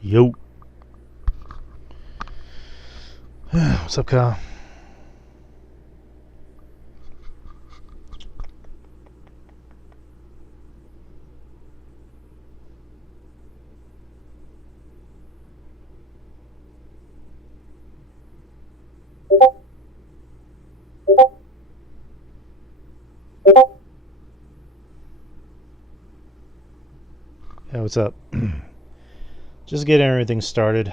Yo. What's up, Kyle? Yeah, what's up? Just getting everything started.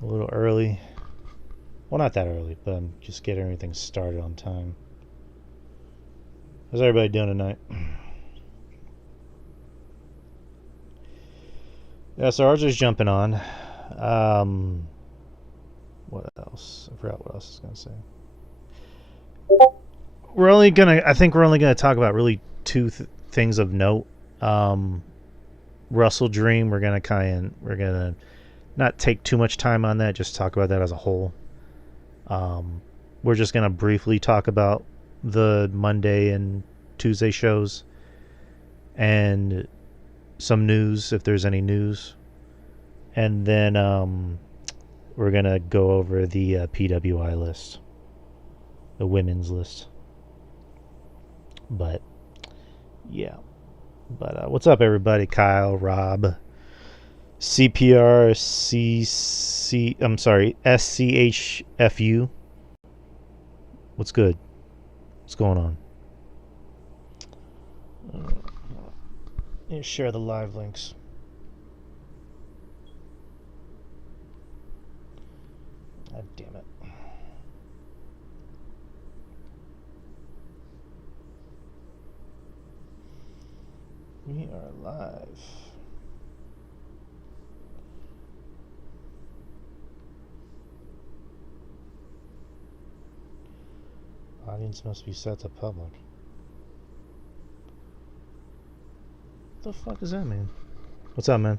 A little early. Well, not that early, but I'm just getting everything started on time. How's everybody doing tonight? Yeah, so RJ's jumping on. What else? I forgot what else I was going to say. I think we're only gonna talk about really two things of note. Russell Dream. We're gonna not take too much time on that. Just talk about that as a whole. We're just gonna briefly talk about the Monday and Tuesday shows and some news if there's any news, and then we're gonna go over the PWI list, the women's list. But yeah, what's up, everybody? Kyle, Rob, CPR, SCHFU. What's good? What's going on? Share the live links. God damn it. We are live. Audience must be set to public. What the fuck does that mean? What's up, man?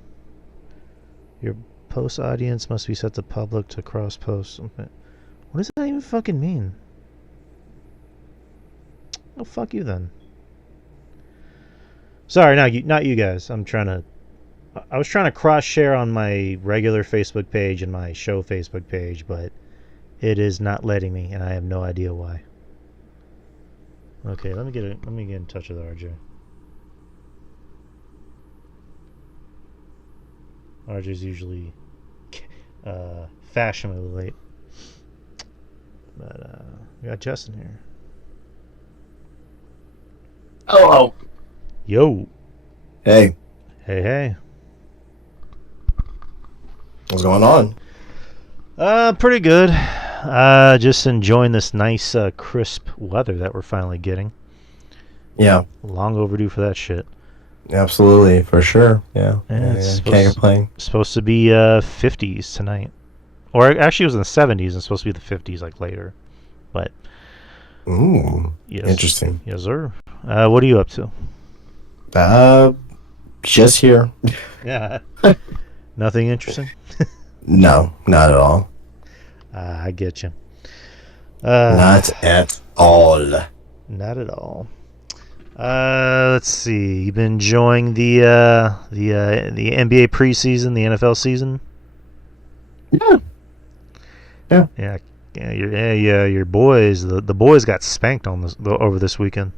Your post audience must be set to public to cross post. What does that even fucking mean? Oh, fuck you then. Sorry, not you guys. I was trying to cross share on my regular Facebook page and my show Facebook page, but it is not letting me, and I have no idea why. Okay, let me get in touch with RJ. RJ's usually fashionably late, but we got Justin here. Hello. Yo. Hey. Hey. What's going on? Pretty good. Just enjoying this nice, crisp weather that we're finally getting. Yeah. Long overdue for that shit. Absolutely, for sure. Yeah. It's can't complain. Supposed to be 50s tonight. Or actually it was in the 70s and supposed to be the 50s like later. But Ooh. yes, Interesting. Yes, sir. What are you up to? Just here. Yeah. Nothing interesting? No, not at all. I get you. Not at all. Not at all. Let's see. You've been enjoying the NBA preseason, the NFL season? Yeah. Your boys. The boys got spanked on over this weekend.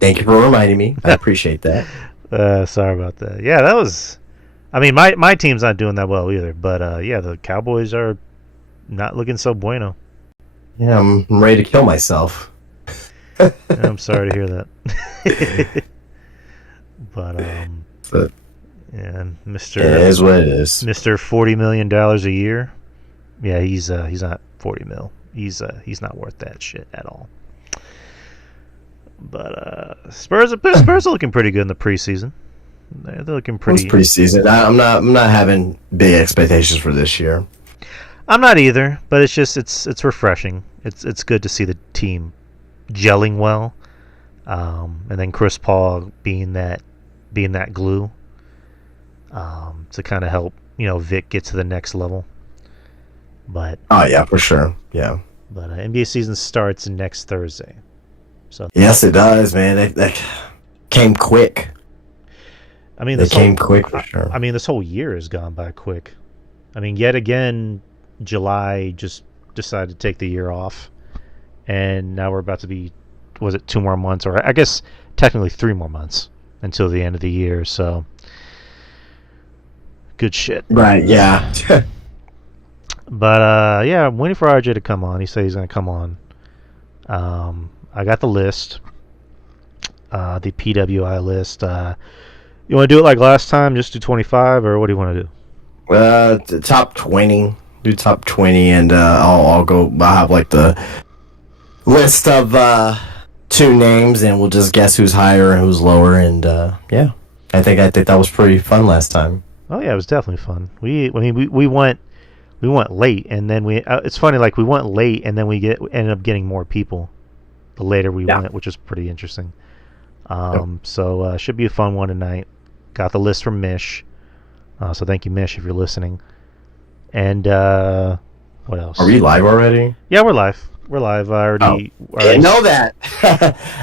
Thank you for reminding me. I appreciate that. Sorry about that. Yeah, that was. I mean, my team's not doing that well either. But yeah, the Cowboys are not looking so bueno. Yeah, I'm ready to kill myself. I'm sorry to hear that. But yeah, Mr. It is what it is. Mr. $40 million a year. Yeah, he's not 40 mil. He's not worth that shit at all. But Spurs are looking pretty good in the preseason. They're looking pretty. It's preseason. I'm not having big expectations for this year. I'm not either, but it's refreshing. It's good to see the team gelling well, and then Chris Paul being that glue to kind of help Vic get to the next level. But oh yeah, for sure. Yeah. But NBA season starts next Thursday. So Yes, it does, man. They came quick. I mean, They came quick for sure. I mean, this whole year has gone by quick. I mean, yet again, July just decided to take the year off, and now we're about to be, was it 2 more months, or I guess technically 3 more months until the end of the year. So good shit. Right? Yeah. But yeah, I'm waiting for RJ to come on. He said he's gonna come on. I got the list, the PWI list. You want to do it like last time? Just do 25, or what do you want to do? The top 20. Do top 20, and I'll go. I'll have like the list of two names, and we'll just guess who's higher and who's lower. And yeah, I think that was pretty fun last time. Oh yeah, it was definitely fun. We went late, and then it's funny, like we went late, and then ended up getting more people the later we went, which is pretty interesting. So should be a fun one tonight. Got the list from Mish, so thank you, Mish, if you're listening. And what else? Are we live already? Yeah, we're live. We're live. I didn't know that.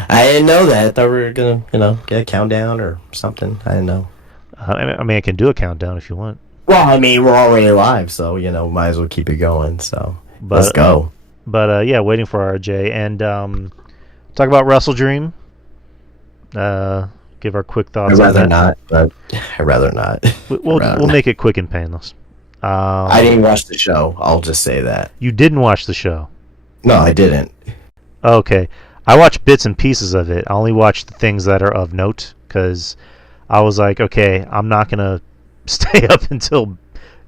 I didn't know that. I thought we were gonna, get a countdown or something. I didn't know. I mean, I can do a countdown if you want. Well, I mean, we're already live, so might as well keep it going. So let's go. But yeah, waiting for RJ and talk about Wrestle Dream. Give our quick thoughts. I'd rather not. We'll make it quick and painless. I didn't watch the show. I'll just say that. You didn't watch the show? No, I didn't. Okay. I watched bits and pieces of it. I only watched the things that are of note because I was like, okay, I'm not going to stay up until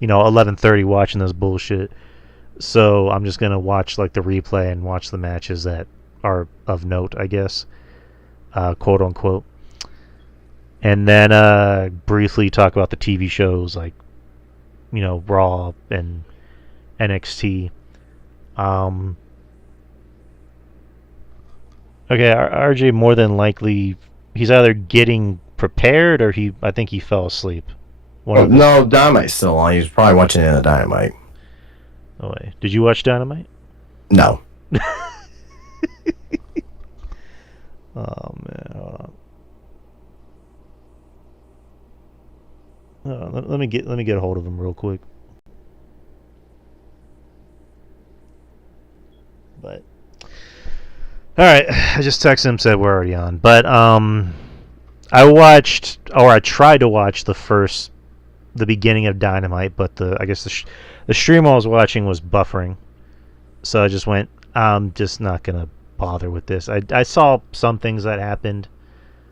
11:30 watching this bullshit. So I'm just going to watch like the replay and watch the matches that are of note, I guess. Quote unquote. And then briefly talk about the TV shows like Raw and NXT. Okay, RJ more than likely he's either getting prepared or I think he fell asleep. No, Dynamite's still on. He's probably watching it on Dynamite. Oh wait, did you watch Dynamite? No. Oh man, hold on. Let me get a hold of him real quick. But all right, I just texted him, said we're already on. But I tried to watch the beginning of Dynamite, but I guess the stream I was watching was buffering, so I just went, I'm just not gonna bother with this. I saw some things that happened.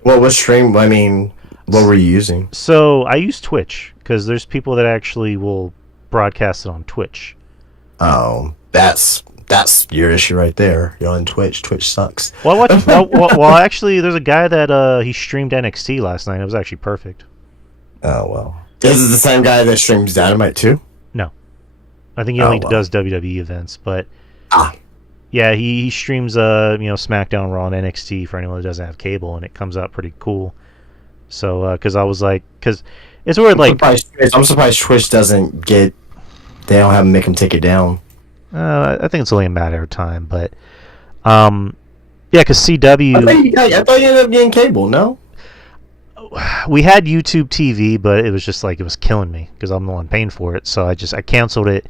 Well, what stream? I mean, what were you using? So I use Twitch because there's people that actually will broadcast it on Twitch. Oh, that's your issue right there. You're on Twitch. Twitch sucks. Well, well, actually, there's a guy that he streamed NXT last night. It was actually perfect. Oh well. Is it the same guy that streams Dynamite too? No, I think he only does WWE events. But yeah, he streams SmackDown, Raw, and NXT for anyone that doesn't have cable, and it comes out pretty cool. So because I was like, because it's weird. I'm surprised Twitch doesn't get. They don't make him take it down. I think it's only a matter of time, but yeah, because CW. I thought you ended up getting cable. No. We had YouTube TV, but it was just like it was killing me because I'm the one paying for it. So I canceled it.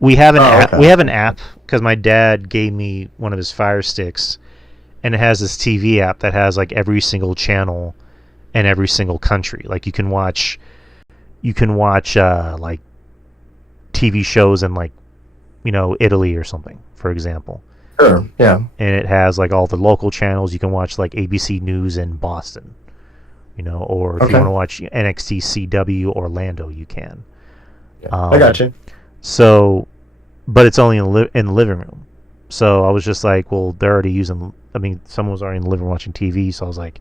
We have an app. Okay. We have an app because my dad gave me one of his Fire Sticks, and it has this TV app that has like every single channel and every single country. Like you can watch like TV shows in like Italy or something, for example. Sure. Yeah. And it has like all the local channels. You can watch like ABC News in Boston. Or if you want to watch NXT CW Orlando, you can. Yeah, I got you. So, but it's only in the living room. So I was just like, well, they're already using. I mean, someone was already in the living room watching TV. So I was like,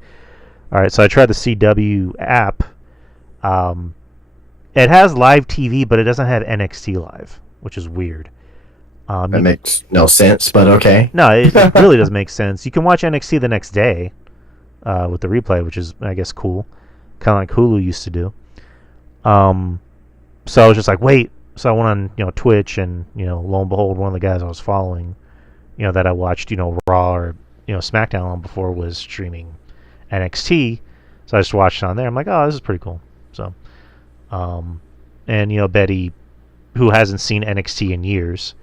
all right. So I tried the CW app. It has live TV, but it doesn't have NXT live, which is weird. That makes no sense, but okay. No, it really does make sense. You can watch NXT the next day. With the replay, which is, I guess, cool. Kind of like Hulu used to do. So I was just like, wait. So I went on, Twitch, and, lo and behold, one of the guys I was following, that I watched, Raw or SmackDown on before was streaming NXT, so I just watched it on there. I'm like, oh, this is pretty cool. So, and Betty, who hasn't seen NXT in years,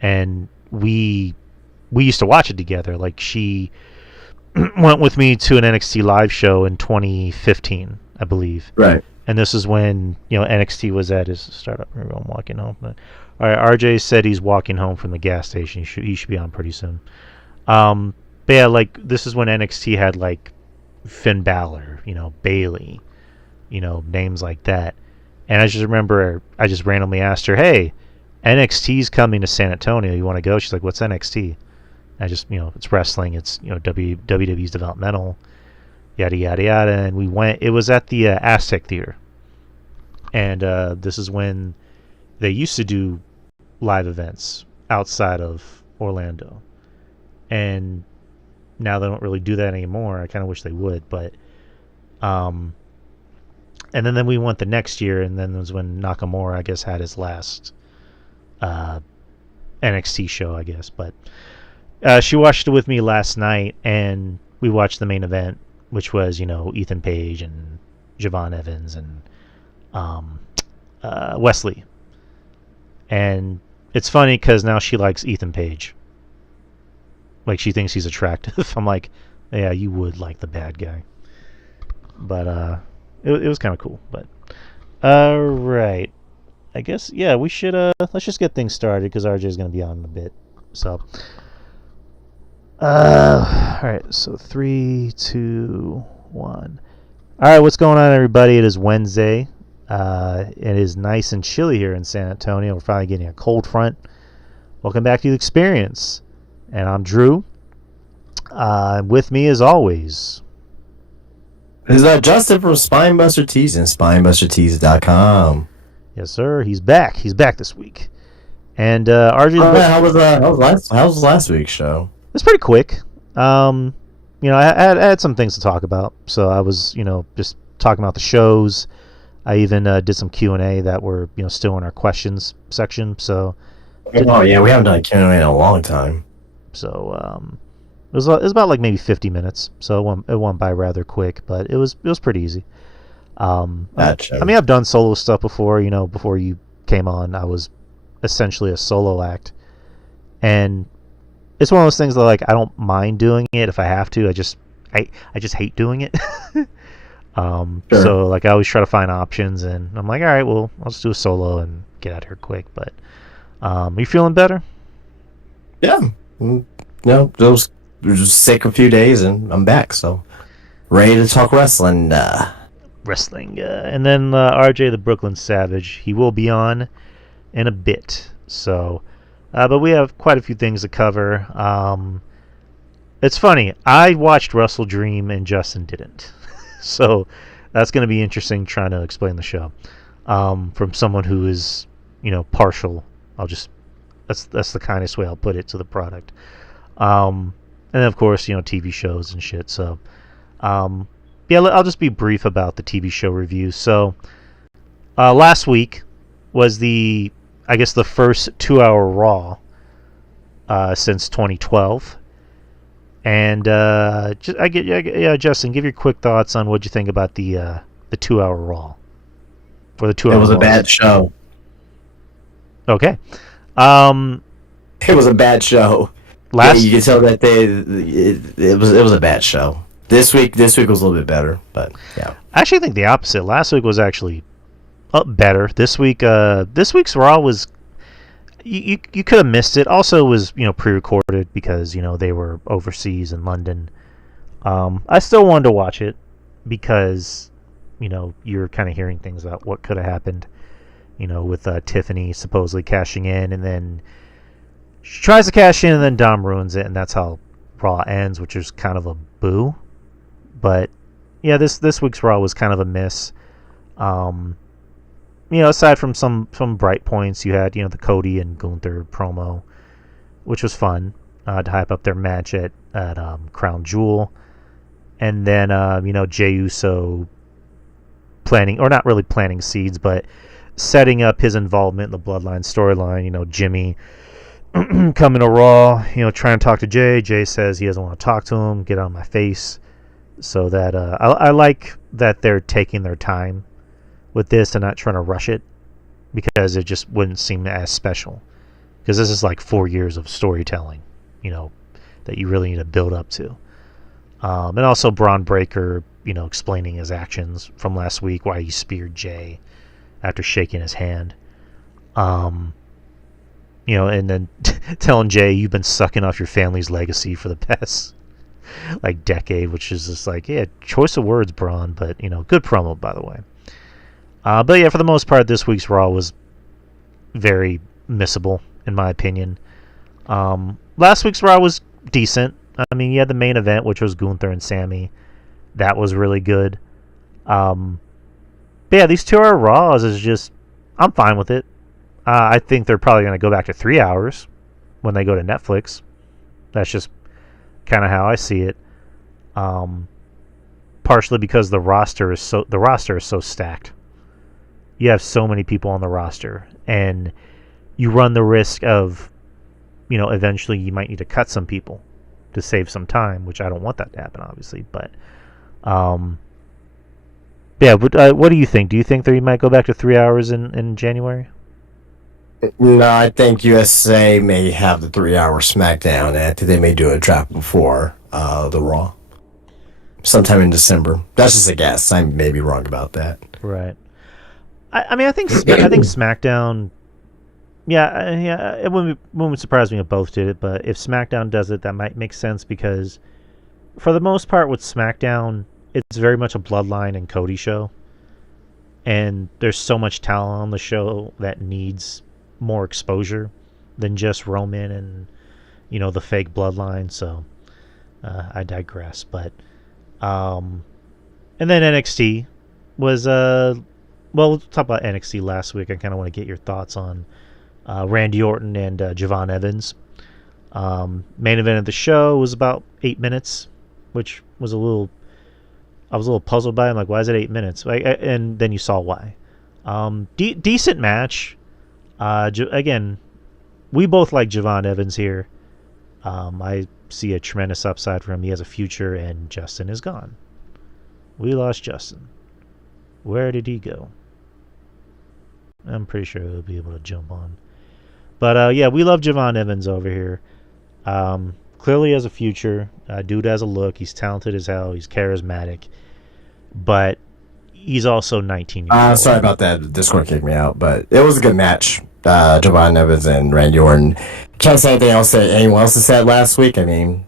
and we used to watch it together. Like she went with me to an NXT live show in 2015, I believe. Right. And this is when NXT was at his startup. I'm walking home. But, all right, RJ said he's walking home from the gas station. He should be on pretty soon. But yeah, like this is when NXT had like Finn Balor, Bailey, names like that. And I just remember I just randomly asked her, "Hey, NXT's coming to San Antonio. You want to go?" She's like, "What's NXT?" I just it's wrestling. It's WWE's developmental. Yada yada yada, and we went. It was at the Aztec Theater, and this is when they used to do live events outside of Orlando, and now they don't really do that anymore. I kind of wish they would, but and then we went the next year, and then it was when Nakamura, I guess, had his last NXT show, I guess. But she watched it with me last night, and we watched the main event, which was, Ethan Page and Javon Evans and Wesley. And it's funny because now she likes Ethan Page. Like, she thinks he's attractive. I'm like, yeah, you would like the bad guy. But it was kind of cool. But all right. I guess, yeah, we should, let's just get things started because RJ is going to be on in a bit. So... all right, so 3, 2, 1. All right, what's going on, everybody? It is Wednesday. It is nice and chilly here in San Antonio. We're finally getting a cold front. Welcome back to The Experience. And I'm Drew. With me, as always, is Justin from Spinebuster Tees and SpinebusterTees.com. Yes, sir. He's back. He's back this week. And RJ. How was last week's show? It's pretty quick. I had some things to talk about, so I was, just talking about the shows. I even did some Q&A that were, still in our questions section. So, oh yeah, we haven't done a Q&A in a long time. So, it was about like maybe 50 minutes. So it went by rather quick, but it was pretty easy. Gotcha. I mean, I've done solo stuff before. Before you came on, I was essentially a solo act, and it's one of those things that, like, I don't mind doing it if I have to. I just hate doing it. Sure. So, like, I always try to find options, and I'm like, all right, well, I'll just do a solo and get out of here quick. But are you feeling better? Yeah. No, I was just sick a few days, and I'm back, so ready to talk wrestling. Wrestling. And then RJ, the Brooklyn Savage, he will be on in a bit. So... but we have quite a few things to cover. It's funny. I watched Wrestle Dream and Justin didn't. So that's going to be interesting trying to explain the show from someone who is, partial. That's the kindest way I'll put it to the product. And then, of course, TV shows and shit. So, yeah, I'll just be brief about the TV show review. So last week was the first 2-hour Raw since 2012. And Justin, give your quick thoughts on what you think about the 2-hour Raw. Or the 2-hour It was Raw. a bad show. Okay. It was a bad show. You can tell that it was a bad show. This week was a little bit better, but yeah. I actually think the opposite. Last week was actually better. This week's Raw was you could have missed it. Also, it was pre-recorded because they were overseas in London. I still wanted to watch it because you're kind of hearing things about what could have happened. With Tiffany supposedly cashing in, and then she tries to cash in, and then Dom ruins it, and that's how Raw ends, which is kind of a boo. But yeah, this week's Raw was kind of a miss. Aside from some bright points, you had the Cody and Gunther promo, which was fun to hype up their match at Crown Jewel, and then Jey Uso planting, or not really planting seeds, but setting up his involvement in the Bloodline storyline. Jimmy coming to Raw, trying to talk to Jay. Jay says he doesn't want to talk to him. Get on my face. So that I like that they're taking their time with this and not trying to rush it, because it just wouldn't seem as special. Because this is like 4 years of storytelling, that you really need to build up to. And also Braun Breaker, explaining his actions from last week, why he speared Jay after shaking his hand. And then telling Jay, you've been sucking off your family's legacy for the past decade, which is just choice of words, Braun, but good promo, by the way. But yeah, for the most part, this week's Raw was very missable, in my opinion. Last week's Raw was decent. I mean, you had the main event, which was Gunther and Sammy. That was really good. But yeah, these 2 hour Raws is just, I'm fine with it. I think they're probably going to go back to 3 hours when they go to Netflix. That's just kind of how I see it. Partially because the roster is so stacked. You have so many people on the roster, and you run the risk of, eventually you might need to cut some people to save some time, which I don't want that to happen, obviously. But yeah. But what do you think? Do you think they might go back to 3 hours in January? No, I think USA may have the 3 hour SmackDown, and I think they may do a drop before the Raw. Sometime in December. That's just a guess. I may be wrong about that. Right. I mean, I think SmackDown. Yeah. It wouldn't surprise me if both did it, but if SmackDown does it, that might make sense, because for the most part with SmackDown, it's very much a Bloodline and Cody show, and there's so much talent on the show that needs more exposure than just Roman and the fake Bloodline. So I digress. But and then NXT was we'll talk about NXT last week. I kind of want to get your thoughts on Randy Orton and Javon Evans. Main event of the show was about 8 minutes, which was I was a little puzzled by it. I'm like, why is it 8 minutes? And then you saw why. Decent match. Again, we both like Javon Evans here. I see a tremendous upside for him. He has a future, and Justin is gone. We lost Justin. Where did he go? I'm pretty sure he'll be able to jump on. But yeah, we love Javon Evans over here. Clearly has a future. Dude has a look. He's talented as hell. He's charismatic. But he's also 19 years old. Sorry about that. Discord kicked me out, but it was a good match. Javon Evans and Randy Orton. Can't say anything else that anyone else has said last week. I mean,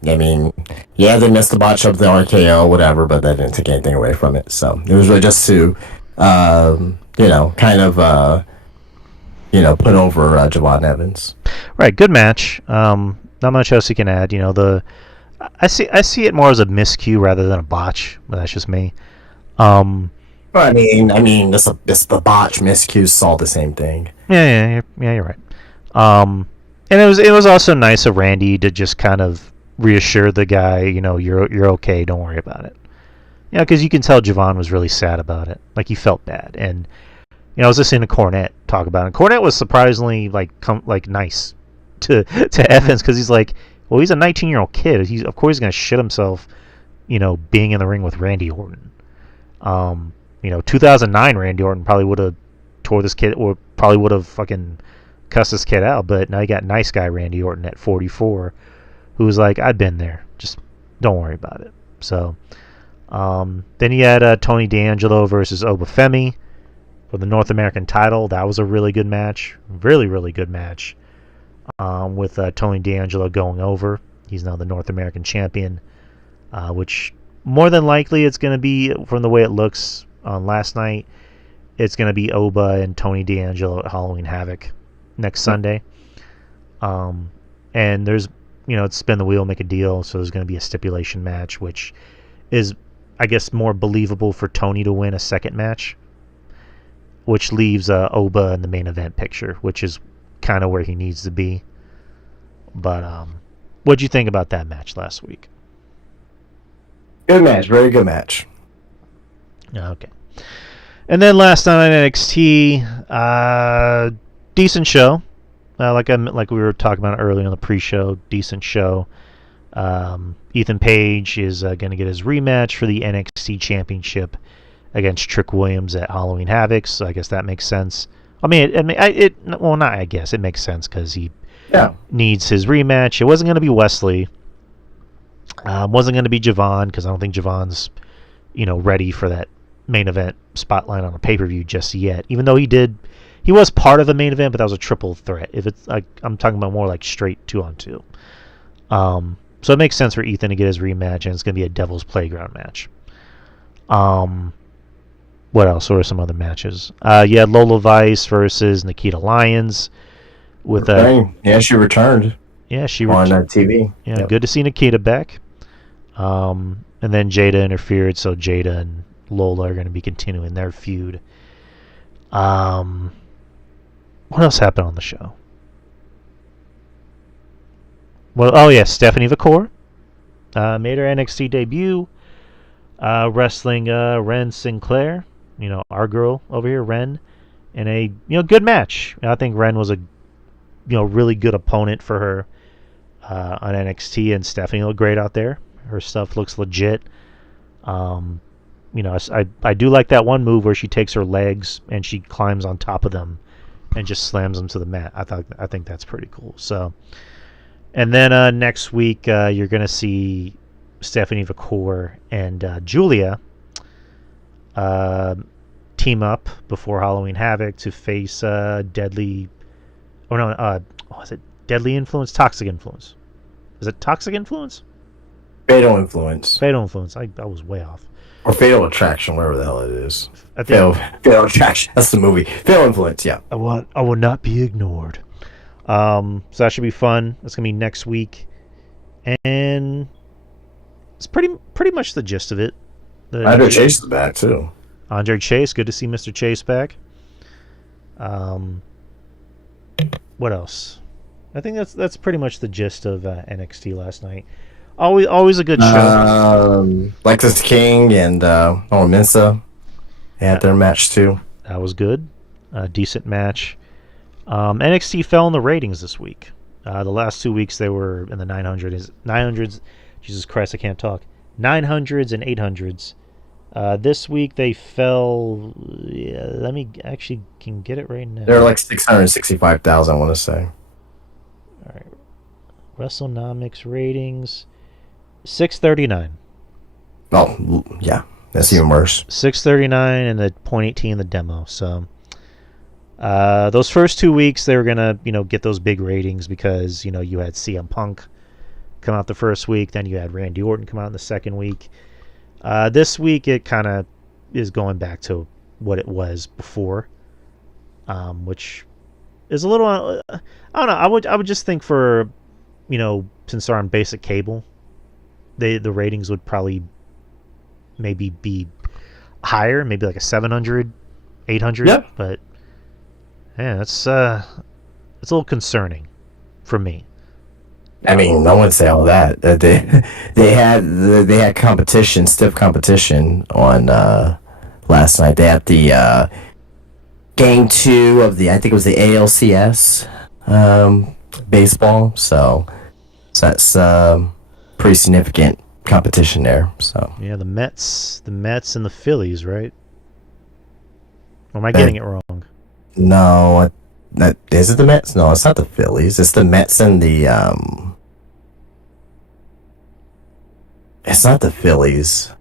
yeah, they missed the botch of the RKO, whatever, but that didn't take anything away from it. So it was really just to, put over Javon Evans. Right, good match. Not much else you can add. I see it more as a miscue rather than a botch, but that's just me. I mean, this the botch miscues, it's all the same thing. Yeah, you're right. And it was also nice of Randy to just kind of reassure the guy, you're okay, don't worry about it. Because you can tell Javon was really sad about it, like he felt bad. And I was listening to Cornette talk about it. And Cornette was surprisingly nice to Evans, because he's like, well, he's a 19-year-old kid. Of course he's gonna shit himself, being in the ring with Randy Orton. 2009 Randy Orton probably would have tore this kid, or probably would have fucking cussed this kid out. But now you got nice guy Randy Orton at 44, who's like, I've been there. Just don't worry about it. So then you had Tony D'Angelo versus Obafemi for the North American title. That was a really good match. Really, really good match. With Tony D'Angelo going over. He's now the North American champion, which more than likely it's going to be, from the way it looks on last night, it's going to be Oba and Tony D'Angelo at Halloween Havoc next Sunday. And there's, it's spin the wheel, make a deal, so there's going to be a stipulation match, which is, I guess, more believable for Tony to win a second match, which leaves Oba in the main event picture, which is kind of where he needs to be. But what'd you think about that match last week? Good match, very good match. Okay. And then last night on NXT, decent show. like we were talking about earlier on the pre-show, decent show. Ethan Page is going to get his rematch for the NXT Championship against Trick Williams at Halloween Havoc. So I guess that makes sense. I mean, well, not I guess it makes sense because he needs his rematch. It wasn't going to be Wesley. Wasn't going to be Javon because I don't think Javon's ready for that main event spotlight on a pay-per-view just yet. Even though he was part of the main event, but that was a triple threat. If it's like I'm talking about more like straight 2-on-2. So it makes sense for Ethan to get his rematch, and it's going to be a Devil's Playground match. What else? What are some other matches? You had Lola Vice versus Nikita Lyons. She returned. Yeah, she on TV. Yeah, yep. Good to see Nikita back. And then Jada interfered, so Jada and Lola are going to be continuing their feud. What else happened on the show? Well, Stephanie McCoy made her NXT debut, wrestling Ren Sinclair, our girl over here, Ren, in a good match. I think Ren was a really good opponent for her on NXT, and Stephanie looked great out there. Her stuff looks legit. I do like that one move where she takes her legs and she climbs on top of them and just slams them to the mat. I think that's pretty cool. So. And then next week, you're going to see Stephanie McCoy and Julia team up before Halloween Havoc to face Deadly... Oh, no. Is it Deadly Influence? Toxic Influence. Is it Toxic Influence? Fatal Influence. Fatal Influence. I was way off. Or Fatal Attraction, whatever the hell it is. Fatal Attraction. That's the movie. Fatal Influence, yeah. I will not be ignored. So that should be fun. That's gonna be next week, and it's pretty much the gist of it. Andre Chase is back too. Andre Chase, good to see Mr. Chase back. What else? I think that's pretty much the gist of NXT last night. Always a good show. Lexus King and Mensa had their match too. That was good. Decent match. NXT fell in the ratings this week. The last 2 weeks they were in the 900s. Jesus Christ, I can't talk. 900s and 800s. This week they fell. Yeah, let me actually can get it right now. They're like 665,000. I want to say. All right, WrestleNomics ratings 639. Oh yeah, that's even worse. 639 and the 0.18 in the demo. So. Those first 2 weeks they were gonna get those big ratings because you had CM Punk come out the first week, then you had Randy Orton come out in the second week. This week it kind of is going back to what it was before, which is a little I don't know. I would just think for since they're on basic cable, the ratings would probably maybe be higher, maybe like a 700, 800. Yep. But yeah, it's a little concerning for me. I mean, I wouldn't say all that. They had competition, stiff competition on last night. They had the game 2 of I think it was the ALCS baseball. So that's pretty significant competition there. So yeah, the Mets and the Phillies, right? Or am I getting it wrong? No, is it the Mets? No, it's not the Phillies. It's the Mets and the It's not the Phillies.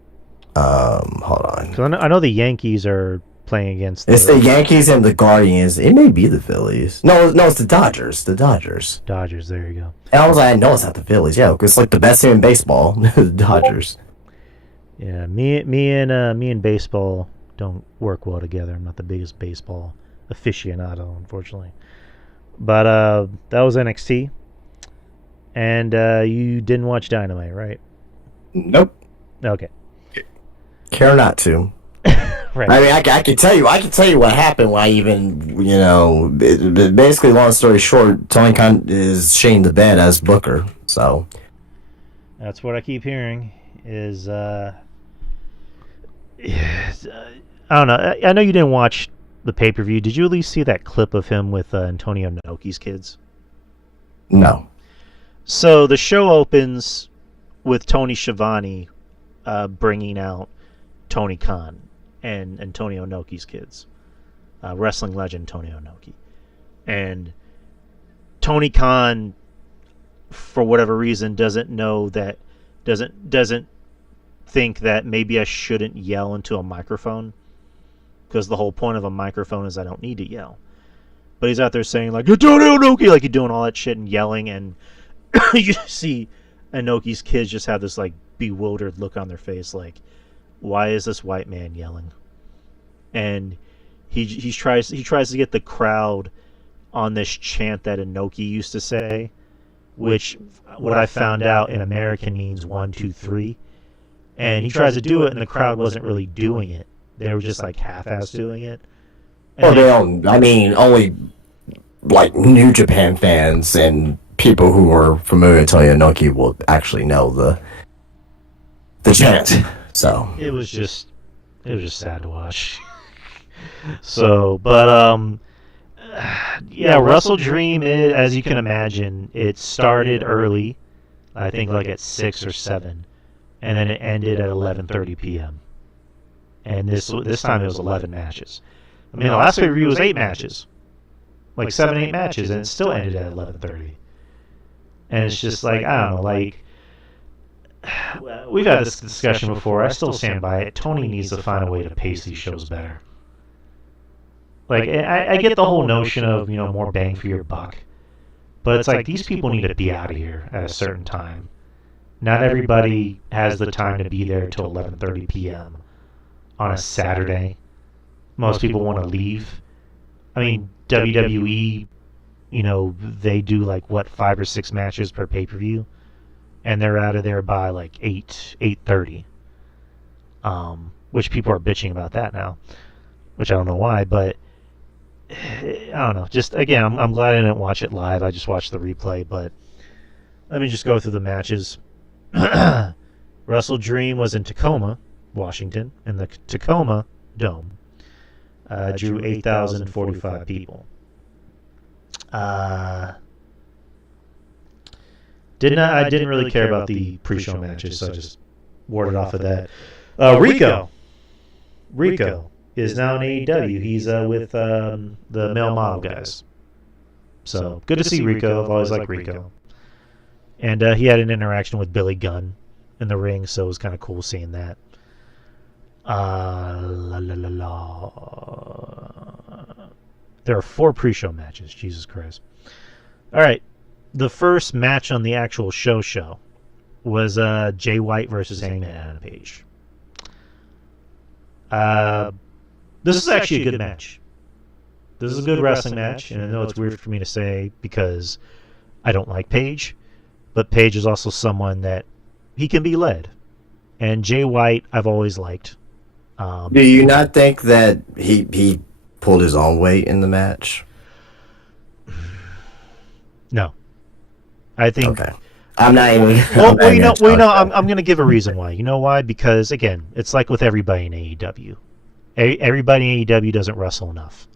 Hold on. So I know the Yankees are playing against. It's the Yankees and the Guardians. It may be the Phillies. No, it's the Dodgers. The Dodgers. Dodgers. There you go. And I was like, no, it's not the Phillies. Yeah, because it's like the best team in baseball. The Dodgers. Yeah, me and baseball don't work well together. I'm not the biggest baseball aficionado, unfortunately. But that was NXT, and you didn't watch Dynamite, right? Nope. Okay. Care not to. Right. I mean, I can tell you what happened. Why even basically, long story short, Tony Khan is shitting the bed as Booker. So that's what I keep hearing. Is I don't know. I know you didn't watch the pay-per-view. Did you at least see that clip of him with Antonio Inoki's kids? No. So the show opens with Tony Schiavone bringing out Tony Khan and Antonio Inoki's kids, wrestling legend Tony Inoki, and Tony Khan, for whatever reason, doesn't think that maybe I shouldn't yell into a microphone, because the whole point of a microphone is I don't need to yell. But he's out there saying like Antonio Inoki, like he's doing all that shit and yelling, and you see Inoki's kids just have this like bewildered look on their face, like, why is this white man yelling? And he tries to get the crowd on this chant that Inoki used to say, which what I found out in American means 1, 2, 3. And he tries to do it, and the crowd wasn't really doing it. They were just like half-ass doing it. And only like New Japan fans and people who are familiar with Tony Inoki will actually know the chant. So it was just sad to watch. So, but yeah, Wrestle Dream, as you can imagine, it started early. I think like at 6 or 7, and then it ended at 11:30 p.m. And this time it was 11 matches. I mean, the last pay-per-view was 8 matches, like 7, 8 matches, and it still ended at 11:30. And it's just like, I don't know, like, we've had this discussion before. I still stand by it. Tony needs to find a way to pace these shows better. Like, I get the whole notion of, more bang for your buck. But it's like, these people need to be out of here at a certain time. Not everybody has the time to be there till 11:30 p.m. on a Saturday. Most people want to leave. I mean, WWE, they do like, 5 or 6 matches per pay-per-view. And they're out of there by like 8:30. Which people are bitching about that now. Which I don't know why, but I don't know. Just, again, I'm glad I didn't watch it live. I just watched the replay, but let me just go through the matches. Wrestle Dream was in Tacoma, Washington, in the Tacoma Dome. Drew 8,045 people. I didn't really care about the pre-show matches, so I just warded off of that. Rico is now in AEW. He's with the male model guys. So good to see Rico. I've always liked Rico. And he had an interaction with Billy Gunn in the ring, so it was kind of cool seeing that. There are 4 pre-show matches. Jesus Christ. All right. The first match on the actual show was Jay White versus Hangman Adam Page. This is actually a good match. This is a good wrestling match, and I know it's weird for me to say because I don't like Page, but Page is also someone that he can be led. And Jay White, I've always liked. Do you not think that he pulled his own weight in the match? No. I think... Okay. I'm not even... I'm going to give a reason why. You know why? Because, again, it's like with everybody in AEW. Everybody in AEW doesn't wrestle enough.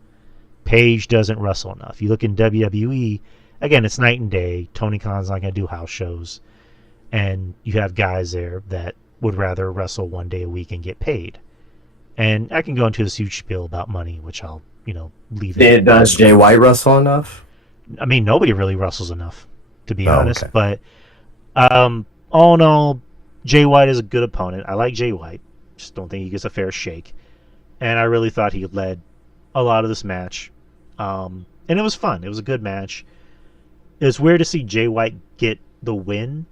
Page doesn't wrestle enough. You look in WWE, again, it's night and day. Tony Khan's not going to do house shows. And you have guys there that would rather wrestle one day a week and get paid. And I can go into this huge spiel about money, which I'll, leave it. Does Jay White wrestle enough? I mean, nobody really wrestles enough, to be honest. Okay. But all in all, Jay White is a good opponent. I like Jay White. Just don't think he gets a fair shake. And I really thought he led a lot of this match. And it was fun. It was a good match. It was weird to see Jay White get the win.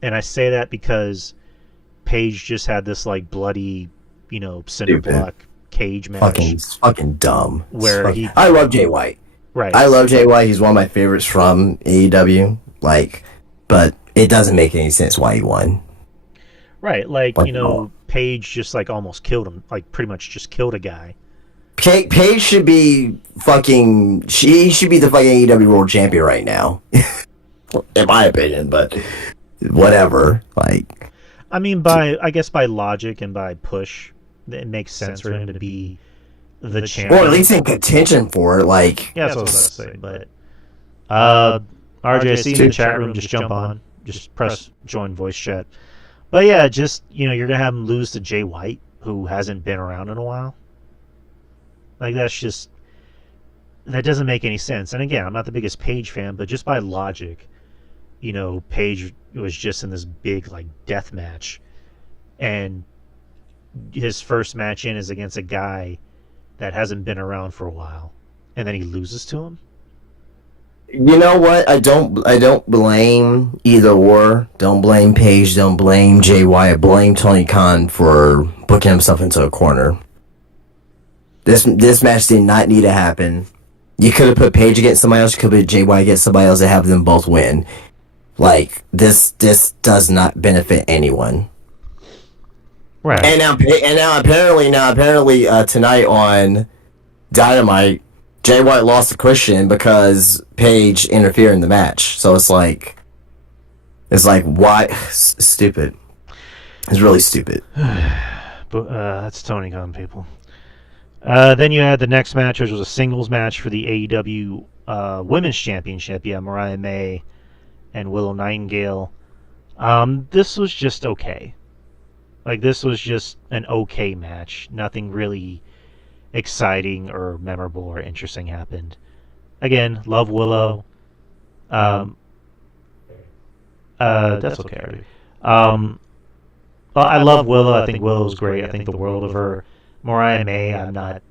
And I say that because Page just had this like bloody, cinder block cage match. Fucking dumb. I love Jay White. Right. I love Jay White. He's one of my favorites from AEW. But it doesn't make any sense why he won. Right. Page just almost killed him. Pretty much just killed a guy. Paige should be fucking... She should be the fucking AEW World Champion right now. In my opinion, but... Whatever. I mean, by logic and by push, it makes sense for him to be the champion. Or at least in contention for it, Yeah, that's what I was about to say, but... all RJ, I see you in the chat room. Just jump on. Just press join voice chat. But yeah, just you're gonna have him lose to Jay White, who hasn't been around in a while. Like that doesn't make any sense. And again, I'm not the biggest Page fan, but just by logic, Page was just in this big death match, and his first match in is against a guy that hasn't been around for a while, and then he loses to him. You know what? I don't blame either or. Don't blame Page. Don't blame Jay White. Blame Tony Khan for booking himself into a corner. This match did not need to happen. You could have put Page against somebody else. You could have put Jay White against somebody else and have them both win. This does not benefit anyone. Right. And now apparently tonight on Dynamite, Jay White lost to Christian because Page interfered in the match. So it's like why? Stupid. It's really stupid. But that's Tony Khan, people. Then you had the next match, which was a singles match for the AEW Women's Championship. Yeah, Mariah May and Willow Nightingale. This was just okay. This was just an okay match. Nothing really exciting or memorable or interesting happened. Again, love Willow. That's okay. Well, I love Willow. I think Willow's great. I think the world of her. Mariah May, I'm not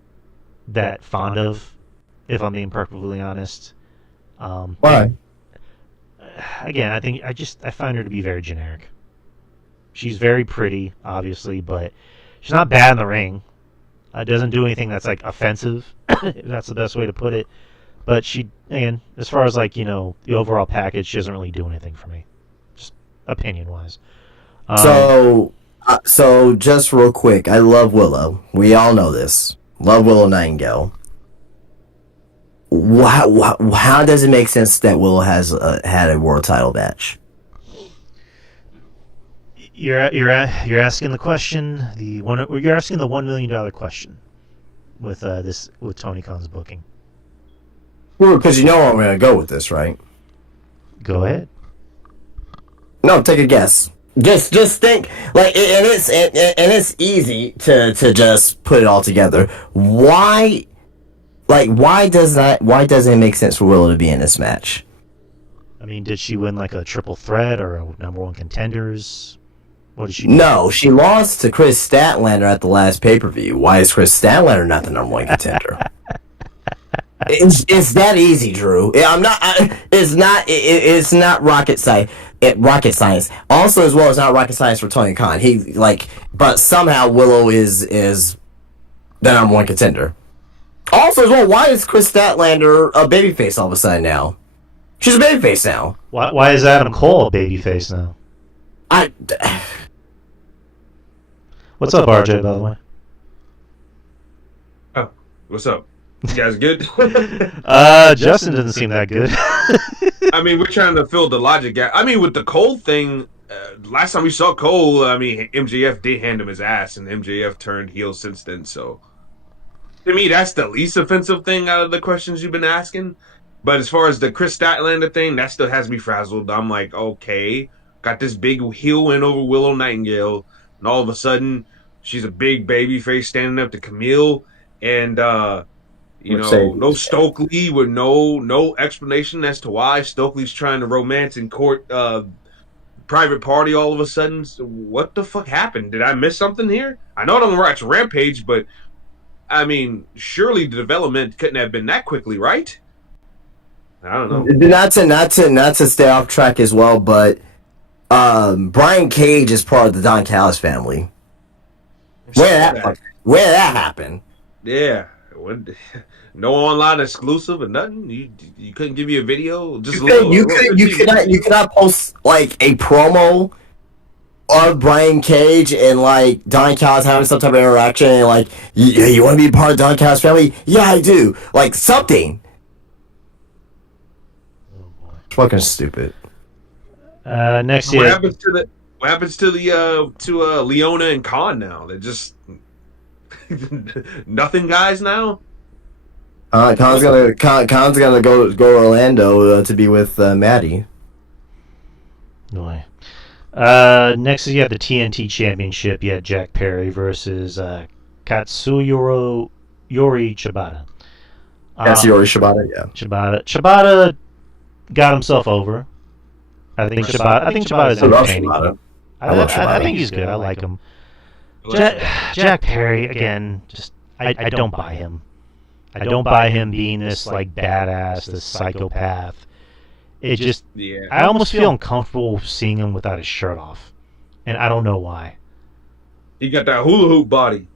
that fond of, if I'm being perfectly honest. Why? Again, I find her to be very generic. She's very pretty, obviously, but she's not bad in the ring. Doesn't do anything that's offensive, if that's the best way to put it. But she, again, as far as the overall package, she doesn't really do anything for me, just opinion-wise. So just real quick, I love Willow. We all know this. Love Willow Nightingale. How does it make sense that Willow has had a world title match? You're asking the question. You're asking the $1 million question with Tony Khan's booking. Well, because you know where I'm going to go with this, right? Go ahead. No, take a guess. Just think and it's easy to just put it all together. Why doesn't it make sense for Willow to be in this match? I mean, did she win a triple threat or a number one contenders? What did she do? No, she lost to Chris Statlander at the last pay-per-view. Why is Chris Statlander not the number one contender? It's that easy, Drew. It's not rocket science. Rocket science. Also, as well, it's not rocket science for Tony Khan. But somehow Willow is the number one contender. Also, as well, why is Chris Statlander a babyface all of a sudden now? She's a babyface now. Why is Adam Cole a babyface now? What's up, RJ? By the way. Oh, what's up? You guys good? Justin doesn't seem that good. I mean, we're trying to fill the logic gap. I mean, with the Cole thing, last time we saw Cole, I mean, MJF did hand him his ass, and MJF turned heel since then. So, to me, that's the least offensive thing out of the questions you've been asking. But as far as the Chris Statlander thing, that still has me frazzled. I'm like, okay, got this big heel win over Willow Nightingale, and all of a sudden, she's a big baby face standing up to Camille, and no Stokely with no explanation as to why Stokely's trying to romance and court private party all of a sudden. So what the fuck happened? Did I miss something here? I know I don't watch Rampage, but I mean, surely the development couldn't have been that quickly, right? I don't know. Not to stay off track as well, but Brian Cage is part of the Don Callis family. Where did that happen? Yeah. No online exclusive or nothing. You couldn't give me a video. Just you could not post a promo of Brian Cage and Don Callis having some type of interaction and you want to be part of Don Callis family? Yeah, I do. Something. Fucking stupid. Next What year. happens to Leona and Khan now? They're just nothing guys now. Khan's gonna go Orlando to be with Maddie. Boy. Next is you have the TNT Championship. You had Jack Perry versus Katsuyori Shibata. That's Yori Shibata, yeah. Shibata got himself over. I think Shibata is entertaining. I love Shibata. I think he's good. I like him. Jack Perry again. Just I don't buy him. I don't buy him being this like badass, this psychopath. It just I almost feel uncomfortable seeing him without his shirt off, and I don't know why. He got that hula hoop body.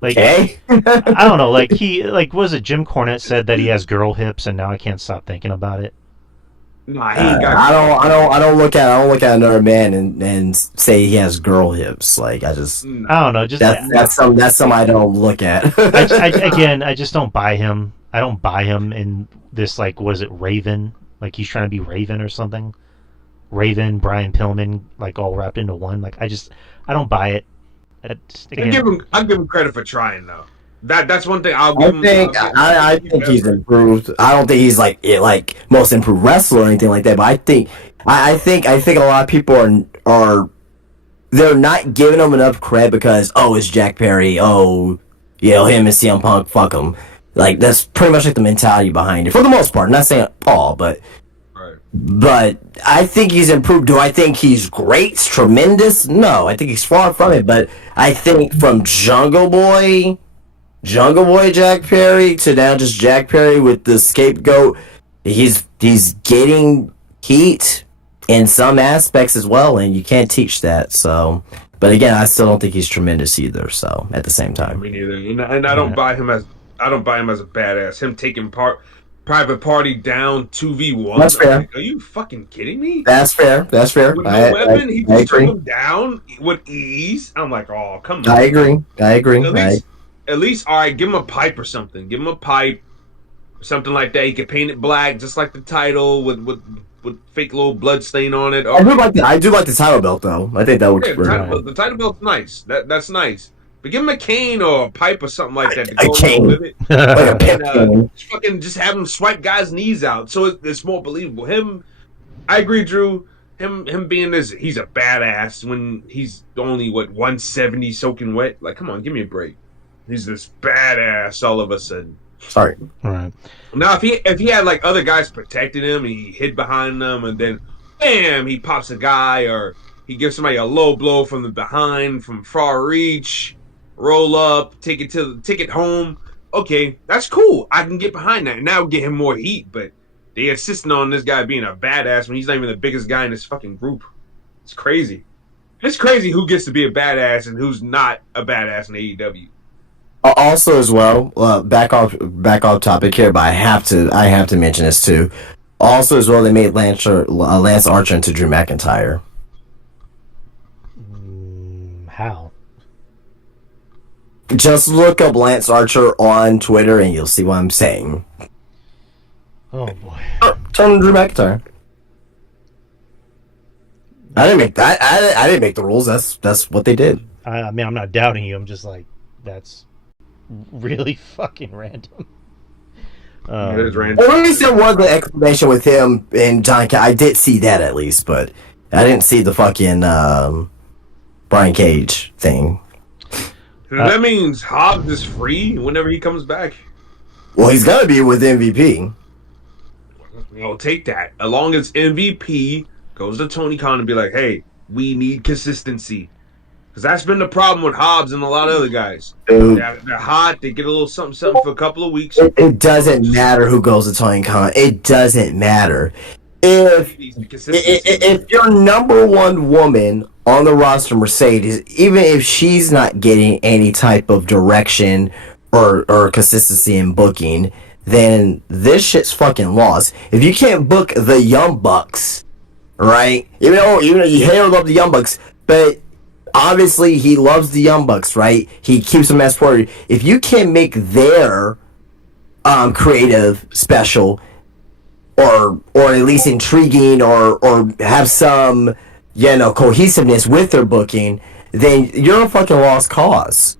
Like I don't know. Like was it Jim Cornette said that he has girl hips, and now I can't stop thinking about it. Nah, he ain't got. I don't look at another man and say he has girl hips. Like I don't know. Just that's some I don't look at. I just don't buy him. I don't buy him in this like was it Raven? Like he's trying to be Raven or something. Raven, Brian Pillman, like all wrapped into one. Like I don't buy it. I give him credit for trying though. That's one thing I'll give him. I think he's improved. I don't think he's like most improved wrestler or anything like that. But I think a lot of people are they're not giving him enough credit because it's Jack Perry. Him and CM Punk, fuck him. Like that's pretty much like the mentality behind it for the most part. I'm not saying all, but I think he's improved. Do I think he's great, tremendous? No, I think he's far from it. But I think from Jungle Boy Jack Perry to now just Jack Perry with the scapegoat, he's getting heat in some aspects as well, and you can't teach that. So, but again, I still don't think he's tremendous either. So at the same time, me neither. And I don't buy him as a badass. Him taking Private Party down 2v1. That's fair. Like, are you fucking kidding me? That's fair. With no weapon, he just took him down with ease. I'm like, oh, come on. I agree. At least, all right, give him a pipe or something. Give him a pipe, something like that. He can paint it black, just like the title with fake little blood stain on it. I do like the title belt though. I think that looks pretty nice. The title belt's nice. That's nice. But give him a cane or a pipe or something like that to go along with it. Like a pimp cane. Fucking just have him swipe guys' knees out, so it's more believable. I agree, Drew. Him being this, he's a badass when he's only 170 soaking wet. Like, come on, give me a break. He's this badass all of a sudden. Sorry. All right. Now, if he had like other guys protecting him, and he hid behind them, and then bam, he pops a guy, or he gives somebody a low blow from the behind, from far reach, roll up, take it home. Okay, that's cool. I can get behind that, and now get him more heat. But they insisting on this guy being a badass when he's not even the biggest guy in this fucking group. It's crazy. It's crazy who gets to be a badass and who's not a badass in AEW. Also, as well, back off topic here, but I have to mention this too. Also, as well, they made Lance Archer into Drew McIntyre. How? Just look up Lance Archer on Twitter, and you'll see what I'm saying. Oh boy! Turn Drew McIntyre. I didn't make that. I didn't make the rules. That's what they did. I mean, I'm not doubting you. I'm just like, that's really fucking random. It is random. At least there was an explanation with him and John. I did see that at least, but I didn't see the fucking Brian Cage thing. That means Hobbs is free whenever he comes back. Well, he's gonna be with MVP. I'll take that. As long as MVP goes to Tony Khan and be like, hey, we need consistency. Because that's been the problem with Hobbs and a lot of other guys. They're hot. They get a little something for a couple of weeks. It doesn't matter who goes to Tony Khan. It doesn't matter. If your number one woman on the roster, Mercedes, even if she's not getting any type of direction or consistency in booking, then this shit's fucking lost. If you can't book the Young Bucks, right? Even though you hate or love the Young Bucks, but obviously he loves the Young Bucks, right? He keeps them as priority. If you can't make their creative special, or at least intriguing, or have some cohesiveness with their booking, then you're a fucking lost cause.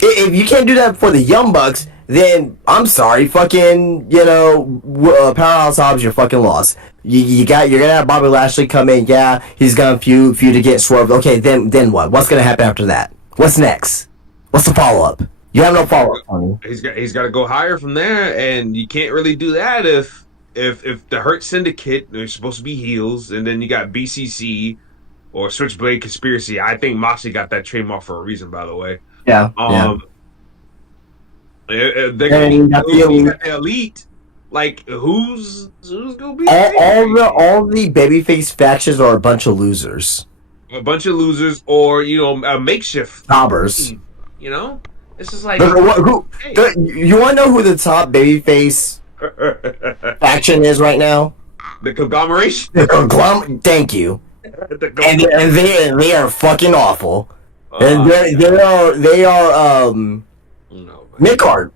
If you can't do that for the Young Bucks, then I'm sorry, fucking, Powerhouse Hobbs, you're fucking lost. You're gonna have Bobby Lashley come in. Yeah, he's gonna feud to get swerved. Okay, then what? What's gonna happen after that? What's next? What's the follow up? You have no follow up, Tony. He's got to go higher from there, and you can't really do that if the Hurt Syndicate, they're supposed to be heels, and then you got BCC or Switchblade Conspiracy. I think Moxley got that trademark for a reason, by the way. Yeah. They're gonna be the elite. Like who's gonna be all the babyface factions are a bunch of losers. A bunch of losers, or a makeshift jobbers. This is like you want to know who the top babyface faction is right now? The conglomeration. Thank you. And they are fucking awful. And they are mid-card.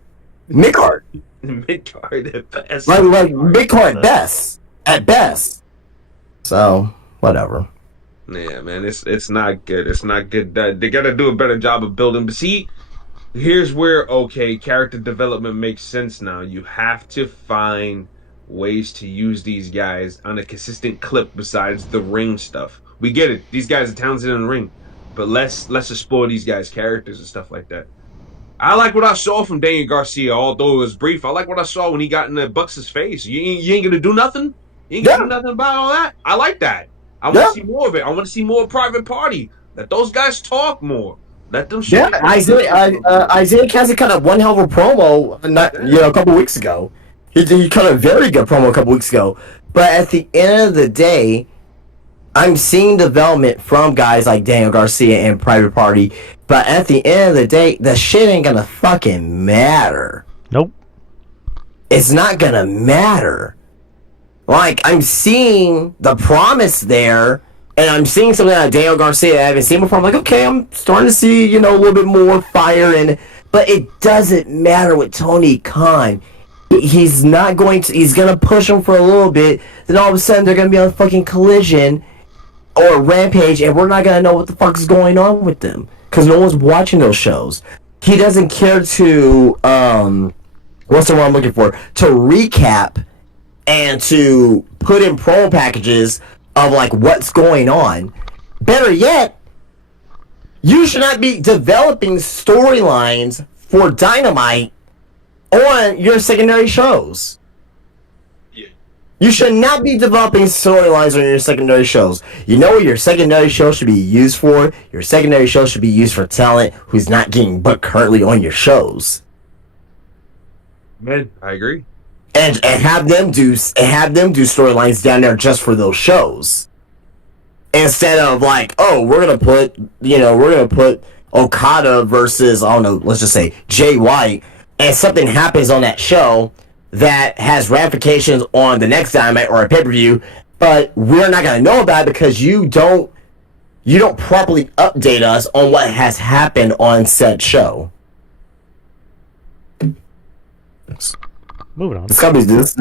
Mid-card at best. Like mid-card at best. So whatever. Yeah, man, it's not good. It's not good. They got to do a better job of building. But see, here's where character development makes sense now. You have to find ways to use these guys on a consistent clip besides the ring stuff. We get it. These guys are talented in the ring, but let's explore these guys' characters and stuff like that. I like what I saw from Daniel Garcia, although it was brief. I like what I saw when he got in the Bucks' face. You ain't gonna do nothing. You ain't gonna do nothing about all that. I like that. I want to see more of it. I want to see more Private Party. Let those guys talk more. Let them show. Yeah, Isaiah Cassidy cut up one hell of a promo, a couple weeks ago. He cut a very good promo a couple weeks ago. But at the end of the day, I'm seeing development from guys like Daniel Garcia and Private Party. But at the end of the day, the shit ain't gonna fucking matter. Nope. It's not gonna matter. Like, I'm seeing the promise there, and I'm seeing something like Daniel Garcia I haven't seen before. I'm like, okay, I'm starting to see, a little bit more fire but it doesn't matter with Tony Khan. He's gonna push him for a little bit, then all of a sudden they're gonna be on fucking Collision or Rampage, and we're not gonna know what the fuck is going on with them. Because no one's watching those shows. He doesn't care to, what's the word I'm looking for? To recap and to put in promo packages of, like, what's going on. Better yet, you should not be developing storylines for Dynamite on your secondary shows. Yeah. You should not be developing storylines on your secondary shows. You know what your secondary show should be used for? Your secondary show should be used for talent who's not getting booked currently on your shows. Man, I agree. And have them do storylines down there just for those shows. Instead of like, oh, we're gonna put Okada versus, I don't know, let's just say Jay White, and something happens on that show that has ramifications on the next Dynamite or a pay-per-view, but we're not gonna know about it because you don't properly update us on what has happened on said show. Moving on. This company's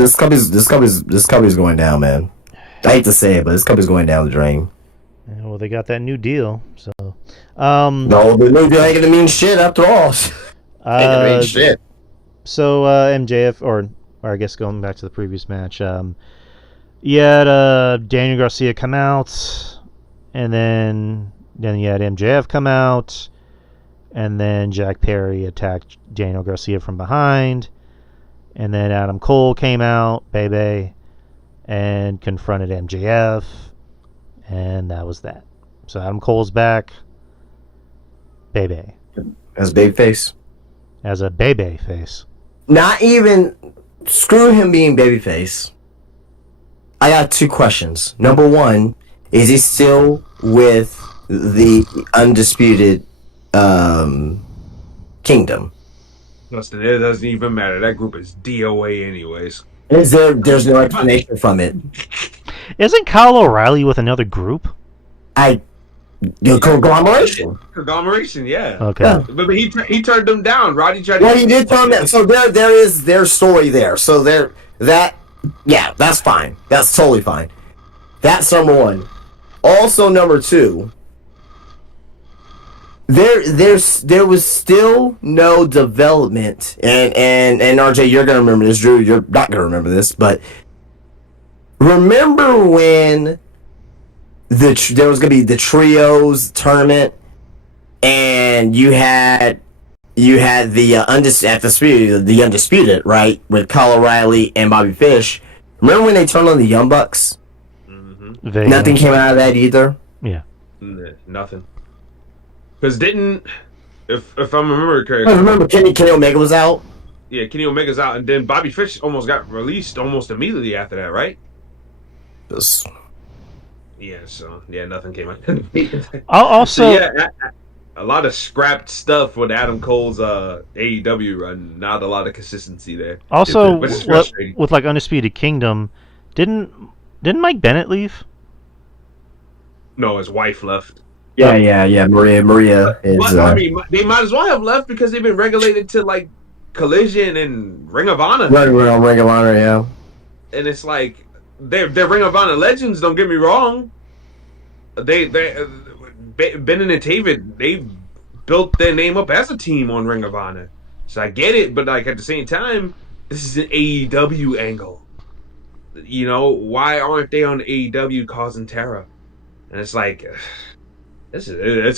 going down, man. I hate to say it, but this company's going down the drain. Yeah, well, they got that new deal, so. No, the new deal ain't gonna mean shit after all. Ain't gonna mean shit. So MJF, or I guess going back to the previous match, you had Daniel Garcia come out, and then you had MJF come out, and then Jack Perry attacked Daniel Garcia from behind. And then Adam Cole came out, baby, and confronted MJF, and that was that. So Adam Cole's back, baby. As babyface? As a baby face. Not even, screw him being babyface. I got two questions. Number one, is he still with the Undisputed Kingdom? Listen, it doesn't even matter. That group is DOA anyways. There's no explanation from it. Isn't Kyle O'Reilly with another group? Conglomeration. Conglomeration, yeah. Okay. Yeah. But he turned them down. Roddy tried to... Well, he did turn them down. So there is their story there. So that's fine. That's totally fine. That's number one. Also, number two, there was still no development, and RJ, you're gonna remember this. Drew, you're not gonna remember this, but remember when there was gonna be the trios tournament, and you had the undisputed, right, with Kyle O'Reilly and Bobby Fish. Remember when they turned on the Young Bucks? Mm-hmm. Nothing came out of that either. Yeah, nothing. Because if I'm remembering correctly, I remember Kenny Omega was out. Yeah, Kenny Omega's out, and then Bobby Fish almost got released almost immediately after that, right? Yeah, so nothing came out. I'll also a lot of scrapped stuff with Adam Cole's AEW run. Not a lot of consistency there. Also, which is frustrating. with like Undisputed Kingdom, didn't Mike Bennett leave? No, his wife left. Yeah. Maria is. But, I mean, they might as well have left because they've been regulated to like Collision and Ring of Honor. Right, we're on Ring of Honor, yeah. And it's like they're Ring of Honor legends. Don't get me wrong. They Bennett and David, they built their name up as a team on Ring of Honor. So I get it, but like at the same time, this is an AEW angle. You know, why aren't they on AEW causing terror? And it's like, it's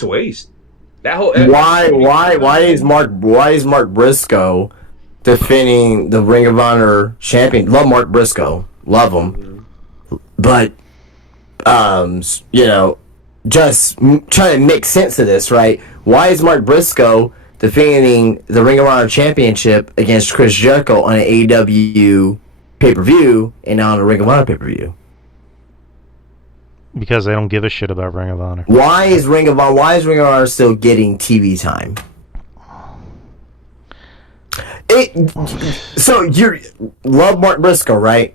a waste. That whole why is Mark Briscoe defending the Ring of Honor champion? Love Mark Briscoe, love him, but just trying to make sense of this, right? Why is Mark Briscoe defending the Ring of Honor championship against Chris Jericho on an AEW pay-per-view and not on a Ring of Honor pay-per-view? Because they don't give a shit about Ring of Honor. Why is Ring of Honor still getting TV time? So you love Mark Briscoe, right?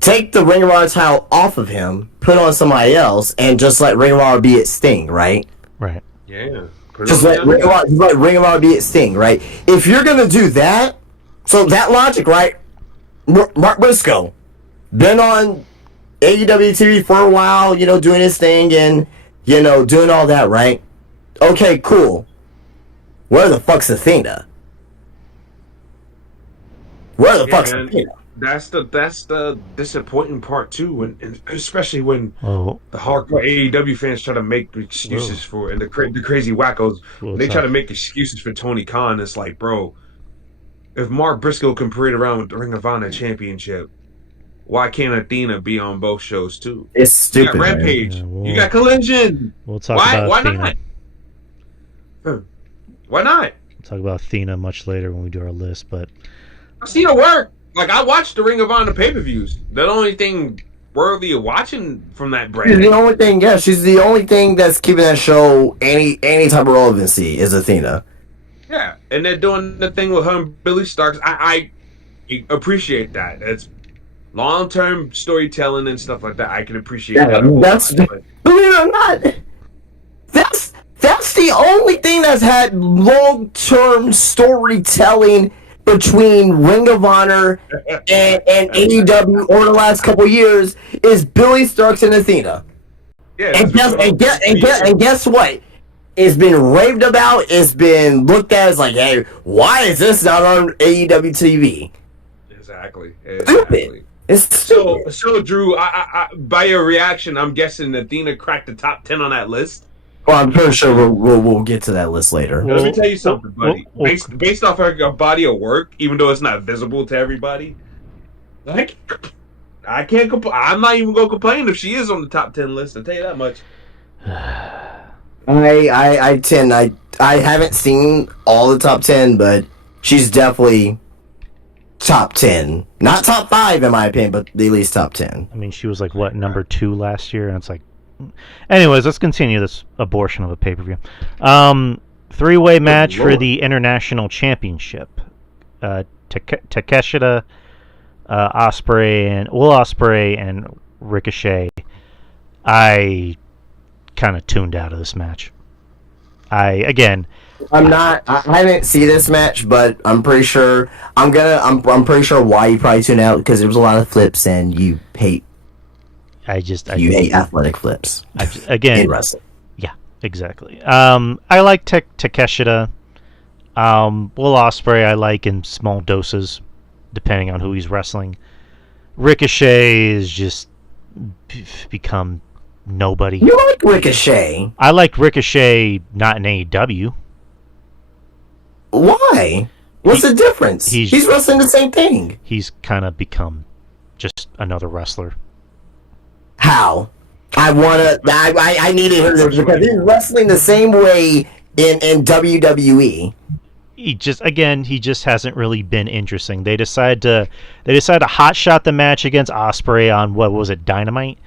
Take the Ring of Honor title off of him, put on somebody else, and just let Ring of Honor be its Sting, right? Right. Yeah. Just let Ring of Honor be its Sting, right? If you're gonna do that, so that logic, right? Mark Briscoe been on AEW TV for a while, doing his thing and doing all that, right? Okay, cool. Where the fuck's Athena? Where the fuck's Athena? That's the disappointing part too, especially when the hardcore AEW fans try to make excuses for, and the crazy wackos, they try to make excuses for Tony Khan. It's like, bro, if Mark Briscoe can parade around with the Ring of Honor Championship, why can't Athena be on both shows too? It's stupid. You got Rampage, you got Collision. We'll talk about Athena. Why not? We'll talk about Athena much later when we do our list, but I've seen her work. Like, I watched the Ring of Honor pay-per-views. The only thing worthy of watching from that brand. She's the only thing. Yeah, she's the only thing that's keeping that show any type of relevancy is Athena. Yeah, and they're doing the thing with her and Billy Starks. I appreciate that. It's long-term storytelling and stuff like that. I can appreciate that. Believe it or not, that's the only thing that's had long-term storytelling between Ring of Honor and AEW over the last couple years is Billy Starks and Athena. Yeah, and guess what? It's been raved about. It's been looked at as like, hey, why is this not on AEW TV? Exactly. Stupid. It's stupid. So Drew, I by your reaction, I'm guessing Athena cracked the top 10 on that list. Well, I'm pretty sure we'll get to that list later. Let me tell you something, buddy. Based off her body of work, even though it's not visible to everybody, like, I can't I'm not even gonna complain if she is on the top 10 list. I'll tell you that much. I haven't seen all the top 10, but she's definitely top 10. Not top 5 in my opinion, but at least top 10. I mean, she was like what, number 2 last year, and it's like. Anyways, let's continue this abortion of a pay-per-view. 3-way match for the International Championship. Takeshita, Will Ospreay, and Ricochet. I kind of tuned out of this match. I didn't see this match, but I'm pretty sure I'm pretty sure why you probably tuned out, because there was a lot of flips and you hate athletic flips. Again, in wrestling. Yeah, Exactly. I like Takeshita. Will Ospreay I like in small doses, depending on who he's wrestling. Ricochet is just become nobody. You like Ricochet? I like Ricochet not in AEW. Why? What's the difference? he's- He's wrestling the same thing. He's kind of become just another wrestler. How? I need to hear this because he's wrestling the same way in WWE. He just hasn't really been interesting. They decided to hot shot the match against Ospreay on what was it, Dynamite,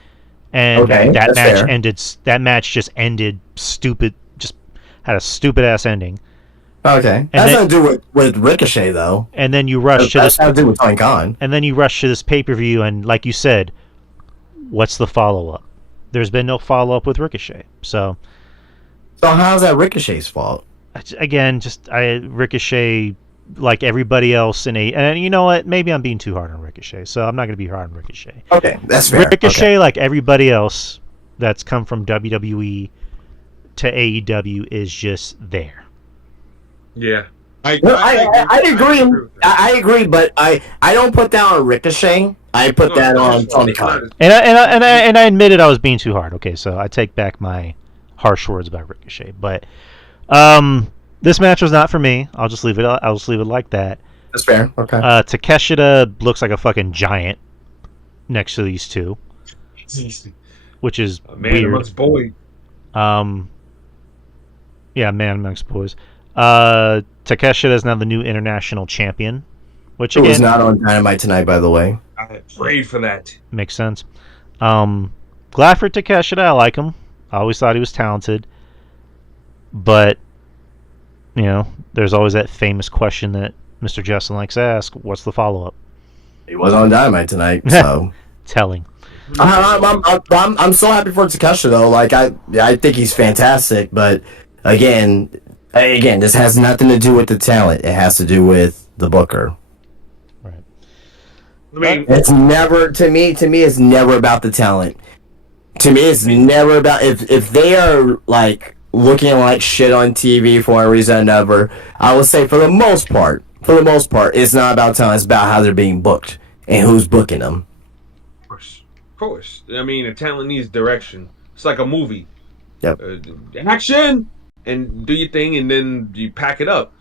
and Okay, that that's match fair. ended. That match just ended stupid. Just had a stupid ass ending. Okay, that's nothing to do with Ricochet though. And then you rush to That's this. nothing to do with Tony Khan. And then you rush to this pay-per-view, and like you said, what's the follow-up? There's been no follow-up with Ricochet. So how's that Ricochet's fault? again, Ricochet, like everybody else and you know what? Maybe I'm being too hard on Ricochet, so I'm not going to be hard on Ricochet. Okay, that's fair. Ricochet, okay. like everybody else that's come from WWE to AEW, is just there. Yeah. I agree. I agree, but I don't put that on Ricochet. I put that on Tony Khan. And I admitted I was being too hard. Okay, so I take back my harsh words about Ricochet. But this match was not for me. I'll just leave it like that. That's fair. Okay. Takeshita looks like a fucking giant next to these two, which is a man weird. amongst boys. Yeah, man amongst boys. Takeshita is now the new international champion, which It again was not on Dynamite tonight, by the way. I prayed for that. makes sense. Glad for Takeshita. I like him. I always thought he was talented, but you know, there's always that famous question that Mr. Justin likes to ask: what's the follow-up? He was on Dynamite tonight, so Telling. I'm so happy for Takeshita though. Like I think he's fantastic, but again, this has nothing to do with the talent. It has to do with the booker. Right. I mean, It's never to me. It's never about the talent. To me, it's never about if they are like looking like shit on TV for one reason or another. I would say for the most part, it's not about talent. It's about how they're being booked and who's booking them. of course. I mean, a talent needs direction. It's like a movie. Yep. Action and do your thing, and then you pack it up.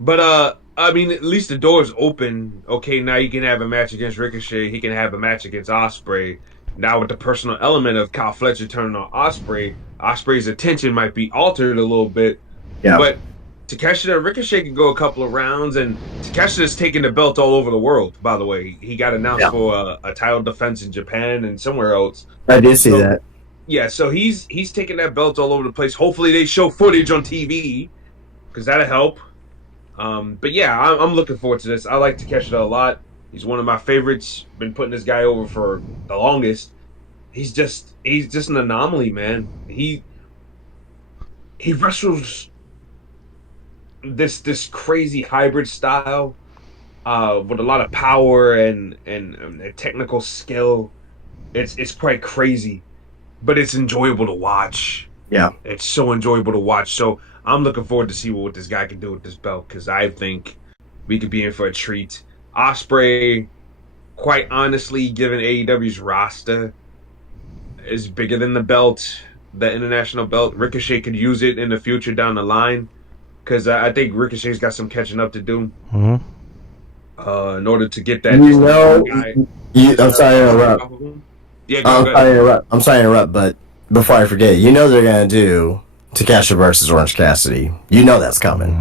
But I mean, at least the door's open. Okay, now you can have a match against Ricochet. He can have a match against Ospreay. Now with the personal element of Kyle Fletcher turning on Ospreay, Ospreay's attention might be altered a little bit. Yeah. But Takeshita and Ricochet can go a couple of rounds, and Takeshita's taking the belt all over the world. By the way, he got announced for a title defense in Japan and somewhere else. I did see that. Yeah, so he's taking that belt all over the place. Hopefully, they show footage on TV because that'll help. But yeah, I'm looking forward to this. I like Takeshita a lot. He's one of my favorites. Been putting this guy over for the longest. He's just an anomaly, man. He wrestles this crazy hybrid style with a lot of power and technical skill. It's quite crazy, but it's enjoyable to watch. Yeah. It's so enjoyable to watch. So I'm looking forward to see what this guy can do with this belt, because I think we could be in for a treat. Ospreay, quite honestly, given AEW's roster, is bigger than the belt, the international belt. Ricochet could use it in the future down the line, because I think Ricochet's got some catching up to do in order to get that. I'm sorry to interrupt. Yeah, go ahead. I'm sorry to interrupt, but before I forget, you know they're gonna do Takeshita versus Orange Cassidy. You know that's coming.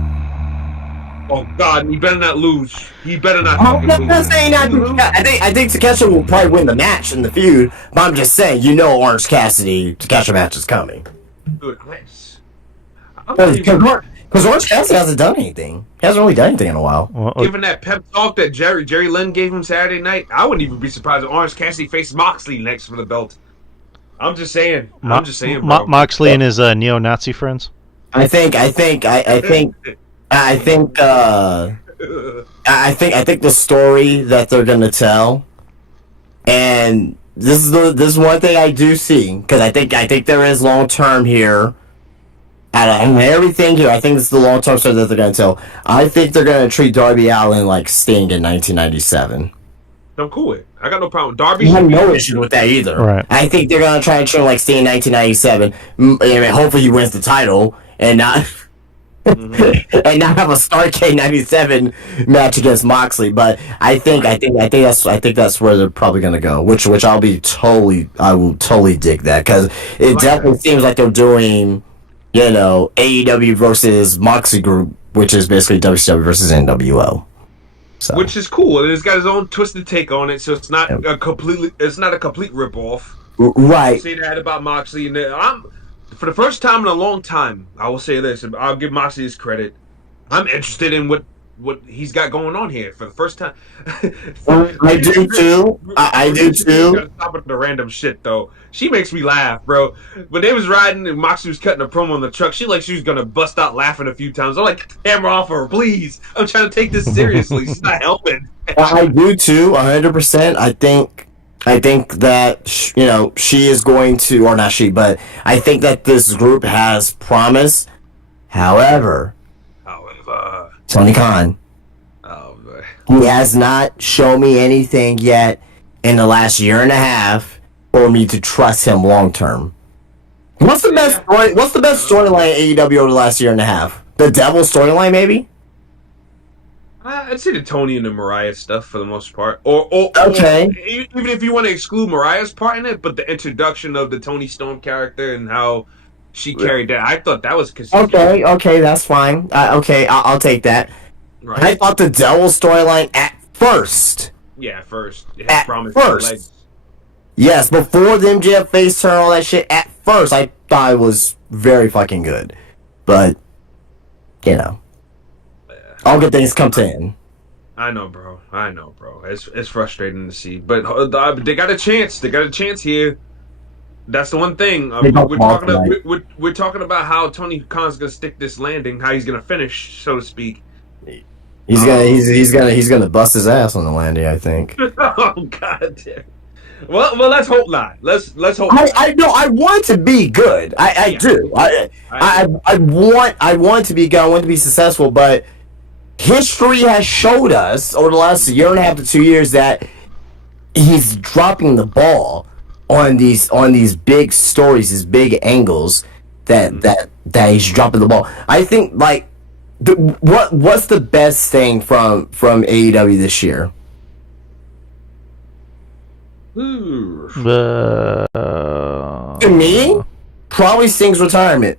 Oh God, he better not lose. He better not. I'm not saying that. I think Takeshita will probably win the match in the feud, but I'm just saying, you know, Orange Cassidy Takeshita match is coming. Good, nice. Because Orange Cassidy hasn't done anything. He hasn't really done anything in a while. Given that pep talk that Jerry Lynn gave him Saturday night, I wouldn't even be surprised if Orange Cassidy faced Moxley next for the belt. I'm just saying. Bro. Moxley and his neo-Nazi friends. I think the story that they're gonna tell, and this is one thing I do see, because I think there is long term here out of everything here, I think this is the long-term story that they're going to tell. I think they're going to treat Darby Allin like Sting in 1997. I'm cool with it. I got no problem. Darby I should have be no issue with that either. Right. I think they're going to try to treat him like Sting in 1997. I mean, hopefully he wins the title and not and not have a Starrcade '97 match against Moxley. But I think that's where they're probably gonna go. Which I will totally dig that because it like definitely that. seems like they're doing, AEW versus Moxley group, which is basically WCW versus NWO. So Which is cool. And it's got his own twisted take on it, so it's not Yep. a complete rip off. right, Say that about Moxley, and I'm for the first time in a long time. I will say this: I'll give Moxley his credit. I'm interested in what he's got going on here for the first time. I do too. I do too. Gotta stop with the random shit though. She makes me laugh, bro. When they was riding and Moxley was cutting a promo on the truck, she was gonna bust out laughing a few times. I'm like, camera off her, please. I'm trying to take this seriously. She's not helping. I do too, 100%. I think that she is going to, or not she, but I think that this group has promise. However, However, Tony Khan, oh boy. he has not shown me anything yet in the last year and a half for me to trust him long term. What's the best story? What's the best storyline in AEW over the last year and a half? The Devil storyline, maybe. I'd say the Tony and the Mariah stuff for the most part, or Okay. even if you want to exclude Mariah's part in it, but the introduction of the Tony Storm character and how she carried that, I thought that was consistent. Okay, that's fine. I'll take that. Right? I thought the Devil storyline at first. Yeah, first. It At had promise first. legs. Yes, before the MJF face turn, all that shit, at first, I thought it was very fucking good. But, all good things come to end. I know, bro. It's frustrating to see, but they got a chance. They got a chance here. That's the one thing. They don't We're fall talking. tonight. We're talking about how Tony Khan's gonna stick this landing, how he's gonna finish, so to speak. He's gonna bust his ass on the landing, I think. Oh God damn. Well, let's hope not. Let's hope. I know I want to be good. I Yeah. do. I want to be good. I want to be successful, but history has showed us over the last year and a half to 2 years that he's dropping the ball on these big stories, these big angles that he's dropping the ball. I think like what's the best thing from AEW this year? Ooh. To me, probably Sting's retirement.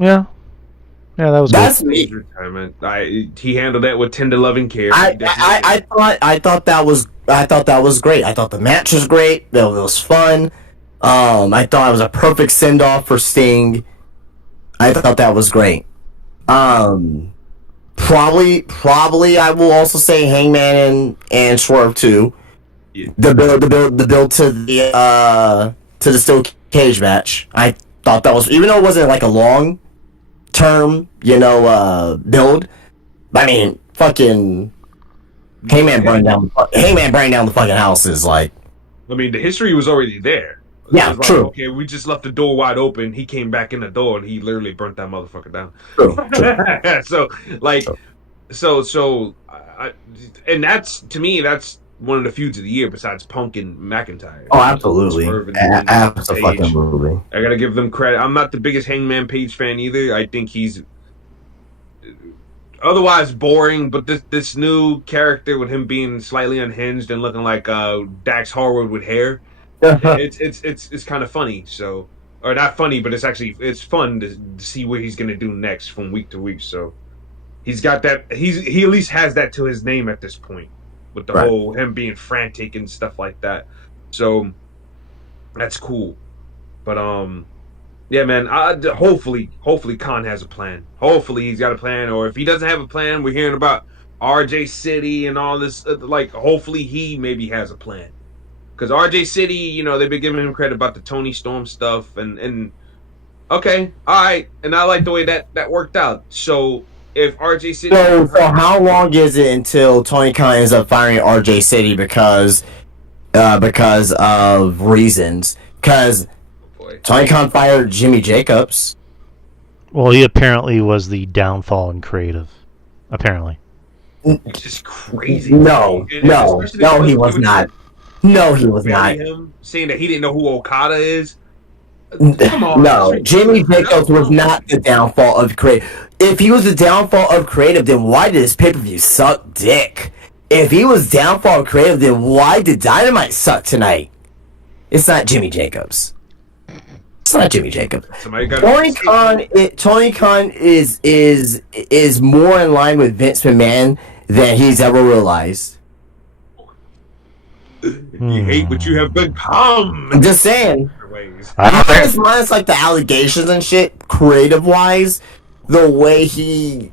Yeah. Yeah, that was That's good. me. Retirement. He handled that with tender loving care. I thought that was great. I thought the match was great. It was fun. I thought it was a perfect send off for Sting. I thought that was great. Probably I will also say Hangman and Swerve too. Yeah. The build to the steel cage match. I thought that was, even though it wasn't like a long term, build. I mean, fucking Hangman burning down the fucking house is like. I mean, the history was already there. Yeah, It was true. Okay, we just left the door wide open. He came back in the door and he literally burnt that motherfucker down. True. So, like, and that's, to me, that's one of the feuds of the year besides Punk and McIntyre. Oh, absolutely. Swerve and Absolutely. I gotta give them credit. I'm not the biggest Hangman Page fan either. I think he's otherwise boring, but this new character with him being slightly unhinged and looking like Dax Harwood with hair, it's kind of funny. So, or not funny, but it's fun to see what he's gonna do next from week to week. So, he's got that. He at least has that to his name at this point, with the whole him being frantic and stuff like that. So, that's cool. But yeah, man. Hopefully Khan has a plan. Hopefully he's got a plan, or if he doesn't have a plan, we're hearing about RJ City and all this. Hopefully he maybe has a plan. Because RJ City, they've been giving him credit about the Tony Storm stuff, and okay, all right, and I like the way that worked out. So if RJ City, So how long is it until Tony Khan ends up firing RJ City because of reasons? Because Tony Khan fired Jimmy Jacobs. Well, he apparently was the downfall in creative. Apparently. It's just crazy. No, no, Especially the no, he clip was giving not. him, No, he was bury not. him, saying that he didn't know who Okada is. Come on, that's No, Jimmy ridiculous. Jacobs was not the downfall of creative. If he was the downfall of creative, then why did his pay-per-view suck dick? If he was downfall of creative, then why did Dynamite suck tonight? It's not Jimmy Jacobs. It's not Jimmy Jacobs. Somebody got Tony Khan is more in line with Vince McMahon than he's ever realized. You hate what you have become. I'm just saying. Minus like the allegations and shit, creative wise, the way he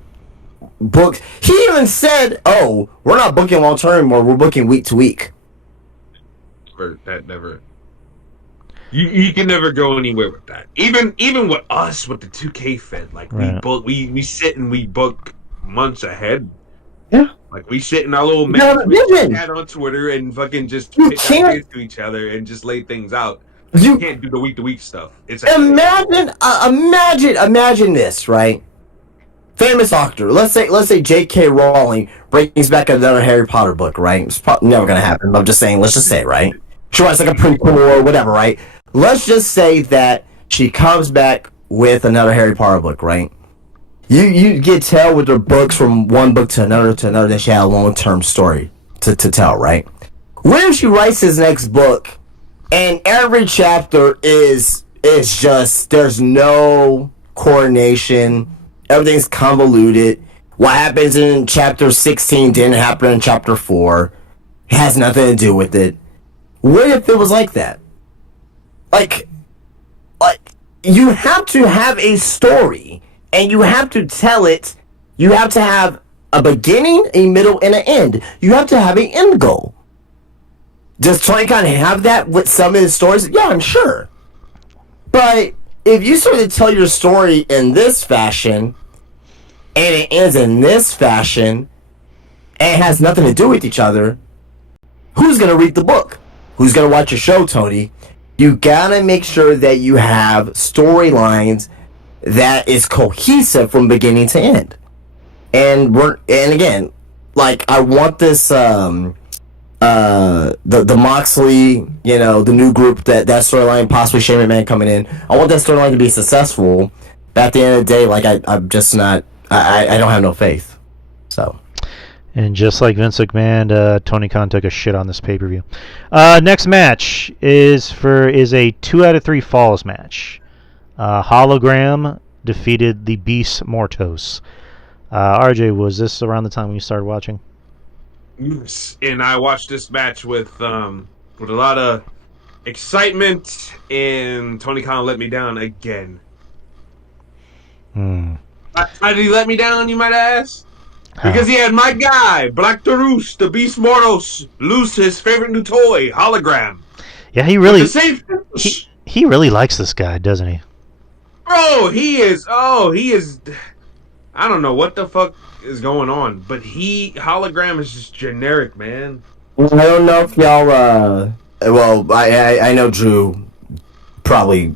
booked. He even said, "Oh, we're not booking long term anymore. We're booking week to week." That never. You can never go anywhere with that. Even with us with the 2K Fed, like we sit and we book months ahead. Yeah. Like we sit in our little chat on Twitter and fucking just pitch ideas to each other and just lay things out. You can't do the week to week stuff. It's imagine this, right? Famous actor. Let's say J.K. Rowling brings back another Harry Potter book, right? It's probably never gonna happen. But I'm just saying. Let's just say, right? She writes like a prequel or whatever, right? Let's just say that she comes back with another Harry Potter book, right? You get tell with her books from one book to another that she had a long-term story to tell, right? What if she writes his next book and every chapter is just, there's no coordination, everything's convoluted. What happens in chapter 16 didn't happen in chapter 4. It has nothing to do with it. What if it was like that? Like you have to have a story. And you have to tell it. You have to have a beginning, a middle, and an end. You have to have an end goal. Does Tony Khan have that with some of his stories? Yeah, I'm sure. But if you sort of tell your story in this fashion, and it ends in this fashion, and it has nothing to do with each other, who's going to read the book? Who's going to watch your show, Tony? You got to make sure that you have storylines that is cohesive from beginning to end. And again, like, I want this the Moxley, the new group, that storyline, possibly Shane McMahon coming in. I want that storyline to be successful. But at the end of the day, like, I'm just not, I don't have no faith. So. And just like Vince McMahon, Tony Khan took a shit on this pay-per-view. Next match is a 2 out of 3 falls match. Hologram defeated the Beast Mortos. RJ, was this around the time when you started watching? Yes, and I watched this match with a lot of excitement, and Tony Khan let me down again. How did he let me down, you might ask? Because he had my guy, Black Taurus, the Beast Mortos, lose his favorite new toy, Hologram. Yeah, he really he really likes this guy, doesn't he? Bro, he is. I don't know what the fuck is going on, but Hologram is just generic, man. I don't know if y'all. Well, I know Drew probably.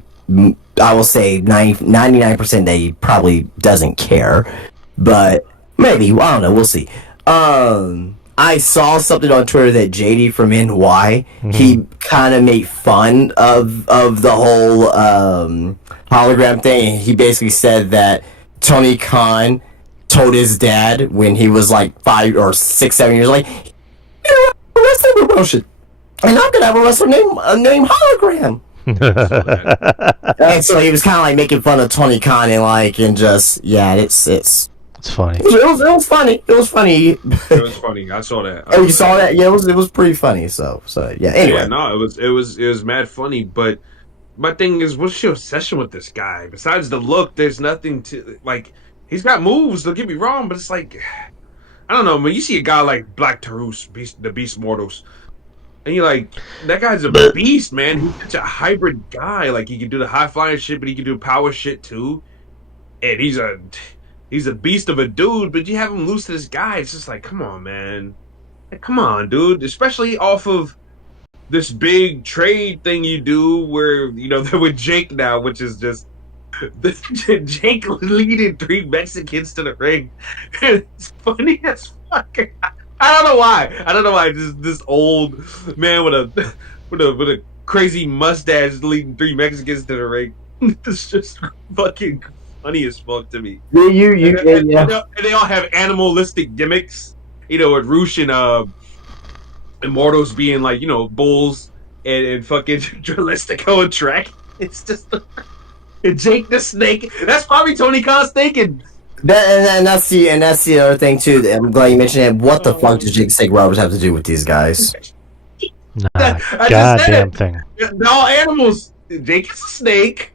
I will say 99% that he probably doesn't care, but maybe, I don't know. We'll see. I saw something on Twitter that JD from NY, he kind of made fun of the whole hologram thing. He basically said that Tony Khan told his dad when he was like 5 or 6, 7 years old, like, you're a wrestling promotion, and I'm gonna have a wrestler named Hologram. And so he was kind of like making fun of Tony Khan and just it's funny. It was funny. It was funny. It was funny. I saw that. Oh, you saw that? Yeah, it was pretty funny. So yeah. Anyway, yeah, no, it was mad funny. But my thing is, what's your obsession with this guy? Besides the look, there's nothing to like. He's got moves. Don't get me wrong, but it's like, I don't know. When you see a guy like Black Taurus, the Beast Mortals, and you're like, that guy's a beast, man. He's such a hybrid guy. Like, he can do the high flying shit, but he can do power shit too. And he's a beast of a dude, but you have him lose to this guy. It's just like, come on, man. Like, come on, dude. Especially off of this big trade thing you do where, they're with Jake now, which is just Jake leading 3 Mexicans to the ring. It's funny as fuck. I don't know why. I don't know why this old man with a with a crazy mustache leading 3 Mexicans to the ring. It's just fucking funny as fuck to me. And they all have animalistic gimmicks. With Roosh and Immortals being like, bulls and fucking Dralistico and Trek. It's just and Jake the Snake. That's probably Tony Khan's thinking. That's the other thing too. I'm glad you mentioned it. What the fuck does Jake Snake Roberts have to do with these guys? Nah, goddamn thing. They're all animals. Jake is a snake.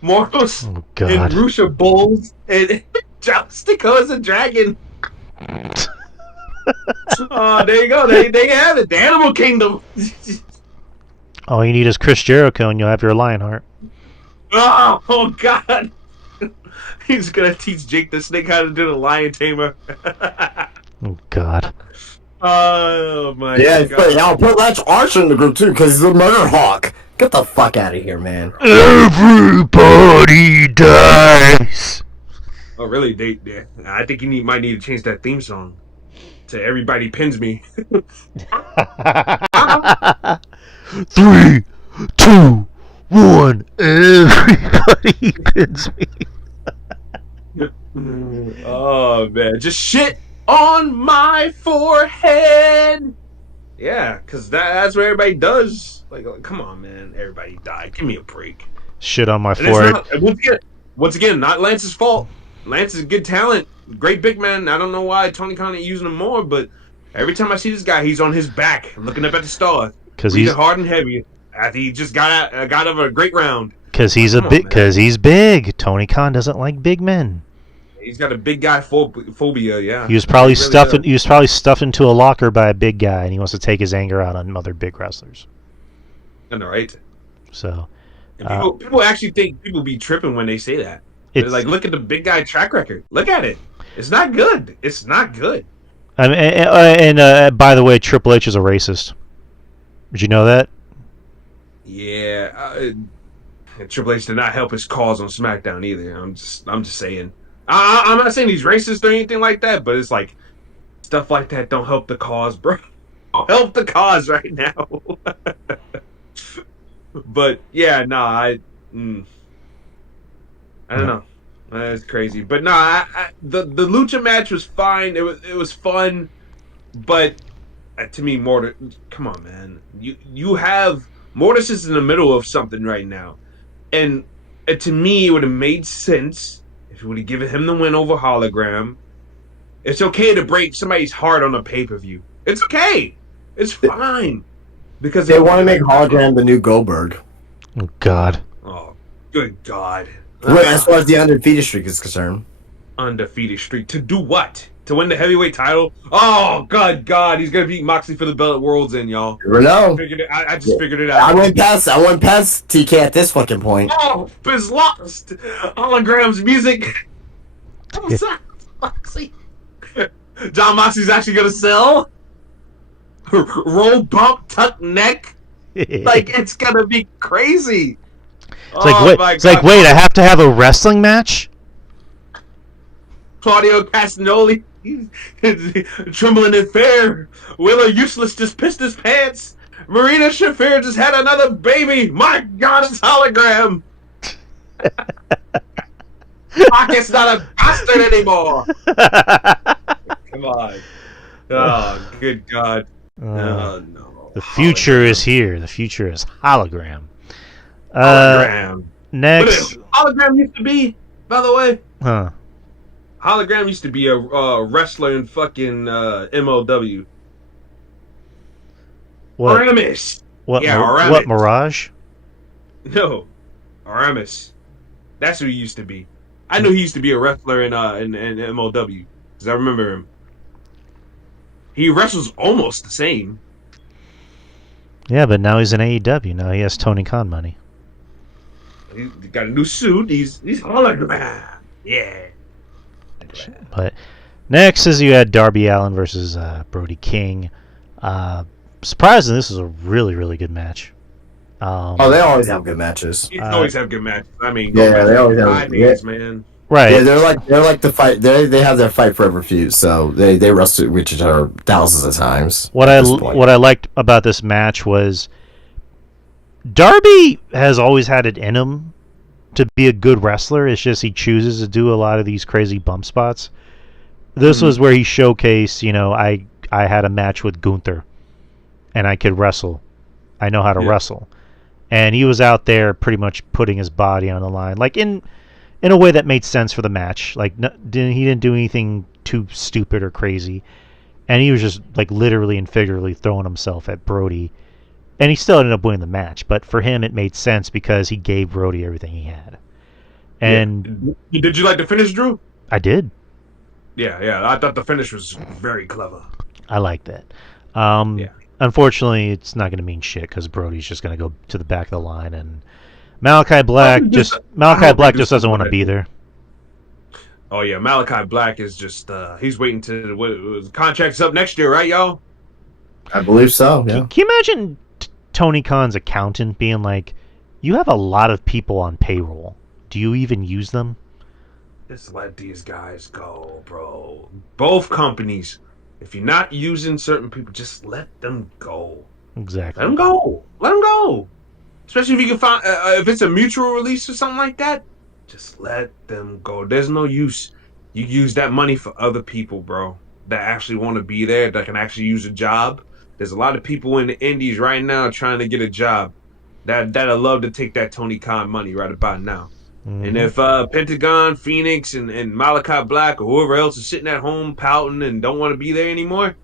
Mortals and Roosh are bulls, and Dralistico is a dragon. Oh, there you go. They have it. The Animal Kingdom. All you need is Chris Jericho, and you'll have your Lionheart. Oh God. He's gonna teach Jake the Snake how to do the Lion Tamer. Oh God. Oh my God. Yeah, I'll put Lance Archer in the group too because he's a murder hawk. Get the fuck out of here, man. Everybody dies. Oh really? I think you might need to change that theme song to "Everybody Pins Me." 3, 2, 1. Everybody pins me. Oh man, just shit on my forehead. Yeah, because that's what everybody does. Like, come on, man, everybody died. Give me a break. Shit on my forehead. Once again, not Lance's fault. Lance is good talent, great big man. I don't know why Tony Khan ain't using him more, but every time I see this guy, he's on his back, looking up at the star. Because he's hard and heavy. After he just got out of a great round. Because he's big. Tony Khan doesn't like big men. He's got a big guy phobia. Yeah. He was probably stuffed into a locker by a big guy, and he wants to take his anger out on other big wrestlers. I know, right? So. And people actually think people be tripping when they say that. They're like, look at the big guy track record. Look at it. It's not good. It's not good. I mean, and by the way, Triple H is a racist. Did you know that? Yeah. Triple H did not help his cause on SmackDown either. I'm just saying. I'm not saying he's racist or anything like that, but it's like stuff like that don't help the cause, bro. Help the cause right now. But yeah, I don't know. That's crazy. But the lucha match was fine. It was fun, but to me, Mortis, come on, man. You have Mortis is in the middle of something right now, and to me, it would have made sense if you would have given him the win over Hologram. It's okay to break somebody's heart on a pay-per-view. It's okay. It's fine. Because they want to make Hologram the new Goldberg. Oh, God. Oh, good God. Wait, as far as the undefeated streak is concerned. Undefeated streak. To do what? To win the heavyweight title? Oh, God, he's going to beat Moxley for the belt at World's End, y'all. You never know. I just figured it out. I went past TK at this fucking point. Oh, it's lost. Hologram's music. Moxley. John Moxley's actually going to sell? Roll bump, tuck neck. Like, it's gonna be crazy. It's like, wait, I have to have a wrestling match? Claudio Castagnoli, trembling in fear. Wheeler Useless just pissed his pants. Marina Shafir just had another baby. My God, it's Hologram. Pocket's not a bastard anymore. Come on. Oh, good God. No. The future is here. The future is Hologram. Hologram. Next. Hologram used to be, by the way. Huh. Hologram used to be a wrestler in fucking MLW. What? Aramis. What? Yeah, Aramis. What, Mirage? No. Aramis. That's who he used to be. I knew he used to be a wrestler in MLW. Because I remember him. He wrestles almost the same. Yeah, but now he's in AEW. Now he has Tony Khan money. He got a new suit. He's Hologram. Yeah. But next is you had Darby Allin versus Brody King. Surprisingly, this was a really, really good match. Oh, they always have good matches. You always have good matches. I mean, go Yeah, back they to always the have. high days, man. right. Yeah, they're like the fight. They have their fight forever feud, so they wrestle with each other thousands of times at this point. What I liked about this match was Darby has always had it in him to be a good wrestler. It's just he chooses to do a lot of these crazy bump spots. This was where he showcased, I had a match with Gunther, and I could wrestle. I know how to wrestle, and he was out there pretty much putting his body on the line, like in a way that made sense for the match. Like he didn't do anything too stupid or crazy, and he was just like literally and figuratively throwing himself at Brody, and he still ended up winning the match. But for him, it made sense because he gave Brody everything he had. And did you like the finish, Drew? I did. Yeah. I thought the finish was very clever. I like that. Yeah. Unfortunately, it's not going to mean shit because Brody's just going to go to the back of the line, and Malachi Black just doesn't want to be there. Oh yeah, Malachi Black is just he's waiting to the contract's up next year, right, y'all? I believe so. Yeah. Can you imagine Tony Khan's accountant being like, "You have a lot of people on payroll. Do you even use them?" Just let these guys go, bro. Both companies. If you're not using certain people, just let them go. Exactly. Let them go. Let them go. Especially if you can find if it's a mutual release or something like that. Just let them go. There's no use. You use that money for other people, bro, that actually want to be there, that can actually use a job. There's a lot of people in the indies right now trying to get a job that'd love to take that Tony Khan money right about now. And if Pentagon, Phoenix, and Malachi Black or whoever else is sitting at home pouting and don't want to be there anymore,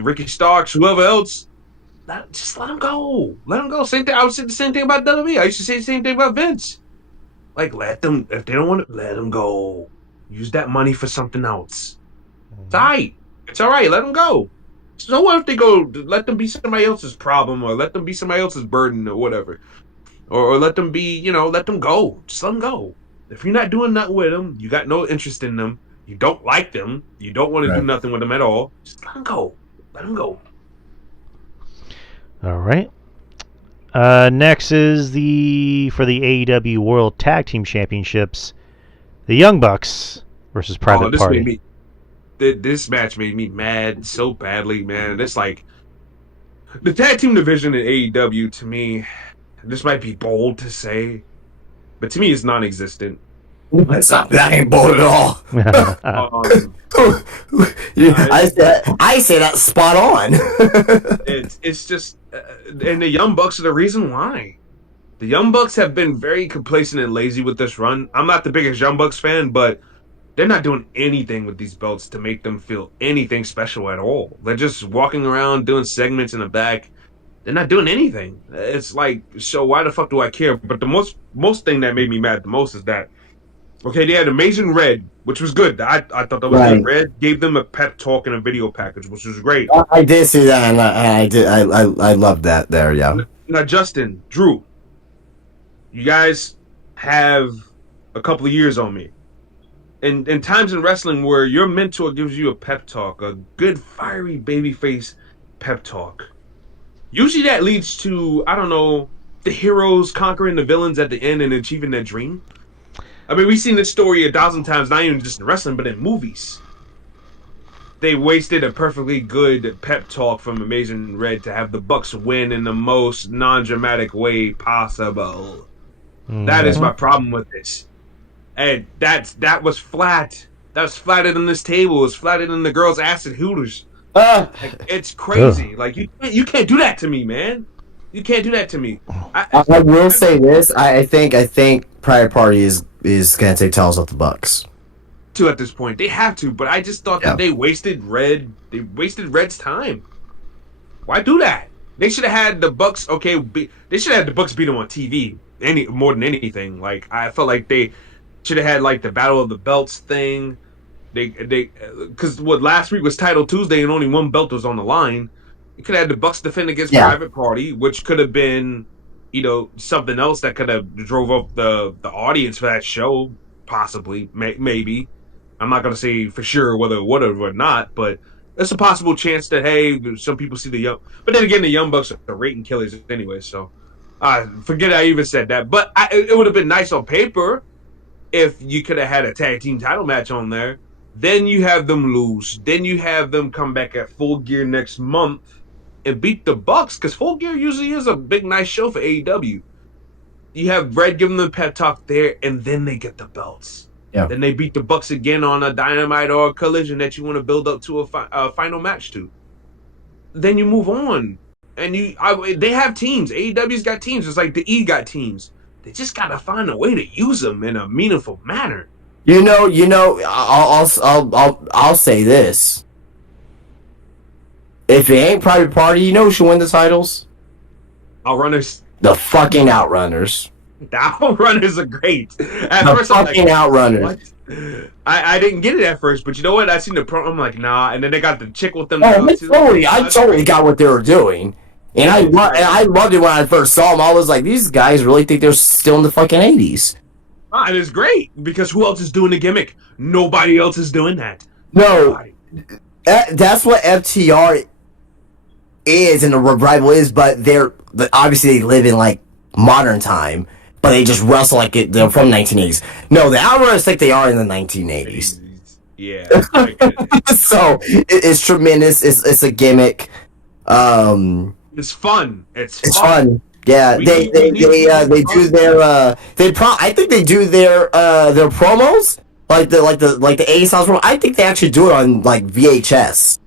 Ricky Starks, whoever else, just let them go. Let them go. Same thing. I would say the same thing about WWE. I used to say the same thing about Vince. Like, let them, if they don't want to, let them go. Use that money for something else. It's all right. It's all right. Let them go. So what if they go, let them be somebody else's problem or let them be somebody else's burden or whatever. Or let them be, let them go. Just let them go. If you're not doing nothing with them, you got no interest in them, you don't like them, you don't want to do nothing with them at all, just let them go. Let them go. All right. Next is for the AEW World Tag Team Championships, the Young Bucks versus Private Party. This match made me mad so badly, man. It's like the tag team division in AEW, to me, this might be bold to say, but to me, it's non-existent. That ain't bold at all. I say that's spot on. It's just, and the Young Bucks are the reason why. The Young Bucks have been very complacent and lazy with this run. I'm not the biggest Young Bucks fan, but they're not doing anything with these belts to make them feel anything special at all. They're just walking around doing segments in the back. They're not doing anything. It's like, so why the fuck do I care? But the most thing that made me mad the most is that, okay, they had Amazing Red, which was good. I thought that was good. Red gave them a pep talk and a video package, which was great. I did see that, and I loved that there, yeah. Now, Justin, Drew, you guys have a couple of years on me. In times in wrestling where your mentor gives you a pep talk, a good fiery babyface pep talk, usually that leads to, I don't know, the heroes conquering the villains at the end and achieving their dream. I mean, we've seen this story 1,000 times, not even just in wrestling, but in movies. They wasted a perfectly good pep talk from Amazing Red to have the Bucks win in the most non-dramatic way possible. That is my problem with this. And that was flat. That was flatter than this table. It was flatter than the girls' ass at Hooters. Like, it's crazy. Like, you can't do that to me, man. You can't do that to me. I will say this. I think Private Party is gonna take tails off the Bucks. At this point, they have to. But I just thought that they wasted Red. They wasted Red's time. Why do that? They should have had the Bucks. Okay, they should have had the Bucks beat them on TV. More than anything. Like, I felt like they should have had like the Battle of the Belts thing. They because last week was Title Tuesday and only one belt was on the line. You could have had the Bucks defend against Private Party, which could have been, something else that could have drove up the audience for that show, possibly, maybe. I'm not gonna say for sure whether it would have or not, but There's a possible chance that hey, some people see the young, but then again, the Young Bucks are rating killers anyway. So, forget I even said that. But it would have been nice on paper if you could have had a tag team title match on there. Then you have them lose. Then you have them come back at Full Gear next month and beat the Bucks because Full Gear usually is a big, nice show for AEW. You have Red giving them pep talk there, and then they get the belts. Yeah. Then they beat the Bucks again on a Dynamite or a Collision that you want to build up to a final match to. Then you move on, and they have teams. AEW's got teams. It's like the E got teams. They just gotta find a way to use them in a meaningful manner. I'll say this. If it ain't Private Party, you know who should win the titles? Outrunners. The fucking Outrunners. The Outrunners are great. At The first, I'm fucking like, Outrunners. what? I didn't get it at first, but you know what? I seen the pro. I'm like, nah. And then they got the chick with them. I totally got what they were doing. And I loved it when I first saw them. I was like, these guys really think they're still in the fucking 80s. And it's great because who else is doing the gimmick? Nobody else is doing that. No, that's what FTR is and the revival is, but obviously they live in like modern time, but they just wrestle like they're from 1980s. No, the Outrunners think they are in the 1980s. Yeah. So it's tremendous. It's a gimmick. It's fun. It's fun. Yeah, they do their I think they do their promos like the A styles promo. I think they actually do it on like VHS,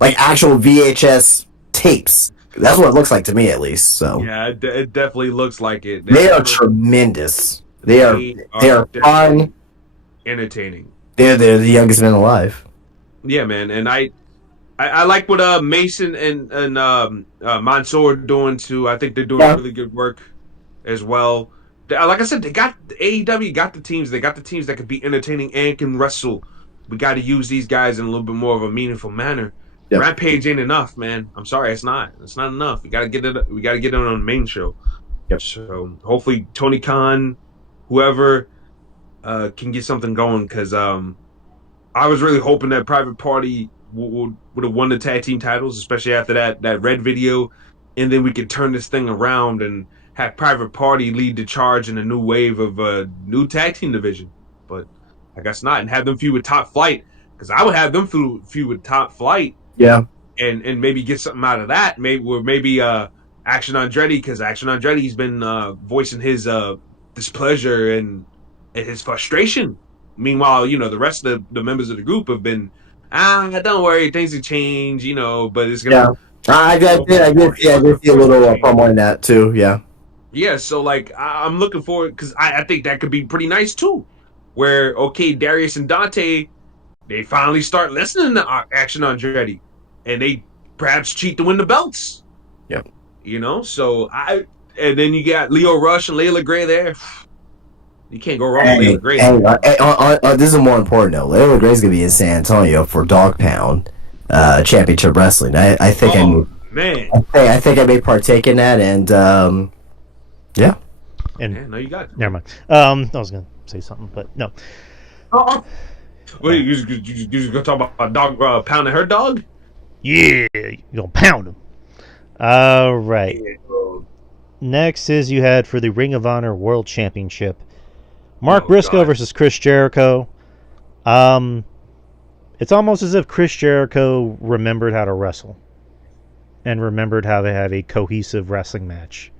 like actual VHS tapes. That's what it looks like to me, at least. So yeah, it definitely looks like it. They are tremendous. They are fun, entertaining. They're the youngest men alive. Yeah, man, and I like what Mason and Mansoor are doing too. I think they're doing really good work as well. Like I said, they got AEW got the teams. They got the teams that can be entertaining and can wrestle. We got to use these guys in a little bit more of a meaningful manner. Yep. Rampage ain't enough, man. I'm sorry, it's not. It's not enough. We gotta get it. We gotta get it on the main show. Yep. So hopefully Tony Khan, whoever, can get something going because I was really hoping that Private Party would have won the tag team titles, especially after that Red video, and then we could turn this thing around and have Private Party lead the charge in a new wave of a new tag team division. But I guess not, and have them feud with Top Flight because I would have them feud with Top Flight. Yeah, and maybe get something out of that. Maybe Action Andretti because Action Andretti's been voicing his displeasure and his frustration. Meanwhile, the rest of the members of the group have been. Don't worry, things will change, but it's gonna. Yeah, I did see a little promo in that too. Yeah. Yeah, so like I'm looking forward because I think that could be pretty nice too. Where Darius and Dante, they finally start listening to Action Andretti, and they perhaps cheat to win the belts. Yep. So and then you got Leo Rush and Layla Gray there. You can't go wrong with Layla Gray. This is more important though. Layla Gray's gonna be in San Antonio for Dog Pound Championship Wrestling. I think I think I may partake in that, and yeah. And no, you got it. Never mind. I was gonna say something, but no. Wait, you gonna talk about a dog pounding her dog? Yeah, you gonna pound him. All right. Next is you had for the Ring of Honor World Championship, Mark Briscoe versus Chris Jericho. It's almost as if Chris Jericho remembered how to wrestle and remembered how to have a cohesive wrestling match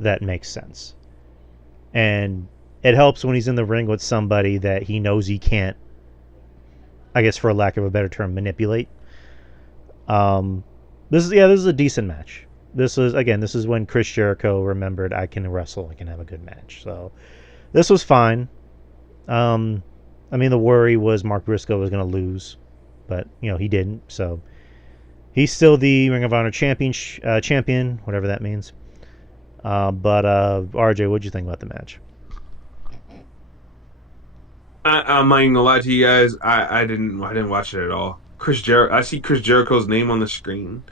that makes sense. And it helps when he's in the ring with somebody that he knows he can't, I guess for lack of a better term, manipulate. This is a decent match. This is when Chris Jericho remembered I can wrestle, I can have a good match. So this was fine. The worry was Mark Briscoe was going to lose, but he didn't. So he's still the Ring of Honor champion, whatever that means. But RJ, what'd you think about the match? I'm not even gonna lie to you guys. I didn't watch it at all. I see Chris Jericho's name on the screen.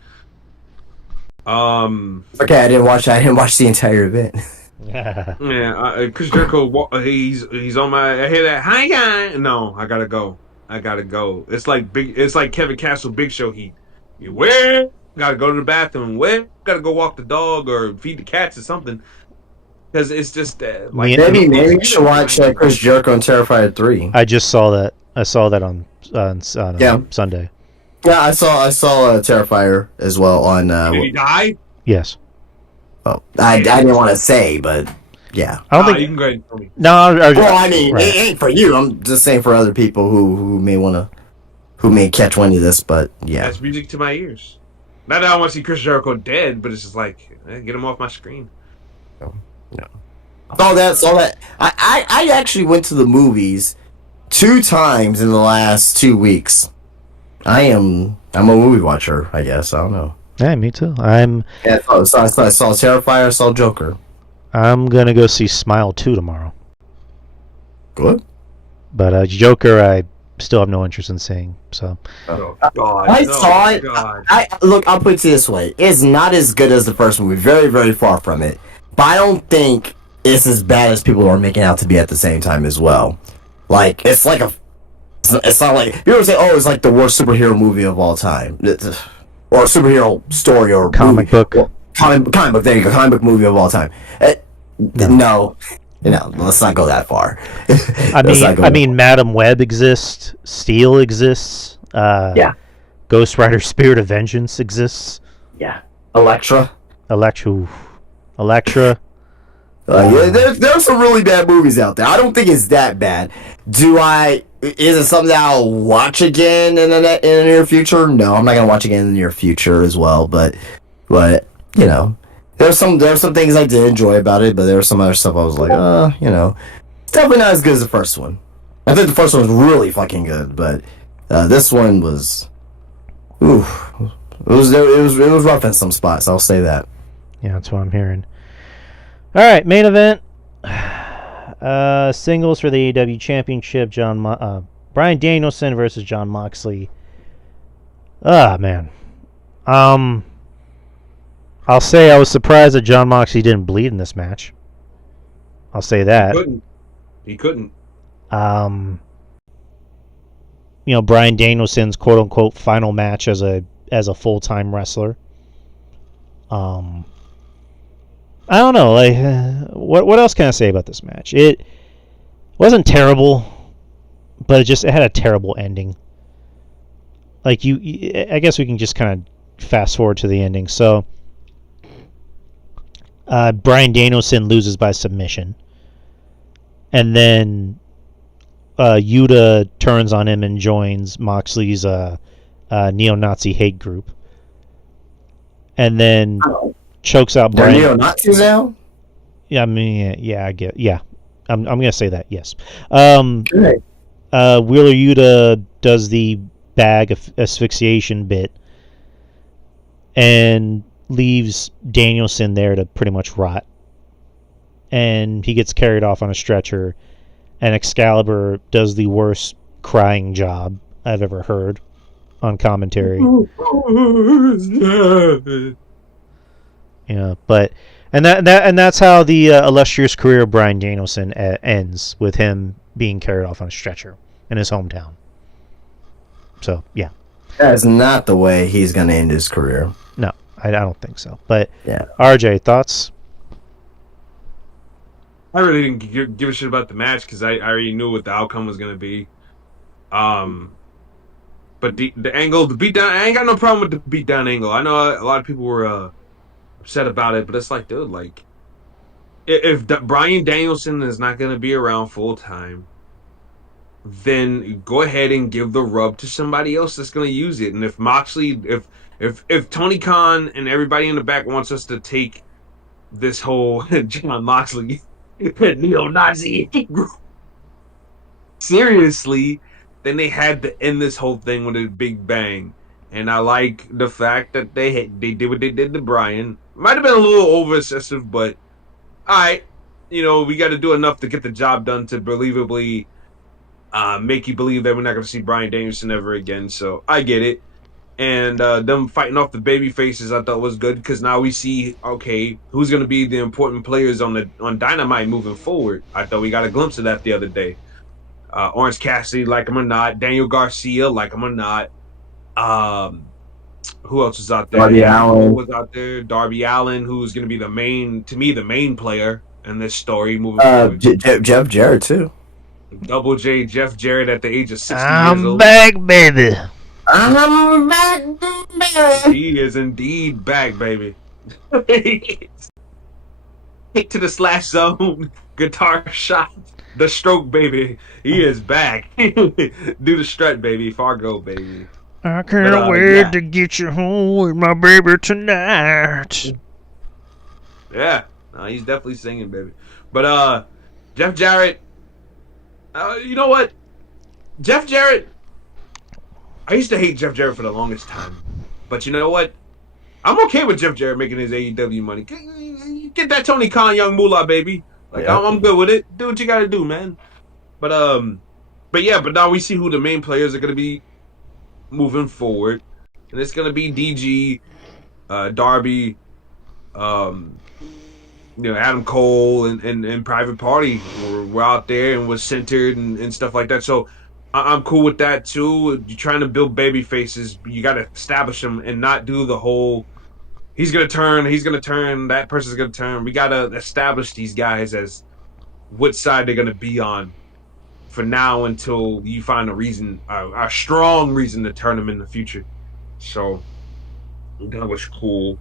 Okay, I didn't watch the entire event. Yeah, Chris Jericho. He's on my. I hear that. Hi guy. No, I gotta go. I gotta go. It's like big. It's like Kevin Castle, Big Show heat. You where? Gotta go to the bathroom. Where? Gotta go walk the dog or feed the cats or something. Because it's just like Me, me, Maybe you should feuding watch behind Chris Jericho and Terrifier 3. I just saw that. I saw that on Yeah. Sunday. Yeah, I saw Terrifier as well on. Did he die? Yes. Oh, I didn't want to say, but yeah. I don't You think. can go ahead and tell me. No. Well, I mean, right. it ain't for you. I'm just saying for other people who may catch wind of this, but yeah. That's music to my ears. Not that I want to see Chris Jericho dead, but it's just like get him off my screen. No. Saw that. I actually went to the movies 2 times in the last 2 weeks. I'm a movie watcher, I guess. I don't know. Yeah, me too. Yeah, so I saw Terrifier, I saw Joker. I'm gonna go see Smile 2 tomorrow. Good. But Joker, I still have no interest in seeing. So Oh God! I saw it. God. Look. I'll put it this way: it's not as good as the first movie. Very, very far from it. But I don't think it's as bad as people are making out to be at the same time as well. Like it's like a. It's not like people say, "Oh, it's like the worst superhero movie of all time," or a superhero story or comic book. Comic book. There you go. Comic book movie of all time. No. Let's not go that far. I mean, Madam Web exists. Steel exists. Yeah. Ghost Rider: Spirit of Vengeance exists. Yeah. Elektra. Elektra. Yeah, there's some really bad movies out there. I don't think it's that bad. Is it something that I'll watch again in the near future? No, I'm not gonna watch again in the near future as well. But there's some things I did enjoy about it, but there was some other stuff I was like, it's definitely not as good as the first one. I think the first one was really fucking good, but this one was, it was rough in some spots. I'll say that. Yeah, that's what I'm hearing. All right, main event. Singles for the AEW Championship. Bryan Danielson versus Jon Moxley. Man. I'll say I was surprised that Jon Moxley didn't bleed in this match. I'll say that. He couldn't. Bryan Danielson's quote unquote final match as a full-time wrestler. I don't know. Like, what else can I say about this match? It wasn't terrible, but it had a terrible ending. Like I guess we can just kind of fast forward to the ending. So, Bryan Danielson loses by submission, and then Yuta turns on him and joins Moxley's neo-Nazi hate group, and then chokes out Bryan. They're neo-Nazis now? Yeah, I mean, yeah, I get. Yeah, I'm gonna say that. Yes. Wheeler Yuta does the bag asphyxiation bit, and leaves Danielson there to pretty much rot. And he gets carried off on a stretcher, and Excalibur does the worst crying job I've ever heard on commentary. But that's how the illustrious career of Bryan Danielson ends, with him being carried off on a stretcher in his hometown. So yeah, that's not the way he's gonna end his career. No, I don't think so. But yeah, RJ, thoughts? I really didn't give a shit about the match because I already knew what the outcome was gonna be. But the angle, the beatdown, I ain't got no problem with the beatdown angle. I know a lot of people were upset about it, but it's like, dude, like, if Bryan Danielson is not gonna be around full time, then go ahead and give the rub to somebody else that's gonna use it. And if Moxley, if Tony Khan and everybody in the back wants us to take this whole Jon Moxley neo-Nazi seriously, then they had to end this whole thing with a big bang. And I like the fact that they did what they did to Bryan. Might have been a little over excessive, but alright, we got to do enough to get the job done to believably make you believe that we're not going to see Bryan Danielson ever again. So I get it. And them fighting off the baby faces, I thought was good, because now we see, okay, who's going to be the important players on Dynamite moving forward. I thought we got a glimpse of that the other day. Orange Cassidy, like him or not. Daniel Garcia, like him or not. Um, who else was out there? Darby Adam Cole Allin. was out there. Darby Allin, who's going to be the main player in this story moving forward. Jeff Jarrett too. Double J, Jeff Jarrett at the age of 60 years I'm old. back, baby. I'm back, baby. He is indeed back, baby. Kick to the slash zone, guitar shot, the stroke, baby. He is back. Do the strut, baby. Fargo, baby. I can't wait yeah. to get you home with my baby tonight. Yeah, no, he's definitely singing, baby. But Jeff Jarrett, you know what? Jeff Jarrett, I used to hate Jeff Jarrett for the longest time. But you know what? I'm okay with Jeff Jarrett making his AEW money. Get that Tony Khan young moolah, baby. Like Yeah. I'm good with it. Do what you gotta do, man. But now we see who the main players are gonna be moving forward. And it's gonna be DG, Darby, Adam Cole and Private Party were out there and was centered and stuff like that. So I'm cool with that too. You're trying to build baby faces, but you got to establish them and not do the whole he's gonna turn, that person's gonna turn. We got to establish these guys as what side they're gonna be on for now until you find a strong reason to turn them in the future. So that was cool.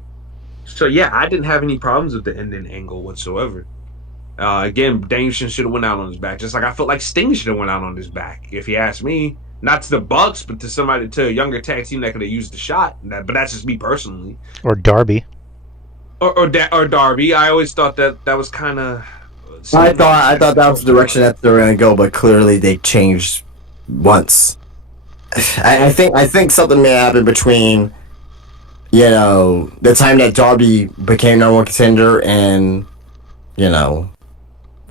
So yeah, I didn't have any problems with the ending angle whatsoever. Again, Danielson should have went out on his back, just like I felt like Sting should have went out on his back. If you ask me, not to the Bucks, but to a younger tag team that could have used the shot. But that's just me personally. Or Darby. Or Darby. I always thought that was kind of. I thought that was the direction that they were gonna go, but clearly they changed once. I think something may happen between, the time that Darby became number one contender and,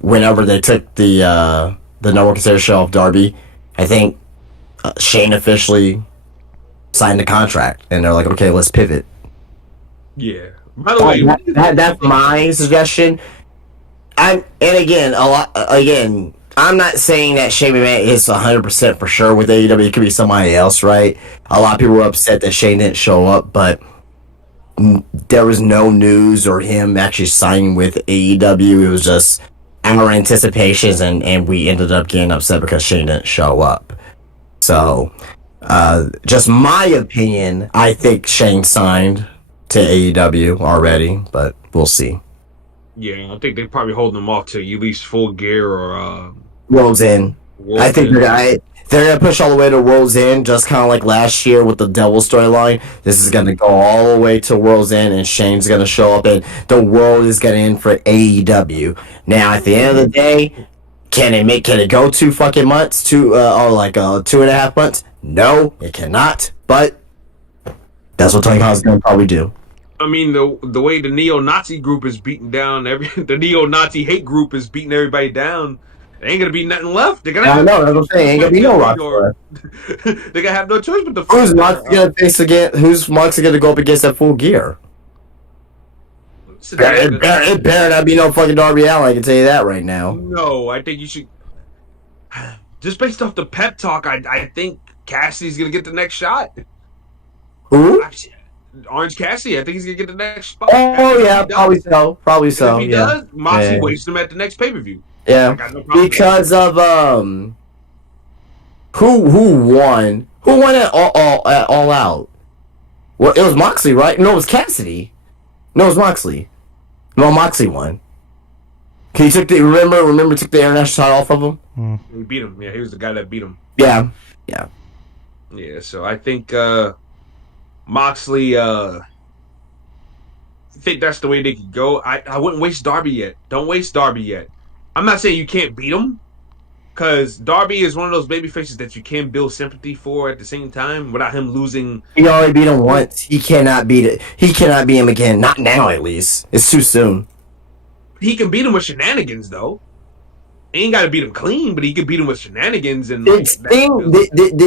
whenever they took the number one contender show off Darby. I think Shane officially signed the contract, and they're like, okay, let's pivot. Yeah. By the way, that's my suggestion. I'm not saying that Shane McMahon is 100% for sure with AEW. It could be somebody else, right? A lot of people were upset that Shane didn't show up, but there was no news or him actually signing with AEW. It was just our anticipations, and we ended up getting upset because Shane didn't show up. So, just my opinion, I think Shane signed to AEW already, but we'll see. Yeah, I think they're probably holding him off to at least Full Gear or World's End. I think they're gonna push all the way to World's End, just kind of like last year with the Devil storyline. This is gonna go all the way to World's End, and Shane's gonna show up, and the world is gonna end for AEW. Now, at the end of the day, can it go 2 fucking months? 2.5 months? No, it cannot. But that's what Tony Khan's gonna probably do. I mean, the way the neo-Nazi group is beating down the neo-Nazi hate group is beating everybody down. There ain't gonna be nothing left. They're gonna I know. That's what I'm saying. Ain't gonna be no Rock left. They're gonna have no choice but to. Who's Moxley gonna face again? Who's Moxley gonna go up against that Full Gear? It better not be no fucking Darby Allin. I can tell you that right now. No, I think you should. Just based off the pep talk, I think Cassidy's gonna get the next shot. Who? Orange Cassidy, I think he's gonna get the next spot. Oh yeah, probably so. Probably so. If he does, Moxley wastes him at the next pay-per-view. Yeah, because of who won? Who won at all out? Well, it was Moxley, right? No, it was Cassidy. No, it was Moxley. No, Moxley won. He took the remember took the international title off of him. He beat him. Yeah, he was the guy that beat him. Yeah. So I think Moxley. I think that's the way they could go. I wouldn't waste Darby yet. Don't waste Darby yet. I'm not saying you can't beat him, because Darby is one of those baby faces that you can build sympathy for at the same time without him losing. He already beat him once. He cannot beat it. He cannot beat him again. Not now, at least. It's too soon. He can beat him with shenanigans, though. He ain't got to beat him clean, but he can beat him with shenanigans. And did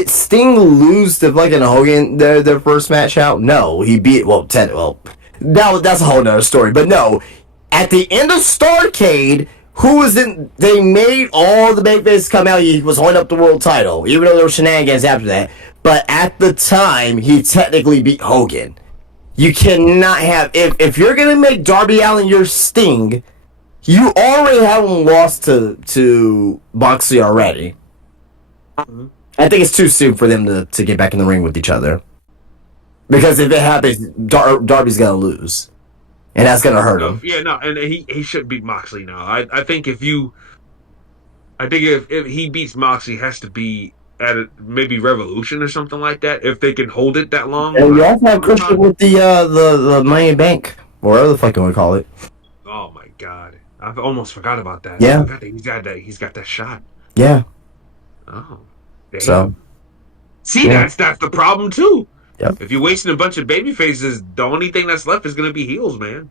Sting lose to fucking Hogan their first match out? No, he beat that's a whole nother story. But no, at the end of Starrcade, who was in? They made all the babyfaces come out. He was holding up the world title, even though there were shenanigans after that. But at the time, he technically beat Hogan. You cannot have if you're gonna make Darby Allin your Sting, you already have him lost to Moxley already. Mhm. I think it's too soon for them to get back in the ring with each other. Because if it happens, Darby's gonna lose, and that's gonna hurt him. Yeah, no, and he should beat Moxley now. I think if he beats Moxley, it has to be at maybe Revolution or something like that. If they can hold it that long. And you also have Christian with the Money in Bank, or whatever the fuck you want to call it. Oh my god, I almost forgot about that. Yeah. I forgot that he's got that shot. Yeah. Oh, damn. So. See, Yeah. that's the problem too. Yep. If you're wasting a bunch of baby faces, the only thing that's left is going to be heels, man.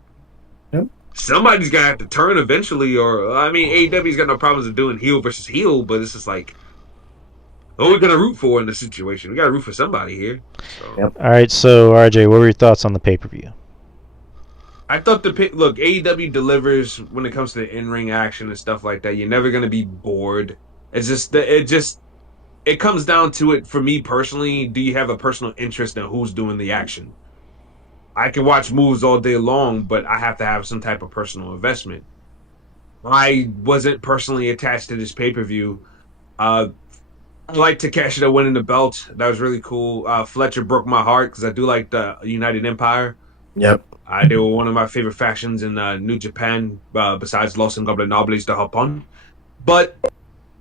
Yep. Somebody's going to have to turn eventually, or I mean, AEW's got no problems of doing heel versus heel, but it's just like, what are we going to root for in this situation? We got to root for somebody here. So. Yep. All right, so RJ, what were your thoughts on the pay-per-view? I thought look, AEW delivers when it comes to in-ring action and stuff like that. You're never going to be bored. It comes down to it for me personally. Do you have a personal interest in who's doing the action? I can watch moves all day long, but I have to have some type of personal investment. I wasn't personally attached to this pay-per-view. I like Takeshita winning the belt. That was really cool. Fletcher broke my heart because I do like the United Empire. Yep. They were one of my favorite factions in New Japan, besides Los Ingobernables de Japón. But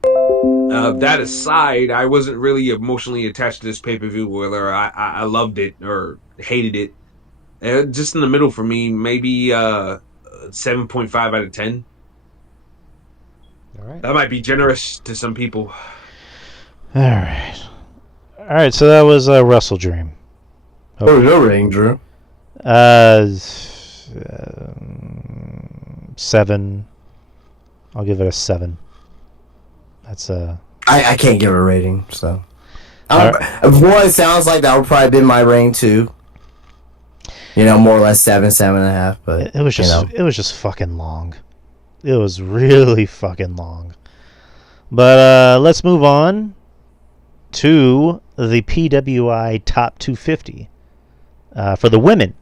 that aside, I wasn't really emotionally attached to this pay-per-view, whether I loved it or hated it. Just in the middle for me, maybe 7.5 out of 10. All right. That might be generous to some people. All right. So that was Wrestle Dream. What was your rating, Drew? 7. I'll give it a 7. That's I can't give it a rating, so. Alright. From what it sounds like, that would probably be my rating too. You know, more or less 7.5. But it was just fucking long. It was really fucking long. But let's move on to the PWI Top 250 for the women.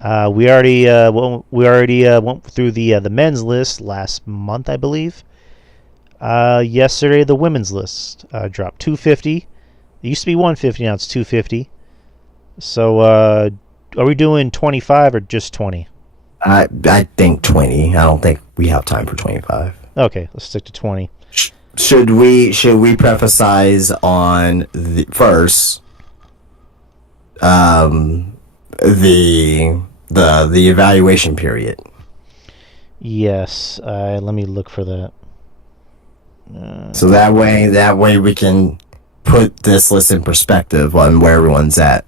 We already went through the men's list last month, I believe. Yesterday, the women's list dropped 250. It used to be 150, now it's 250. So, are we doing 25 or just 20? I think 20. I don't think we have time for 25. Okay, let's stick to 20. Should we prefacize on the first the evaluation period? Yes, let me look for that. So that way we can put this list in perspective on where everyone's at.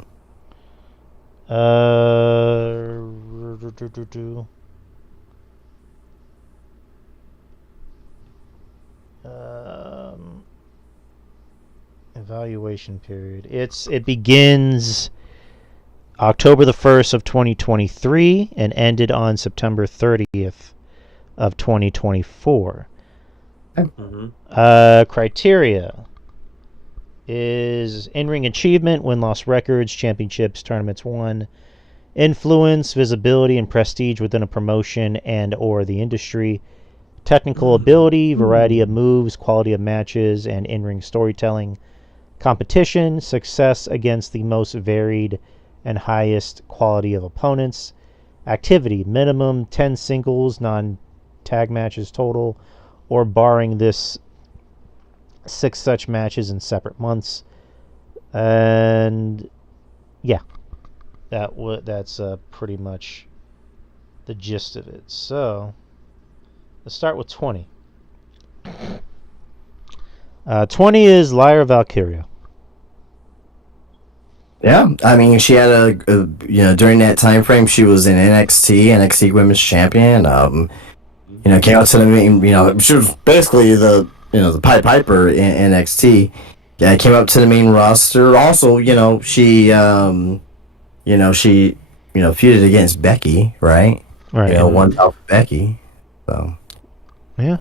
Evaluation period. It begins October the 1st of 2023 and ended on September 30th of 2024. Mm-hmm. Criteria is in-ring achievement, win-loss records, championships, tournaments won, influence, visibility, and prestige within a promotion and or the industry, technical ability, variety of moves, quality of matches, and in-ring storytelling, competition, success against the most varied and highest quality of opponents, activity, minimum 10 singles, non-tag matches total, or barring this 6 such matches in separate months. And yeah, that's pretty much the gist of it. So let's start with 20. 20 is Lyra Valkyria. Yeah, I mean, she had a during that time frame, she was in NXT Women's Champion. Came out to the main. She was basically the Pied Piper in NXT. Yeah, came up to the main roster. Also, she feuded against Becky, right? Right. One out for Becky. So. Yeah.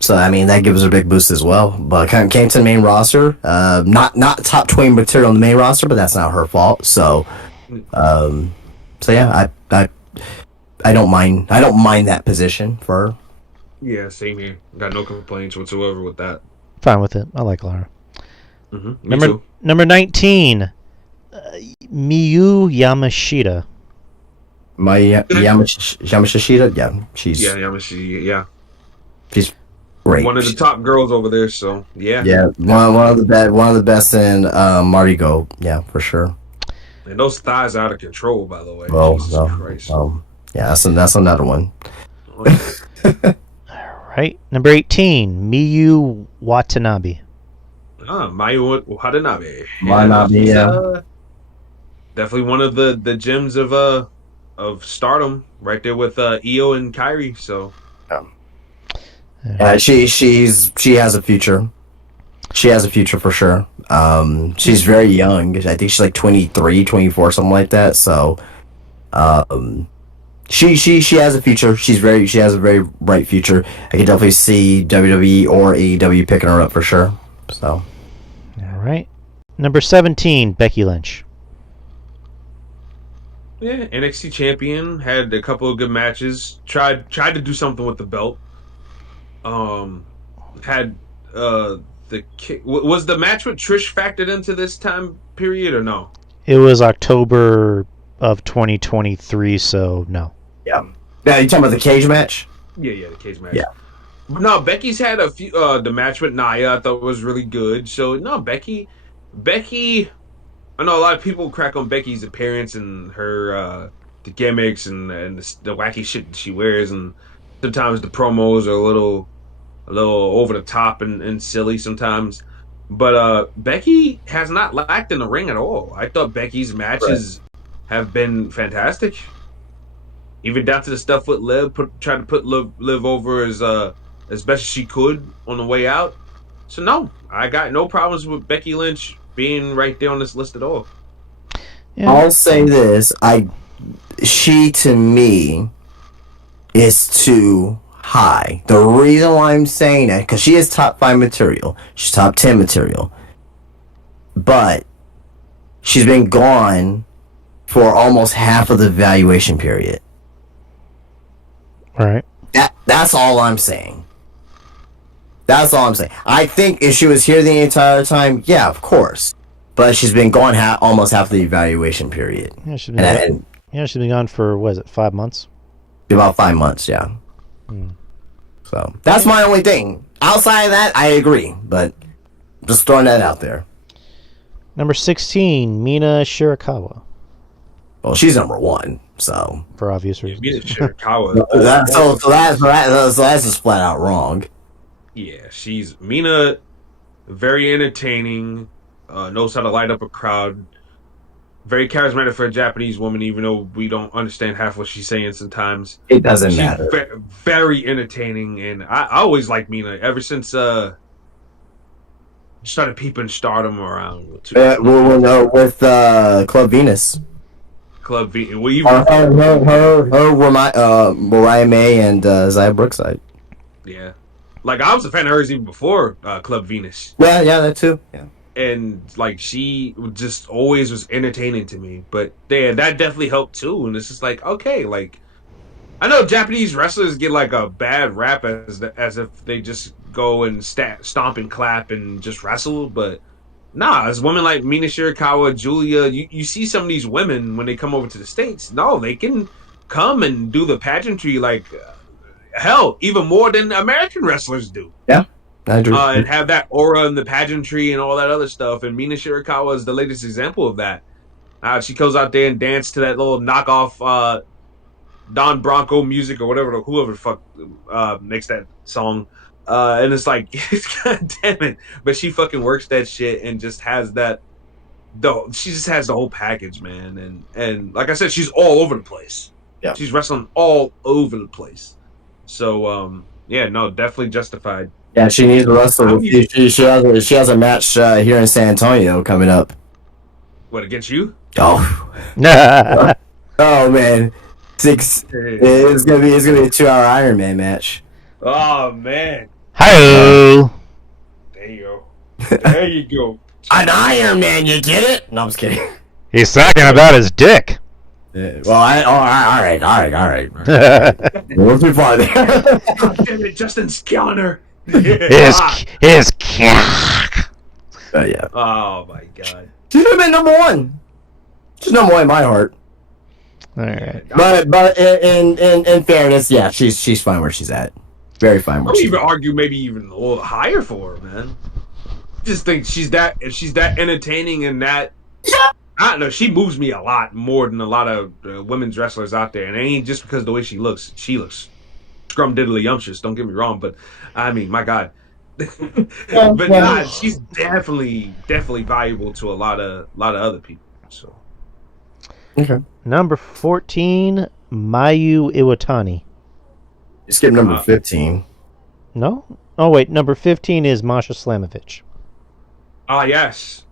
So I mean that gives her a big boost as well. But kind of came to the main roster. Not top 20 material on the main roster, but that's not her fault. So, yeah, I don't mind. I don't mind that position for her. Yeah, same here. Got no complaints whatsoever with that. Fine with it. I like Lara. Me Number too. number 19, Miyu Yamashita. Yamashita, yeah, she's she's great. One of the top girls over there. So yeah, one of the best in Marty Go, yeah, for sure. And those thighs are out of control, by the way. Well, Jesus Christ. Yeah, that's another one. All right. Number 18, Miyu Watanabe. Mayu Watanabe. Yeah. Definitely one of the gems of stardom, right there with Io and Kyrie. So she has a future. She has a future for sure. She's very young. I think she's like 23, 24, something like that. So, she has a future. She has a very bright future. I can definitely see WWE or AEW picking her up for sure. So, all right. Number 17, Becky Lynch. yeah, NXT champion, had a couple of good matches. Tried to do something with the belt. Had was the match with Trish factored into this time period or no? It was October of 2023, so no. yeah. Now you talking about the cage match? Yeah, the cage match. Yeah. No, Becky's had a few. The match with Nia I thought was really good. So no, Becky. I know a lot of people crack on Becky's appearance and her the gimmicks and the wacky shit that she wears, and sometimes the promos are a little over the top and silly sometimes. But Becky has not lacked in the ring at all. I thought Becky's matches have been fantastic. Even down to the stuff with Liv, trying to put Liv over as best as she could on the way out. So no, I got no problems with Becky Lynch being right there on this list at all. Yeah. I'll say this: she to me is too high. The reason why I'm saying that, because she is top 5 material, she's top 10 material, but she's been gone for almost half of the evaluation period. All right. That's all I'm saying. That's all I'm saying. I think if she was here the entire time, yeah, of course. But she's been gone almost half the evaluation period. Yeah, she's been gone for, what is it, 5 months? About 5 months, yeah. So that's my only thing. Outside of that, I agree. But just throwing that out there. Number 16, Mina Shirakawa. Well, she's number 1, so for obvious reasons. Mina Shirakawa. So that's just flat out wrong. Yeah, she's Mina, very entertaining, knows how to light up a crowd, very charismatic for a Japanese woman, even though we don't understand half what she's saying sometimes. It doesn't matter. Very entertaining, and I always liked Mina ever since started peeping stardom around. With Club Venus. Club Venus. Mariah May and Zaya Brookside. Yeah. Like, I was a fan of hers even before Club Venus. Yeah, that too. Yeah. And, like, she just always was entertaining to me. But, yeah, that definitely helped, too. And it's just like, okay, like, I know Japanese wrestlers get, like, a bad rap as if they just go and stomp and clap and just wrestle. But, nah, as women like Mina Shirakawa, Julia, you see some of these women when they come over to the States. No, they can come and do the pageantry, like... hell, even more than American wrestlers do. Yeah, I agree. And have that aura and the pageantry and all that other stuff. And Mina Shirakawa is the latest example of that. She goes out there and dances to that little knockoff Don Bronco music or whoever the fuck makes that song. And it's like, god damn it. But she fucking works that shit and just has that. She just has the whole package, man. And like I said, she's all over the place. Yeah, she's wrestling all over the place. So, yeah, no, definitely justified. Yeah, she needs to wrestle. She has a match here in San Antonio coming up. What, against you? Oh. Oh man, it's gonna be a 2-hour Iron Man match. Oh man, Hi. there you go. There you go. An Iron Man, you get it? No, I'm just kidding. He's talking about his dick. Well, all right. his We're too far there. God damn it, Justin's killing her. his cock. Yeah. Oh my god. She's been number one. She's number one in my heart. All right. But in fairness, yeah, she's fine where she's at. Very fine I where would she's even at. argue maybe even a little higher for her, man. I just think she's that entertaining and that I don't know. She moves me a lot more than a lot of women's wrestlers out there, and it ain't just because of the way she looks. She looks scrum diddly yumptious. Don't get me wrong, but I mean, my God. But nah, she's definitely valuable to a lot of other people. So Okay. Number 14, Mayu Iwatani. You skip number 15. No? Oh, wait. Number 15 is Masha Slamovich. yes,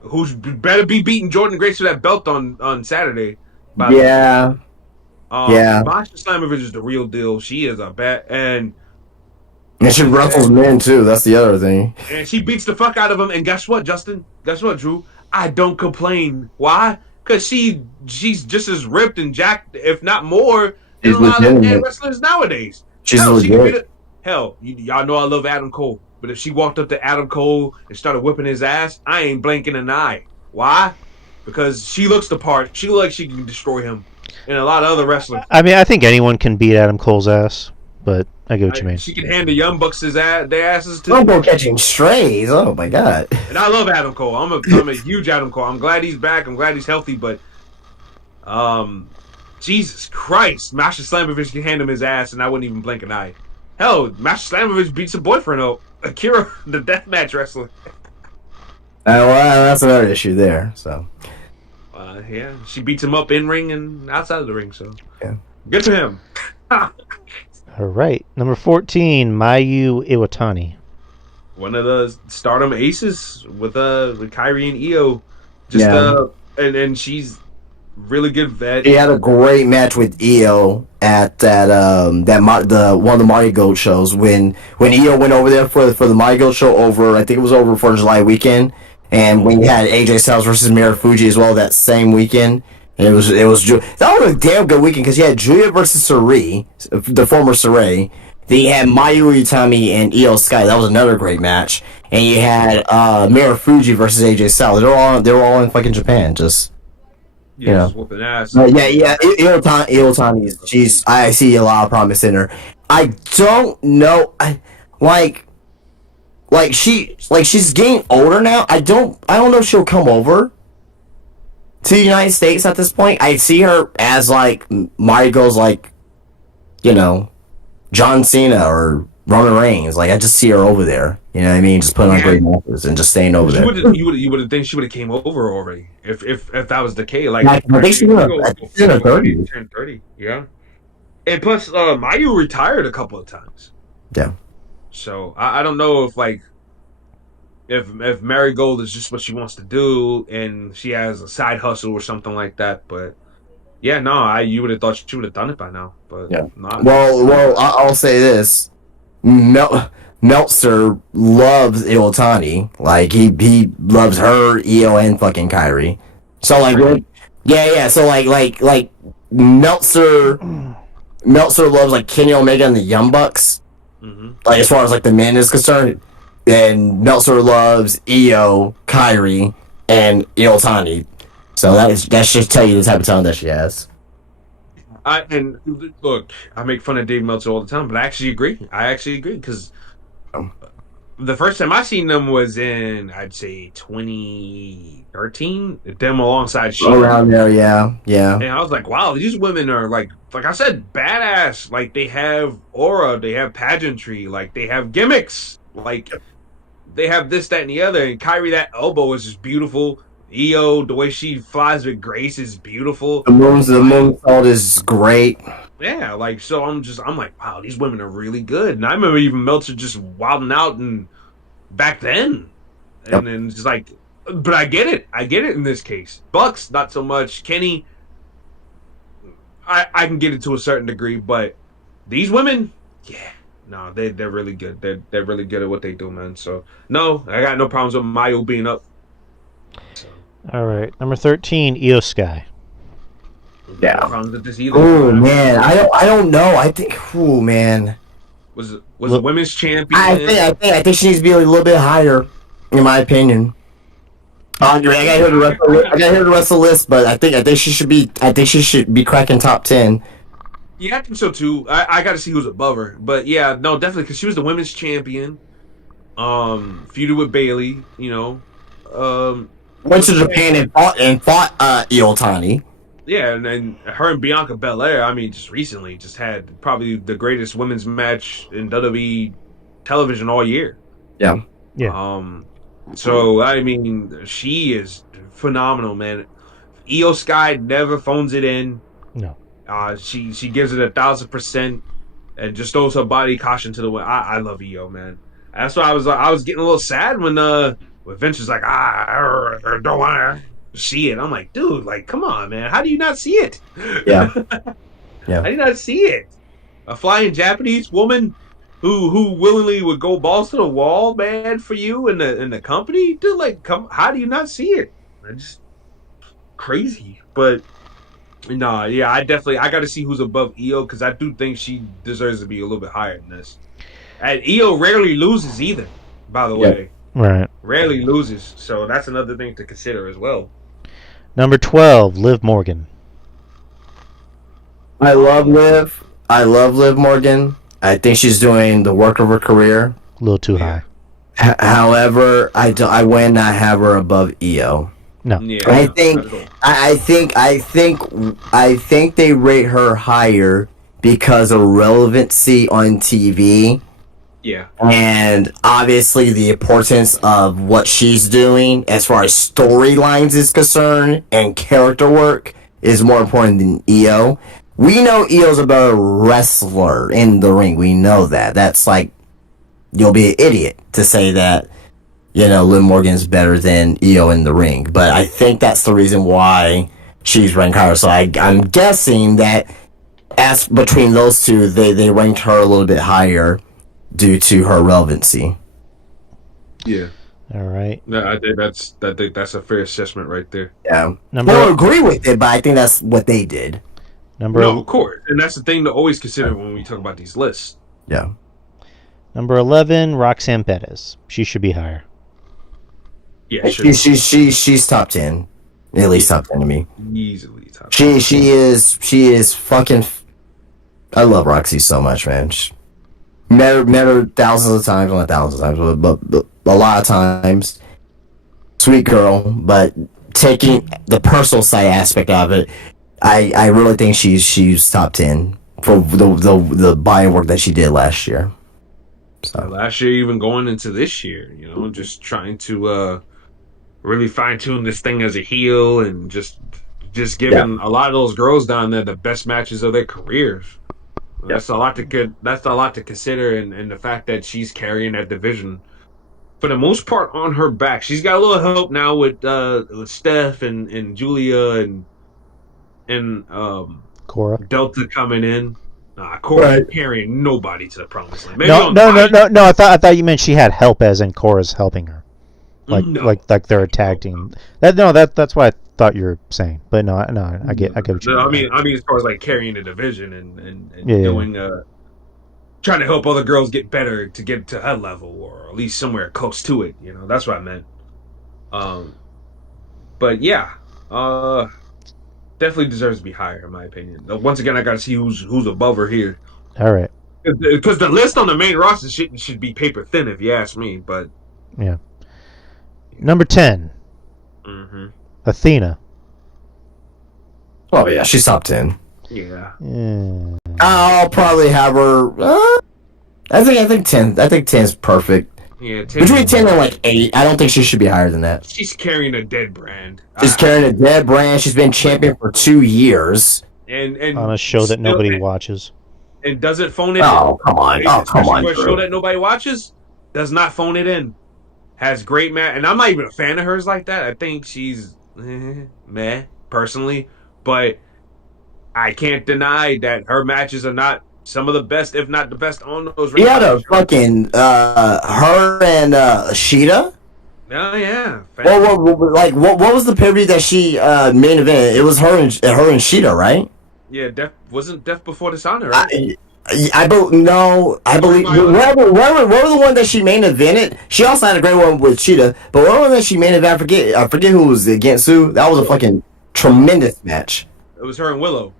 who's better be beating Jordan Grace for that belt on Saturday? Yeah. Yeah. Masha Slamovich is the real deal. She is a bad And she wrestles men too. That's the other thing. and she beats the fuck out of him. And guess what, Justin? Guess what, Drew? I don't complain. Why? Because she's just as ripped and jacked, if not more, than She's a lot of legitimate. man wrestlers nowadays. She's Hell, she can beat legit. it. Hell, y'all know I love Adam Cole, but if she walked up to Adam Cole and started whipping his ass, I ain't blinking an eye. Why? Because she looks the part. She looks like she can destroy him, and a lot of other wrestlers. I mean, I think anyone can beat Adam Cole's ass, but I get what you mean. She can hand the Young Bucks their asses too. Combo catching strays. Oh my god. And I love Adam Cole. I'm a huge Adam Cole. I'm glad he's back. I'm glad he's healthy. But, Jesus Christ, Masha Slamovich can hand him his ass, and I wouldn't even blink an eye. Hell, Masha Slamovich beats her boyfriend, Akira, the deathmatch wrestler. Well, that's another issue there. So. Yeah, she beats him up in ring and outside of the ring. So, Yeah. Good for him. All right. Number 14, Mayu Iwatani. One of the Stardom aces with Kyrie and Io. And she's really good vet. He had a great match with Io at the one of the Mario Gold shows when Io went over there for the Mario Gold show over. I think it was over for July weekend, and when you had AJ Styles versus Marufuji as well that same weekend. And that was a damn good weekend because you had Julia versus Sarai, the former Sarai. Then you had Mayu Itami and Io Sky. That was another great match. And you had Marufuji versus AJ Styles. They were all in fucking Japan. Just Just whooping ass. Iwatani, I see a lot of promise in her. I don't know, she's getting older now. I don't know if she'll come over to the United States at this point. I see her as like Mario's John Cena or Roman Reigns. Like I just see her over there. You know what I mean? Just putting on great matches and just staying over there. You would have think she would have came over already if that was the case. Like I think she's in her 30s. Turned 30, yeah. And plus, Mayu retired a couple of times. Yeah. So I don't know if Marigold is just what she wants to do and she has a side hustle or something like that. But yeah, no, you would have thought she would have done it by now. But Yeah. not. Well, I'll say this: Meltzer loves Iwatani. Like he loves her, Io, and fucking Kyrie. So like, yeah. So like Meltzer loves like Kenny Omega and the Young Bucks. Mm-hmm. Like as far as like the men is concerned, and Meltzer loves Io, Kyrie, and Iwatani. So that should tell you the type of talent that she has. And look, I make fun of Dave Meltzer all the time, but I actually agree. Because the first time I seen them was in, I'd say 2013. Them alongside Sheik. Around there, yeah. And I was like, wow, these women are like I said, badass. Like they have aura, they have pageantry, like they have gimmicks, like they have this, that, and the other. And Kyrie, that elbow is just beautiful. Io, the way she flies with grace is beautiful. The moonsault is great. Yeah, like so I'm like, wow, these women are really good. And I remember even Meltzer just wilding out and back then. And then just like, but I get it in this case. Bucks, not so much. Kenny, I can get it to a certain degree, but these women, yeah, no, they're really good. They're really good at what they do, man. So no, I got no problems with Mayo being up. So All right. Number 13, Io Sky. no Yeah. problems with this either. Oh man, I don't know. I think. Oh man. Was a women's champion. I think she needs to be a little bit higher, in my opinion. I got to hear the rest. I got to hear the rest of the list, but I think she should be. I think she should be cracking top 10. Yeah, I think so too. I got to see who's above her, but yeah, no, definitely because she was the women's champion. Feuded with Bailey, you know. Went to Japan and fought Iotani. Yeah, and her and Bianca Belair. I mean, just recently, just had probably the greatest women's match in WWE television all year. Yeah. So I mean, she is phenomenal, man. Io Sky never phones it in. No. She gives it 1,000% and just throws her body caution to the wind. I love Io, man. That's why I was getting a little sad when Vince was like, I don't want to see it. I'm like, dude, like, come on, man. How do you not see it? Yeah. Yeah. How do you not see it? A flying Japanese woman who willingly would go balls to the wall, man, for you in the company, dude. Like, how do you not see it? Just crazy, but. No, yeah, I got to see who's above Io because I do think she deserves to be a little bit higher than this. And Io rarely loses either, by the way. Right. Rarely loses, so that's another thing to consider as well. Number 12, Liv Morgan. I love Liv. I love Liv Morgan. I think she's doing the work of her career. A little too high. However, I would not have her above Io. No. Yeah, I think they rate her higher because of relevancy on TV. Yeah. And obviously the importance of what she's doing as far as storylines is concerned and character work is more important than Io. We know Io's a better wrestler in the ring. We know that. That's like, you'll be an idiot to say that, you know, Liv Morgan's better than Io in the ring. But I think that's the reason why she's ranked higher. So I'm guessing that as between those two, they ranked her a little bit higher due to her relevancy. Yeah. All right. No, I think that's a fair assessment right there. Yeah. I don't agree with it, but I think that's what they did. No, of course. And that's the thing to always consider when we talk about these lists. Yeah. Number 11, Roxanne Perez. She should be higher. Yeah, sure. She's top 10. At least top 10 to me. Easily top 10. She is fucking. I love Roxy so much, man. Met her thousands of times, not thousands of times, but a lot of times. Sweet girl, but taking the personal side aspect of it, I really think she's top 10 for the body work that she did last year. So last year, even going into this year, you know, just trying to really fine tune this thing as a heel and just giving a lot of those girls down there the best matches of their careers. That's a lot to consider, and the fact that she's carrying that division for the most part on her back. She's got a little help now with Steph and Julia and Cora Delta coming in. Cora carrying nobody to the promised land. Maybe no. I thought you meant she had help, as in Cora's helping her, like they're a tag team. That's what I thought you were saying. But no, I get what you mean. I mean, as far as like carrying the division and doing trying to help other girls get better to get to her level or at least somewhere close to it. You know, that's what I meant. But yeah, definitely deserves to be higher in my opinion. Once again, I got to see who's above her here. All right. Because the list on the main roster should be paper thin, if you ask me. But yeah. Number 10, Athena. Oh yeah, she's top 10. Yeah. I'll probably have her. I think 10. I think 10 is perfect. Yeah, 10 between 10 and like 8. I don't think she should be higher than that. She's carrying a dead brand. She's carrying a dead brand. She's been champion for 2 years. And on a show that nobody watches. And doesn't phone it in. Oh, come on. Oh, come on. For a show that nobody watches, does not phone it in. Has great match. And I'm not even a fan of hers like that. I think she's meh, personally. But I can't deny that her matches are not some of the best, if not the best, on those He Ring of had Honor a shows. fucking her and Sheeta. Oh yeah, What was the pay-per-view that she main event? It was her and Sheeta, right? yeah. Death wasn't Death Before Dishonor, right? No, I Or believe am I on? whatever the one that she main evented. She also had a great one with Cheetah, but what one that she main event? I forget who was against Sue. That was a fucking tremendous match. It was her and Willow.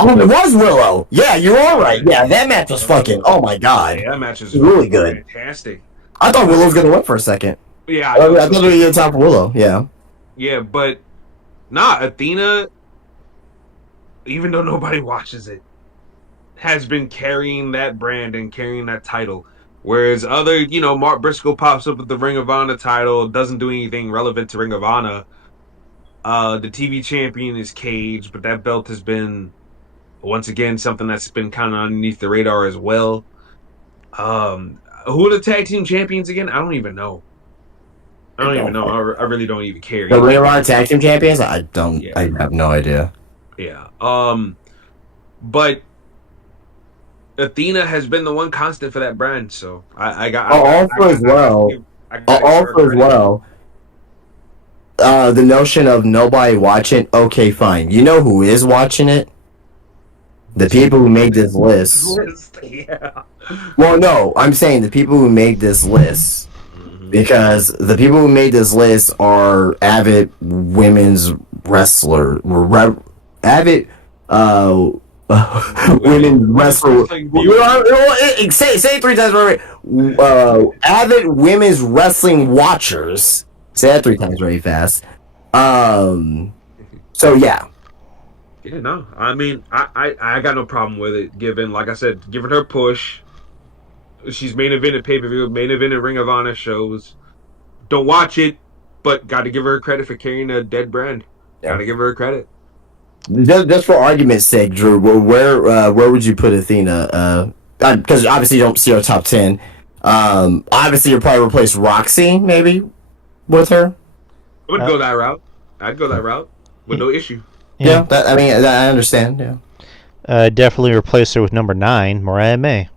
Oh, it was Willow. Yeah, you're all right. Yeah, Yeah, that match was fucking. Oh my god, yeah, that match is really good. fantastic. I thought Willow was gonna win for a second. Yeah, I know. I thought we were gonna top Willow. Yeah. Yeah, but nah, Athena, even though nobody watches it, has been carrying that brand and carrying that title. Whereas other, Mark Briscoe pops up with the Ring of Honor title, doesn't do anything relevant to Ring of Honor. The TV champion is Cage, but that belt has been once again something that's been kind of underneath the radar as well. Who are the tag team champions again? I don't even know. I don't even know. I really don't even care. The Ring of Honor Tag Team Champions? I don't. Yeah. I have no idea. Yeah. But Athena has been the one constant for that brand, so I got. Also as well. The notion of nobody watching. Okay, fine. You know who is watching it? The people who made this list. Yeah. Well, no, I'm saying the people who made this list. Because the people who made this list are avid women's wrestler, avid women's wrestler. Say it 3 times right. Avid women's wrestling watchers. Say that 3 times very fast. So yeah. Yeah, no. I mean, I got no problem with it. Given, like I said, giving her a push. She's main evented pay-per-view, main evented Ring of Honor shows. Don't watch it, but got to give her credit for carrying a dead brand. Yeah. Got to give her credit. Just for argument's sake, Drew, where would you put Athena? Because obviously you don't see her top 10. Obviously you'll probably replace Roxy maybe with her. I would go that route. I'd go that route with no issue. Yeah, I understand. Yeah. Definitely replace her with number 9, Mariah May.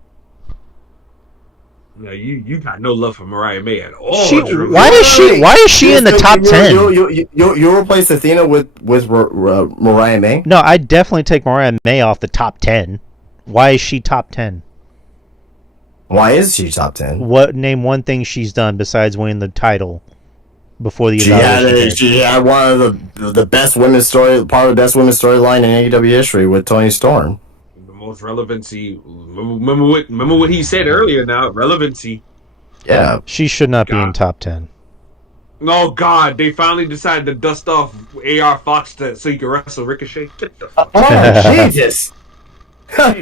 Yeah, you got no love for Mariah May at all. Why is she in the top 10? You replace Athena with Mariah May? No, I'd definitely take Mariah May off the top 10. Why is she top 10? Why is she top 10? Name one thing she's done besides winning the title before the She had one of the best women's story, part of the best women's storyline in AEW history with Toni Storm. Most relevancy. Remember what he said earlier. Now relevancy. Yeah, she should not be in top 10. Oh God! They finally decided to dust off AR Fox so you can wrestle Ricochet. Get the fuck. Oh Jesus! AR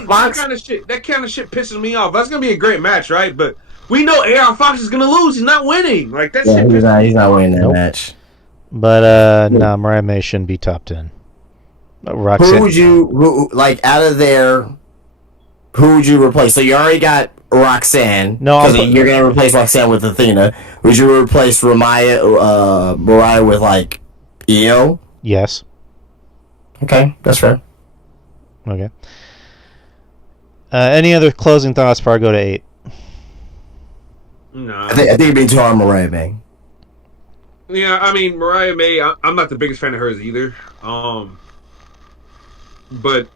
Fox. That kind of shit pisses me off. That's gonna be a great match, right? But we know AR Fox is gonna lose. He's not winning. Like that. Yeah, he's not winning that match. But Mariah May shouldn't be top 10. Roxanne. Who would you out of there? Who would you replace? So you already got Roxanne. No, you're gonna replace Roxanne with Athena. Would you replace Mariah with Io? Yes. Okay, that's fair. Okay. Any other closing thoughts before I go to 8? No. I think you're being too hard on Mariah May. Yeah, I mean Mariah May. I'm not the biggest fan of hers either. But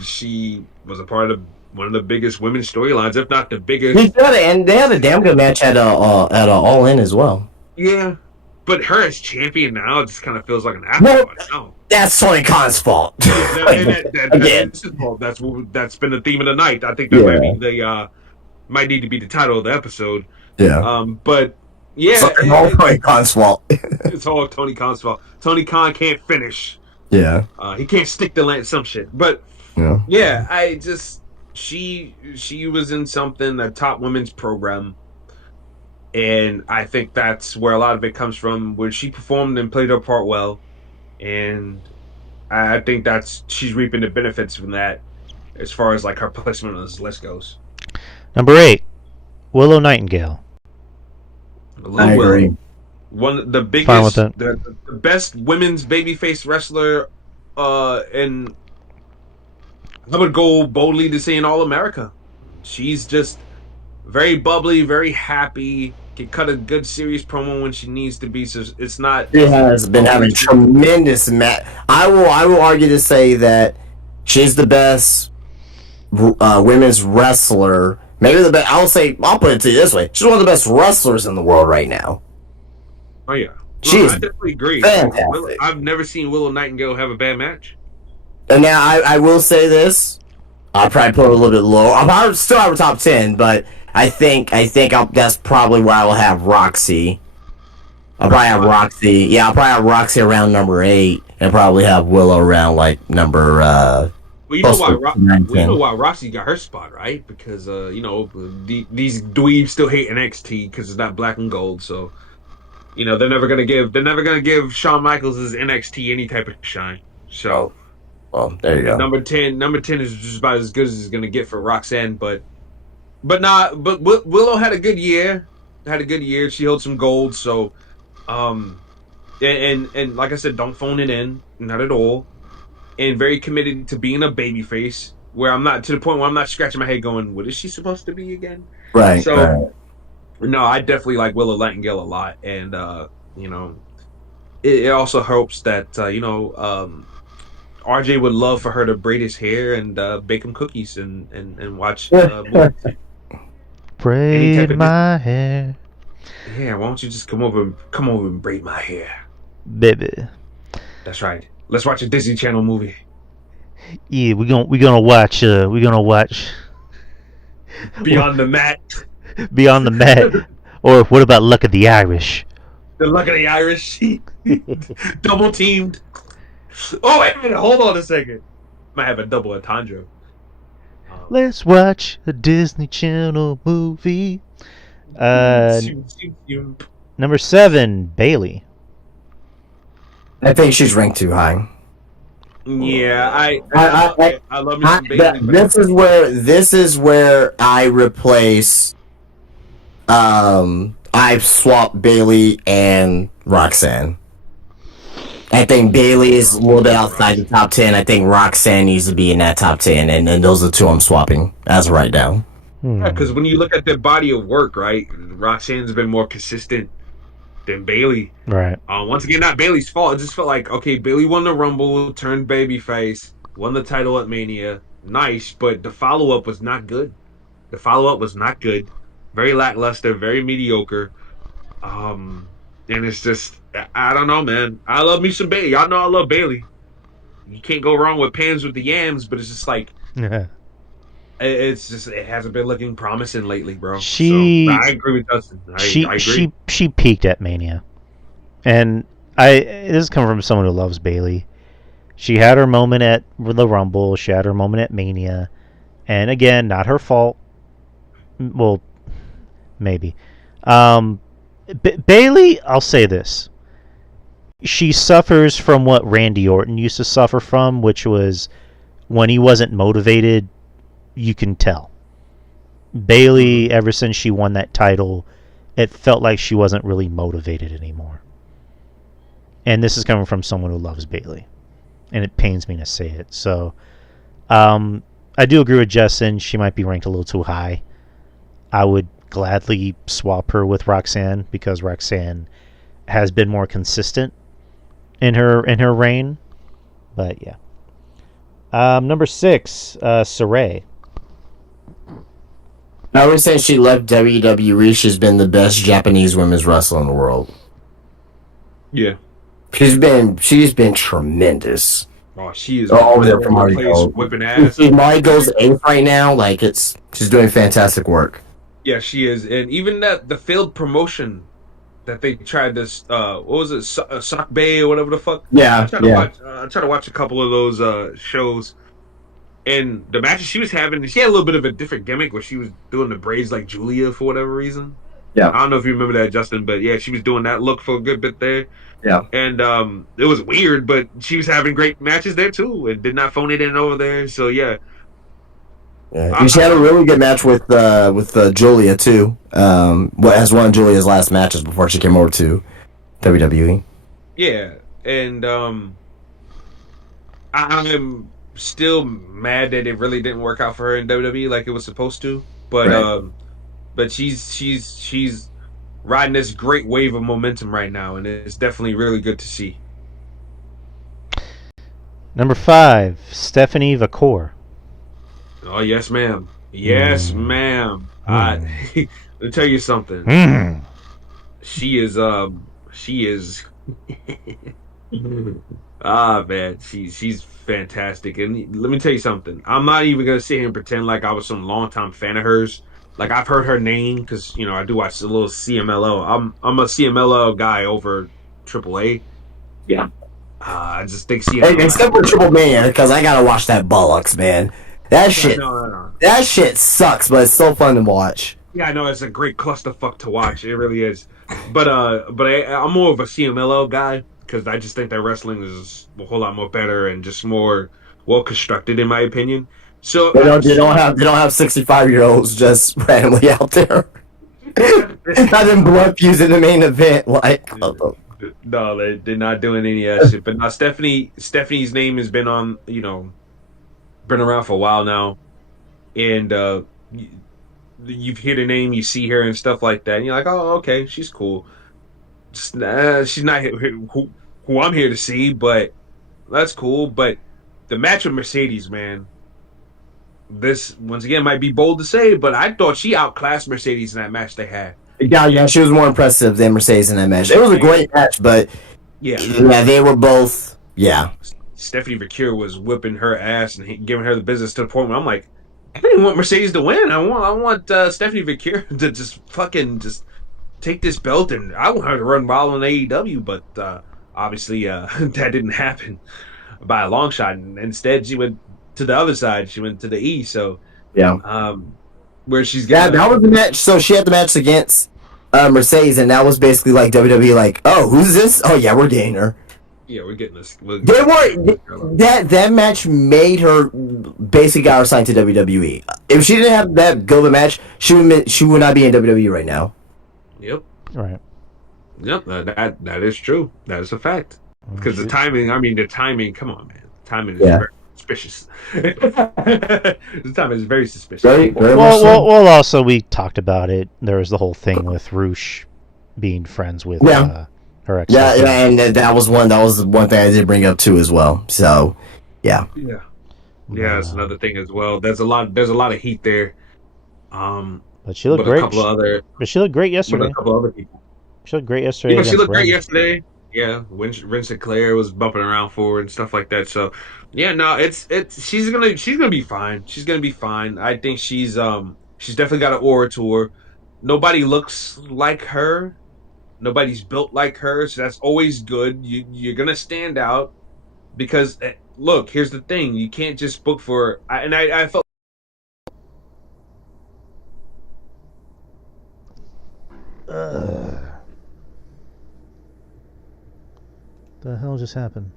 she was a part of one of the biggest women's storylines, if not the biggest. And they had a damn good match at All In as well. Yeah, but her as champion now just kind of feels like an afterthought. No, that's Tony Khan's fault. That's his fault. That's been the theme of the night. I think that might need to be the title of the episode. Yeah. But yeah, it's all Tony Khan's fault. It's all Tony Khan's fault. Tony Khan can't finish. Yeah. He can't stick the land some shit. But I just she was in something, a top women's program, and I think that's where a lot of it comes from, where she performed and played her part well, and I think she's reaping the benefits from that as far as her placement on this list goes. Number 8, Willow Nightingale. I agree. One of the biggest, the best women's babyface wrestler in I would go boldly to say an All America. She's just very bubbly, very happy. Can cut a good serious promo when she needs to be. So it's not. She has been having Always. tremendous match. I will argue to say that she's the best women's wrestler. Maybe the best. I'll put it to you this way: she's one of the best wrestlers in the world right now. Oh yeah, She no, is I definitely agree. fantastic. I've never seen Willow Nightingale have a bad match. And now I will say this: I'll probably put her a little bit low. I'll probably still have her top 10, but that's probably where I will have Roxy. I'll probably have Roxy. Yeah, I'll probably have Roxy around number 8, and probably have Willow around like number. Well, you know why? nine, You know why Roxy got her spot, right? Because these dweebs still hate NXT because it's not black and gold. So they're never gonna give Shawn Michaels' his NXT any type of shine. So Well, there you go. number 10 is just about as good as it's gonna get for Roxanne. But Willow had a good year. She held some gold. So and like I said, don't phone it in, not at all. And very committed to being a babyface, where I'm not to the point where I'm not scratching my head going, what is she supposed to be again? Right. So, right. no, I definitely like Willow Nightingale a lot. And, it also helps that, RJ would love for her to braid his hair and bake him cookies and watch movies. Braid my hair. Yeah, why don't you just come over and braid my hair? Baby. That's right. Let's watch a Disney Channel movie. Yeah, we're gonna watch Beyond the Mat. Beyond the Mat. Or what about Luck of the Irish? The Luck of the Irish. Double teamed. Oh, wait a minute. Hold on a second. Might have a double entendre. Let's watch a Disney Channel movie. Number 7, Bailey. I think she's ranked too high. Yeah, I love me some Bailey. This is where I replace. I swap Bailey and Roxanne. I think Bailey is a little bit outside the top 10. I think Roxanne needs to be in that top 10, and those are the two I'm swapping as of right now. Yeah, because when you look at their body of work, right, Roxanne's been more consistent than Bailey. Right. Once again, not Bailey's fault. It just felt like, okay, Bailey won the Rumble, turned babyface, won the title at Mania. Nice, but the follow-up was not good. Very lackluster, very mediocre. And it's just, I don't know, man. I love me some Bailey. Y'all know I love Bailey. You can't go wrong with pans with the yams, but it's just like, it hasn't been looking promising lately, bro. I agree with Dustin. I agree. She peaked at Mania, and this is coming from someone who loves Bailey. She had her moment at the Rumble. She had her moment at Mania, and again, not her fault. Well, maybe. Bailey, I'll say this: she suffers from what Randy Orton used to suffer from, which was when he wasn't motivated. You can tell. Bailey, ever since she won that title, it felt like she wasn't really motivated anymore. And this is coming from someone who loves Bailey. And it pains me to say it. So, I do agree with Justin. She might be ranked a little too high. I would gladly swap her with Roxanne because Roxanne has been more consistent in her reign. But, yeah. Number 6, Saray. Ever since she left WWE, she's been the best Japanese women's wrestler in the world. Yeah, she's been tremendous. Oh, she is over there from whipping ass. She's Mario's 8th right now. Like she's doing fantastic work. Yeah, she is, and even the failed promotion that they tried this. What was it, Sock Bay or whatever the fuck? Yeah, I tried to watch a couple of those shows. And the matches she was having, she had a little bit of a different gimmick where she was doing the braids like Julia for whatever reason. Yeah. I don't know if you remember that, Justin, but yeah, she was doing that look for a good bit there. Yeah. And it was weird, but she was having great matches there too and did not phone it in over there. So yeah. Yeah. She had a really good match with Julia too. As one of Julia's last matches before she came over to WWE. Yeah. And still mad that it really didn't work out for her in WWE like it was supposed to. But Right. she's riding this great wave of momentum right now, and it's definitely really good to see. Number 5, Stephanie Vakor. Oh yes, ma'am. Yes, ma'am. Let me tell you something. She is man, she's fantastic. And let me tell you something. I'm not even gonna sit here and pretend like I was some longtime fan of hers. Like I've heard her name because I do watch a little CMLL. I'm a CMLL guy over AAA. Yeah. I just think Hey, CMLL has except for Triple Mania, because I gotta watch that bollocks, man. That shit, no. that shit sucks, but it's so fun to watch. Yeah, I know it's a great clusterfuck to watch. It really is. I'm more of a CMLL guy because I just think that wrestling is a whole lot more better and just more well constructed, in my opinion. So They don't have 65-year-olds just randomly out there. Having blood fuse in the main event, like no, they're not doing any of that shit. But now Stephanie's name has been on, been around for a while now, and you've heard her name, you see her and stuff like that, and you're like, oh, okay, she's cool. She's not who I'm here to see, but that's cool. But the match with Mercedes, man, this once again might be bold to say, but I thought she outclassed Mercedes in that match they had. yeah, she was more impressive than Mercedes in that match. It was a great match, but Yeah, they were both, yeah. Stephanie Vakir was whipping her ass and giving her the business to the point where I'm like, I didn't want Mercedes to win. I want Stephanie Vakir to just fucking just take this belt, and I want her to run wild on AEW, but obviously that didn't happen by a long shot. And instead, she went to the other side. She went to the E. So, Yeah. where she's Yeah, gonna, that was the match. So she had the match against Mercedes, and that was basically like WWE, like, oh, who's this? Oh yeah, we're getting her. yeah, we're getting this. They were that match made her basically got her signed to WWE. If she didn't have that good of a match, she would not be in WWE right now. Yep. Right. Yep. That is true. That is a fact. Because the timing. I mean, the timing. Come on, man. The timing is very suspicious. The timing is very suspicious. Very much so. Well, also we talked about it. There was the whole thing with Roosh being friends with her ex. Yeah, and that was one thing I did bring up too as well. So, yeah. Yeah. Yeah, that's another thing as well. There's a lot of heat there. But she looked great. But she looked great yesterday. With a couple other people. She looked great yesterday. Yeah, she looked great yesterday. Yeah, when Rince Claire was bumping around for her and stuff like that. So, yeah, no, it's she's gonna be fine. She's gonna be fine. I think she's definitely got an aura to her. Nobody looks like her. Nobody's built like her, so that's always good. You're gonna stand out because look, here's the thing: you can't just book for. I felt. The hell just happened?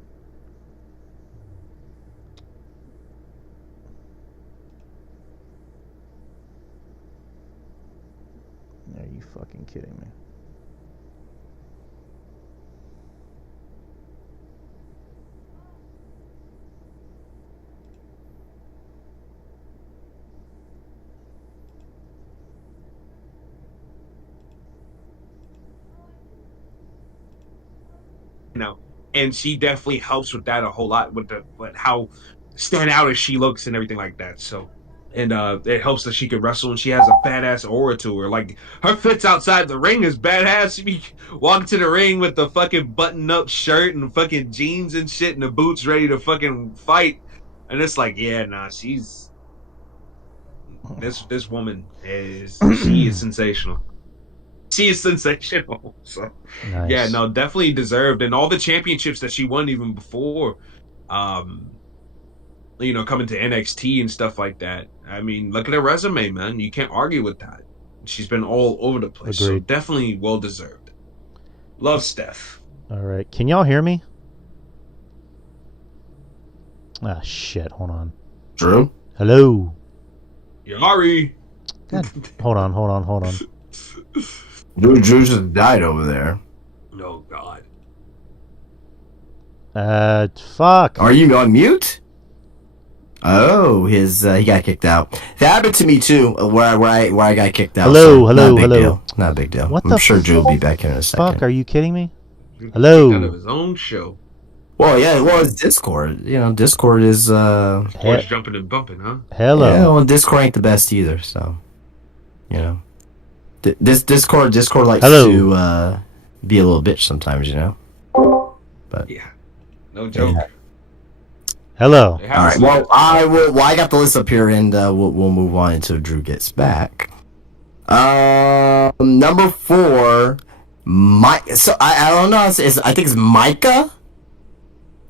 Are you fucking kidding me? And she definitely helps with that a whole lot with how stand out as she looks and everything like that. So, and it helps that she can wrestle and she has a badass aura to her. Like her fits outside the ring is badass. She be walking to the ring with the fucking button up shirt and fucking jeans and shit and the boots ready to fucking fight. And it's like, yeah, nah, she's this woman she is sensational. She is sensational. So, Nice. yeah, no, definitely deserved. And all the championships that she won even before, coming to NXT and stuff like that. I mean, look at her resume, man. You can't argue with that. She's been all over the place. Agreed. So definitely well deserved. Love Steph. All right. Can y'all hear me? Ah, shit. Hold on. Drew? Hello. Yari. God. Hold on. Drew just died over there. Oh, God. Fuck. Are you on mute? Oh, his he got kicked out. That happened to me too, where I got kicked out. Hello, So not a hello, big hello. deal. Not a big deal. What I'm the sure Joe will be back here in a fuck? second. Are you kidding me? Kicked out of Hello. his own show. Well, yeah, well, it's Discord. You know, Discord is Sports jumping and bumping, huh? yeah. Hello. Well, Discord ain't the best either. So you know, this Discord likes Hello. to be a little bitch sometimes. You know, but Yeah, no yeah. joke. Hello. They All have to right. say Well, that. I will. Well, I got the list up here, and we'll move on until Drew gets back. Number 4, So I don't know. I think it's Micah.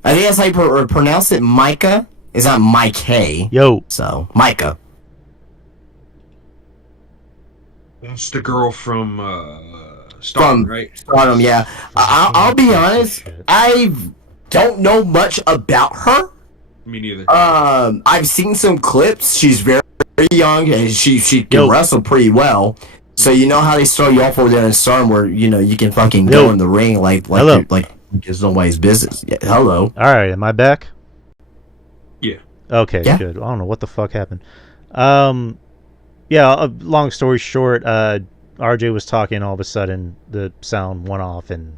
I think that's how you pronounce it. Micah. It's not Mike Hay. Yo. So Micah. That's the girl from Stardom, From right? Stardom. Yeah. I'll be honest. I don't know much about her. Me neither. I've seen some clips. She's very young, and she can Yo. wrestle pretty well. So you know how they start you off over there in Stardom, where you can fucking Yo. go in the ring Hello. like it's nobody's business. Yeah, hello. All right. Am I back? Yeah. Okay. Yeah. Good. I don't know what the fuck happened. Yeah. Long story short, RJ was talking. All of a sudden, the sound went off, and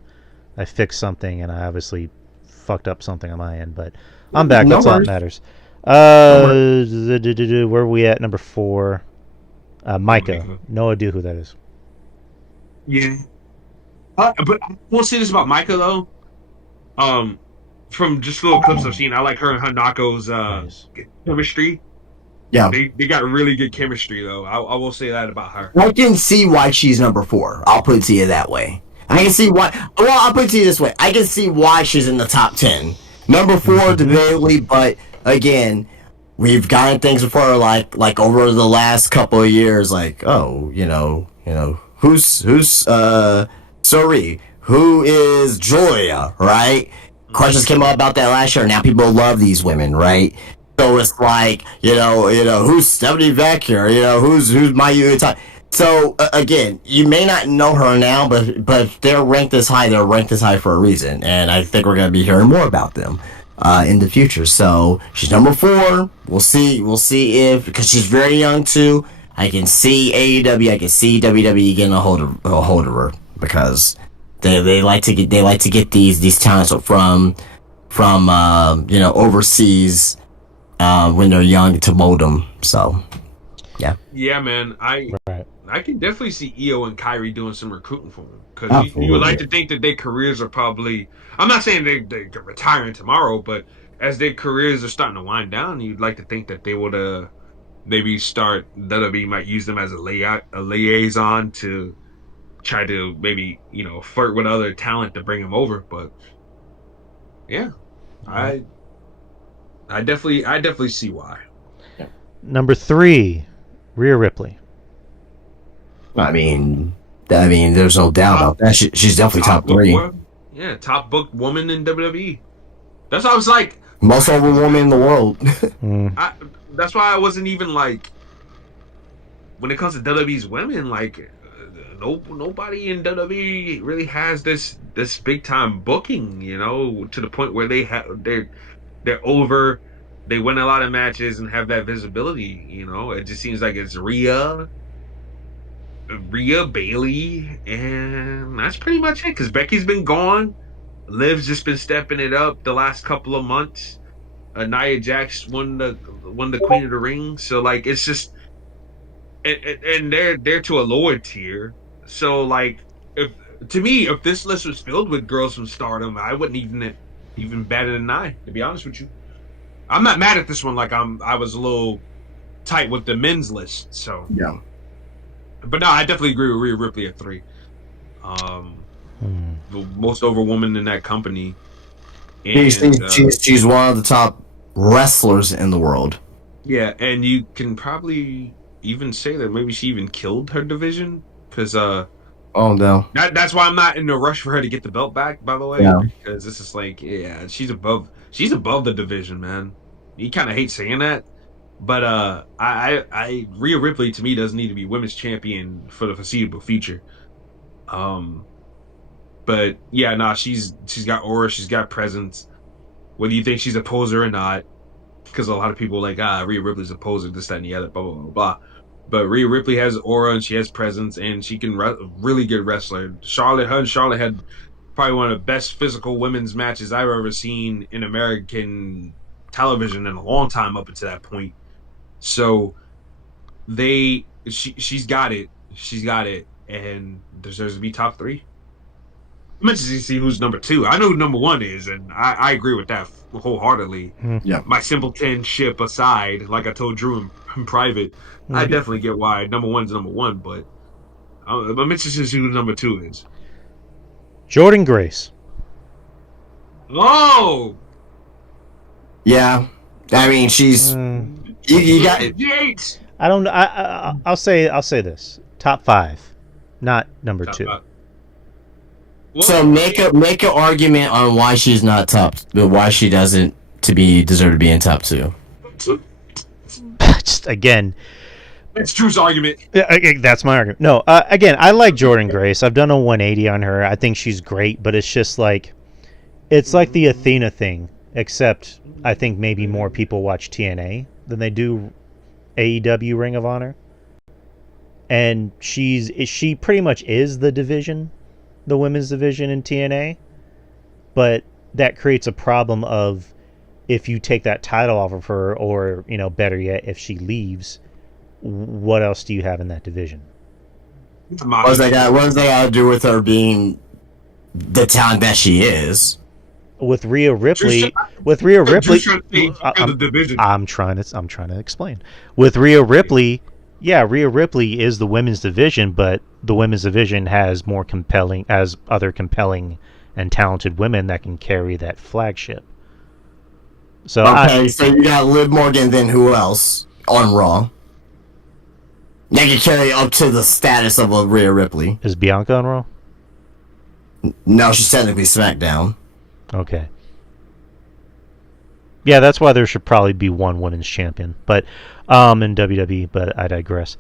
I fixed something, and I obviously fucked up something on my end. But I'm back. No That's all that worries. matters. No Where are we at? Number 4. Micah. Micah. No idea who that is. Yeah. But I will say this about Micah though. From just little clips I've seen, I like her and Hanako's Nice. chemistry. Yeah. They got really good chemistry though. I will say that about her. I can see why she's number 4. I'll put it to you that way. I can see why. Well, I'll put it to you this way. I can see why she's in the top 10. Number 4, debatably, but again, we've gotten things before, like over the last couple of years, like who's Suri, who is Julia, right? Questions came up about that last year. Now people love these women, right? So it's like who's Stephanie Vecchio, who's Mayu Itai. So again, you may not know her now, but they're ranked this high. They're ranked this high for a reason, and I think we're gonna be hearing more about them in the future. So she's number 4. We'll see. We'll see if, because she's very young too. I can see AEW. I can see WWE getting a hold of her, because they like to get these talents from overseas when they're young to mold them. So yeah. Yeah, man. Right. I can definitely see Io and Kyrie doing some recruiting for them, because you would Absolutely. like to think that their careers are probably. I'm not saying they're retiring tomorrow, but as their careers are starting to wind down, you'd like to think that they would maybe start. WWE might use them as a liaison to try to maybe flirt with other talent to bring them over. But yeah, I definitely see why. Number 3. Rhea Ripley. I mean, there's no doubt about that. She's definitely top book 3. woman. Yeah, top booked woman in WWE. That's why I was like, Most over woman in the world. that's why I wasn't even like, when it comes to WWE's women, like nobody in WWE really has this big time booking, to the point where they're over, they win a lot of matches and have that visibility. It just seems like it's Rhea, Bailey, and that's pretty much it. Because Becky's been gone, Liv's just been stepping it up the last couple of months. Nia Jax won the Queen of the Ring, so like it's just, and they're to a lower tier. So like, if to me, if this list was filled with girls from Stardom, I wouldn't even bat an eye. To be honest with you, I'm not mad at this one. Like I was a little tight with the men's list, so. Yeah. But no, I definitely agree with Rhea Ripley at 3. The most over woman in that company, and She's one of the top wrestlers in the world. yeah, and you can probably even say that maybe she even killed her division, because Oh no. that's why I'm not in a rush for her to get the belt back. By the way, Yeah. because this is like, yeah, she's above the division, man. You kind of hate saying that, but Rhea Ripley to me doesn't need to be women's champion for the foreseeable future. But yeah, nah, she's got aura, she's got presence. Whether you think she's a poser or not, because a lot of people like Rhea Ripley's opposing this, that, and the other, blah blah blah blah. But Rhea Ripley has aura and she has presence and she can really good wrestler. Charlotte had probably one of the best physical women's matches I've ever seen in American television in a long time up until that point. So she's got it. She's got it and deserves to be top 3. I meant to see who's number 2. I know who number 1 is, and I agree with that wholeheartly. Yeah. My simpleton ship aside, like I told Drew in private, I definitely get why number 1's number 1, but I'm interested to see who number 2 is. Jordynne Grace. Oh! Yeah. I mean, she's... You got it. Yates! I don't. I'll say this. Top 5, not number 2. So make an argument on why she's not top, why she doesn't deserve to be in top 2. Just again, that's Drew's argument. That's my argument. No, again, I like Jordynne Grace. I've done a 180 on her. I think she's great, but it's just like, it's like the Athena thing, except I think maybe more people watch TNA than they do AEW Ring of Honor. And she pretty much is the division, the women's division in TNA, but that creates a problem of if you take that title off of her, or better yet, if she leaves, what else do you have in that division? What does that got to do with her being the talent that she is? With Rhea Ripley, I'm trying to explain. With Rhea Ripley, yeah, Rhea Ripley is the women's division, but the women's division has other compelling and talented women that can carry that flagship. So so you got Liv Morgan, then who else on Raw? That can carry up to the status of a Rhea Ripley. Is Bianca on Raw? No, she's technically SmackDown. Okay. Yeah, that's why there should probably be one women's champion, but in WWE. But I digress.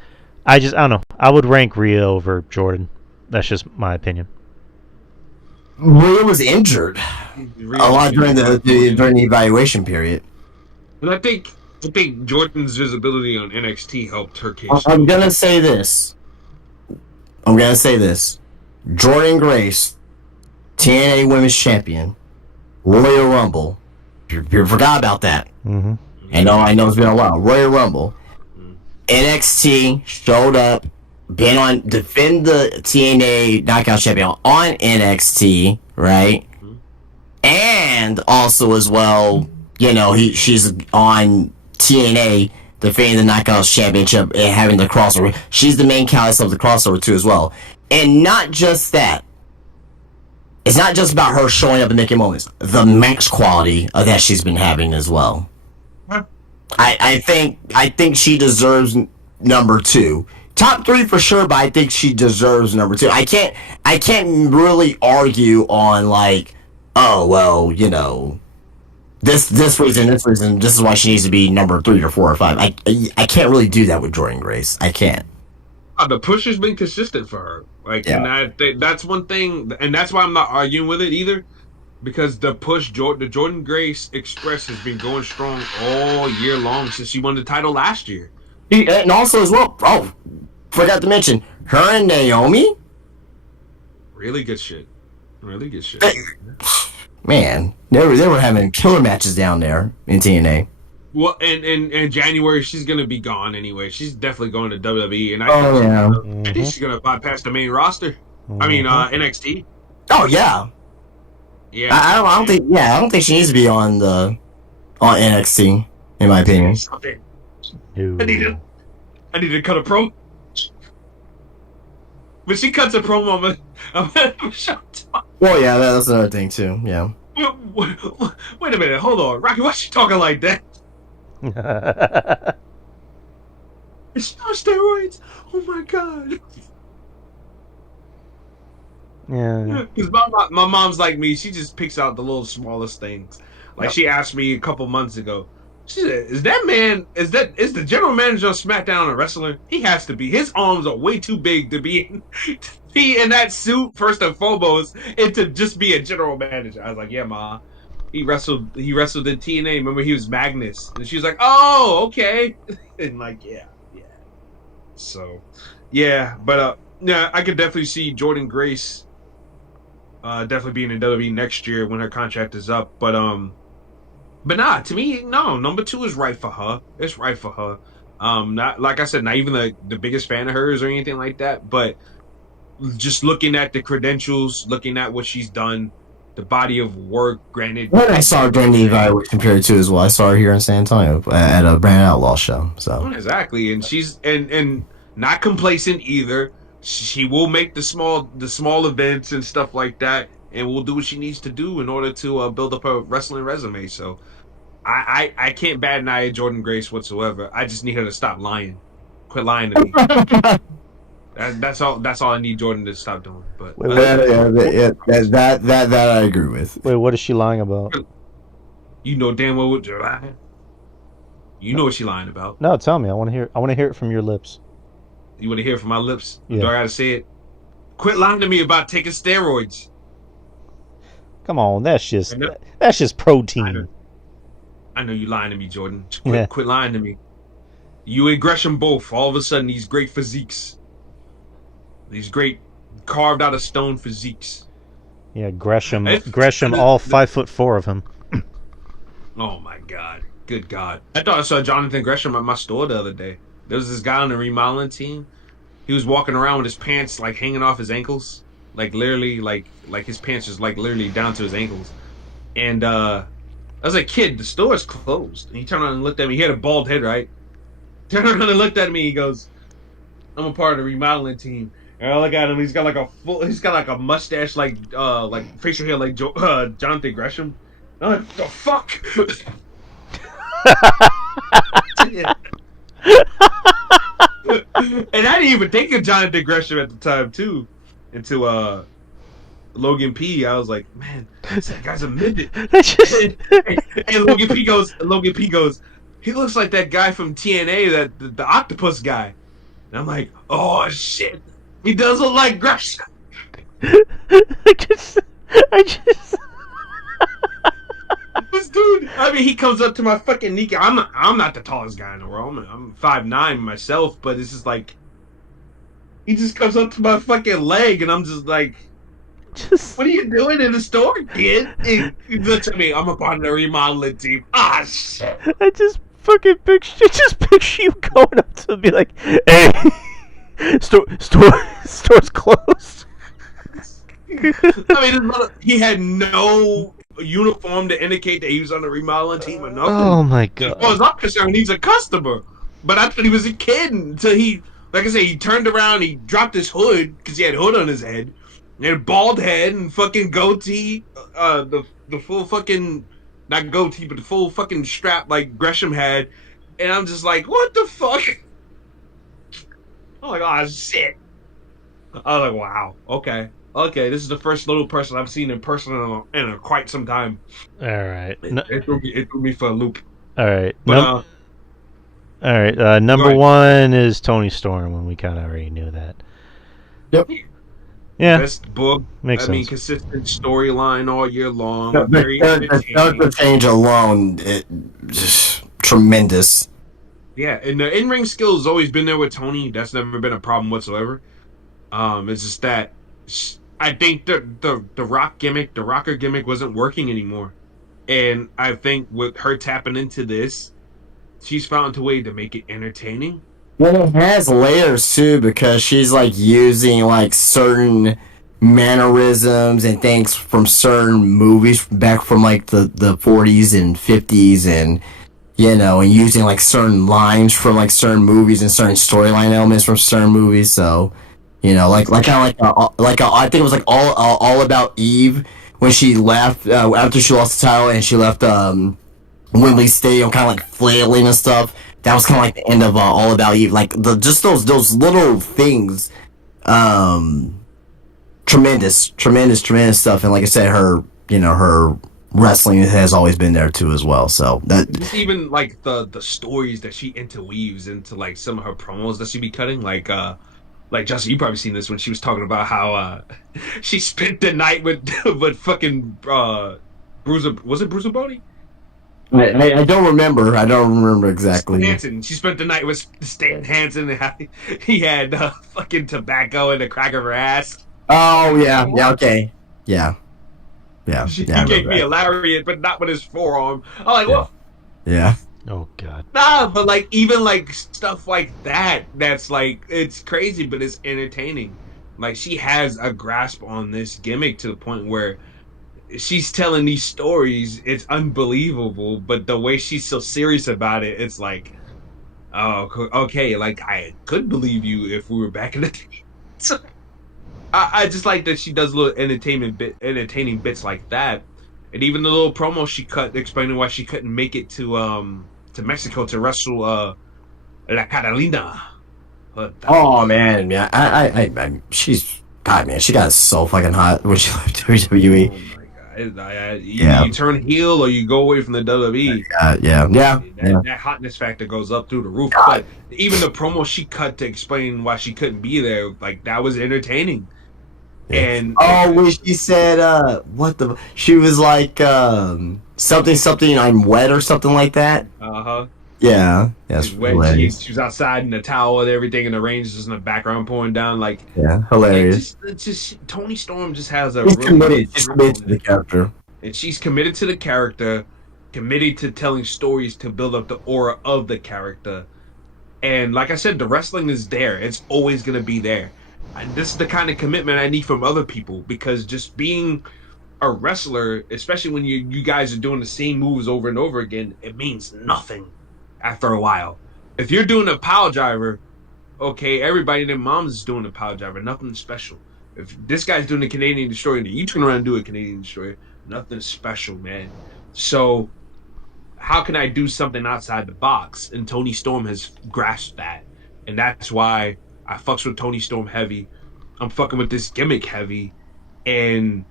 I don't know. I would rank Rhea over Jordynne. That's just my opinion. Rhea was injured a lot during the evaluation period. And I think Jordynne's visibility on NXT helped her case. I'm gonna say this. Jordynne Grace, TNA Women's Champion, Royal Rumble. You forgot about that. Mm-hmm. I know it's been a while. Royal Rumble. NXT showed up, defend the TNA Knockout Champion on NXT, right? And also as well, she's on TNA defending the Knockouts Championship and having the crossover. She's the main catalyst of the crossover too as well. And not just that. It's not just about her showing up and making moments. The match quality of that she's been having as well. I think she deserves number 2. Top 3 for sure, but I think she deserves number 2. I can't really argue on like, oh well, this reason, this is why she needs to be number 3 or 4 or 5. I can't really do that with Jordynne Grace. I can't. The push has been consistent for her. And that's one thing, and that's why I'm not arguing with it either, because the Jordynne Grace Express has been going strong all year long since she won the title last year. And also as well, forgot to mention, her and Naomi. Really good shit. Man, they were having killer matches down there in TNA. Well, and in January she's gonna be gone anyway. She's definitely going to WWE, and I think she's gonna bypass the main roster. I mean NXT. Oh yeah. Yeah. I don't think she needs to be on NXT in my opinion. I need to cut a promo. When she cuts a promo, I'm shocked. Well, yeah, that's another thing too. Yeah. Wait a minute, hold on, Rocky. Why she talking like that? It's not steroids. Oh my god. Yeah. Because my mom's like me. She just picks out the little smallest things. Like she asked me a couple months ago. She said, "Is the general manager of SmackDown a wrestler? He has to be. His arms are way too big to be in that suit first and foremost, and to just be a general manager." I was like, "Yeah, ma." He wrestled in TNA. Remember, he was Magnus, and she was like, "Oh, okay," and like, yeah, yeah. So, yeah, but yeah, I could definitely see Jordan Grace definitely being in WWE next year when her contract is up. But nah, to me, no. Number two is right for her. It's right for her. Not like I said, not even the biggest fan of hers or anything like that. But just looking at the credentials, looking at what she's done, the body of work. Granted, When I saw her during the evaluation period too as well, I saw her here in San Antonio at a Brand Outlaw show. So exactly, and she's and not complacent either. She will make the small events and stuff like that, and will do what she needs to do in order to build up a wrestling resume. So I can't bat an eye at Jordan Grace whatsoever. I just need her to stop lying, quit lying to me. That's all. That's all I need Jordan to stop doing. But Wait, that I agree with. Wait, what is she lying about? you know damn well what you're lying. You know what she lying about. No, tell me. I want to hear. I want to hear it from your lips. You want to hear it from my lips? Yeah. Do I gotta say it? Quit lying to me about taking steroids. Come on, that's just I know. protein. I know you lying to me, Jordan. Just Yeah. quit lying to me. You and Gresham both, all of a sudden, these great physiques. These great carved out of stone physiques. Yeah, Gresham, It's- all 5'4" of him. Oh my god. Good god. I thought I saw Jonathan Gresham at my store the other day. There was this guy on the remodeling team. He was walking around with his pants like hanging off his ankles. Like literally like his pants was like literally down to his ankles. And I was like, kid, the store's closed. And he turned around and looked at me. He had a bald head, right? Turned around and looked at me. He goes, I'm a part of the remodeling team. And I look at him. He's got like a mustache, like facial hair, like Jonathan Gresham. I'm like, the fuck? And I didn't even think of Jonathan Gresham at the time too, until Logan P. I was like, man, that guy's a midget. And Logan P goes, he looks like that guy from TNA, that the octopus guy. And I'm like, oh shit, he does look like Gresham. I just. This dude, I mean, he comes up to my fucking knee. I'm not the tallest guy in the world. I'm 5'9" myself, but it's just like he just comes up to my fucking leg, and I'm just like, what are you doing in the store, kid? He looks at me. I'm a part of the remodeling team. Ah, shit. I just fucking picture you going up to be like, hey, store's closed. I mean, he had no uniform to indicate that he was on the remodeling team or nothing. Oh my As god. far as I'm concerned, he's a customer. But I thought he was a kid until he, like I say, he turned around, he dropped his hood, because he had hood on his head, and a bald head and fucking goatee, the full fucking, not goatee, but the full fucking strap like Gresham had. And I'm just like, what the fuck? I'm like, oh shit. I was like, wow, okay. Okay, this is the first little person I've seen in person in quite some time. All right. It threw me for a loop. All right. But all right. Number one is Tony Storm, when we kind of already knew that. Yep. Yeah. Best book. Makes I mean, sense. consistent storyline all year long. The Very entertaining. change alone, just tremendous. Yeah, and the in-ring skill has always been there with Tony. That's never been a problem whatsoever. It's just that I think the rocker gimmick wasn't working anymore. And I think with her tapping into this, she's found a way to make it entertaining. Well, it has layers too, because she's like using like certain mannerisms and things from certain movies back from like the 40s and 50s, and and using like certain lines from like certain movies and certain storyline elements from certain movies. So like kind of like I think it was like all about Eve when she left after she lost the title, and she left Wembley Stadium kind of like flailing and stuff. That was kind of like the end of All About Eve. Like just those little things, tremendous stuff. And like I said, her wrestling has always been there too as well. So that Just even like the stories that she interweaves into like some of her promos that she be cutting, like Justin, you probably seen this when she was talking about how she spent the night with fucking Bruiser, was it Bruiser Brody? I don't remember. I don't remember exactly. Hansen. She spent the night with Stan Hansen. And he had fucking tobacco in the crack of her ass. Oh yeah, Like, yeah, what? okay, yeah, He I gave remember me that. a lariat, but not with his forearm. I'm like, Yeah, what? yeah. Oh God. Nah, but like even like stuff like that, that's like it's crazy, but it's entertaining. Like she has a grasp on this gimmick to the point where she's telling these stories, it's unbelievable. But the way she's so serious about it, it's like, oh, okay, like I could believe you if we were back in the day. So I just like that she does little entertaining bits like that, and even the little promo she cut explaining why she couldn't make it to Mexico to wrestle La Catalina. What the Oh man, yeah. She's God, man. She got so fucking hot when she left WWE. Oh my god! Either Yeah, you turn heel or you go away from the WWE. yeah. That hotness factor goes up through the roof. But even the promo she cut to explain why she couldn't be there, like that was entertaining. Yeah. And Oh, when she said, what the? She was like, something. I'm wet or something like that. uh huh. Yeah, that's She's wet. hilarious. She was outside in the towel and everything, and the rain is just in the background pouring down. Like Yeah, it hilarious. just, it's just Tony Storm just has a She's really committed. good She's grip committed on to the it, character. and she's committed to the character, committed to telling stories to build up the aura of the character. And like I said, the wrestling is there. It's always gonna be there. And this is the kind of commitment I need from other people because just being a wrestler, especially when you guys are doing the same moves over and over again, it means nothing after a while. If you're doing a power driver, okay, everybody and their moms is doing a power driver, nothing special. If this guy's doing a Canadian destroyer, and you turn around and do a Canadian destroyer, nothing special, man. So how can I do something outside the box? And Tony Storm has grasped that, and that's why I fucks with Tony Storm heavy. I'm fucking with this gimmick heavy, and,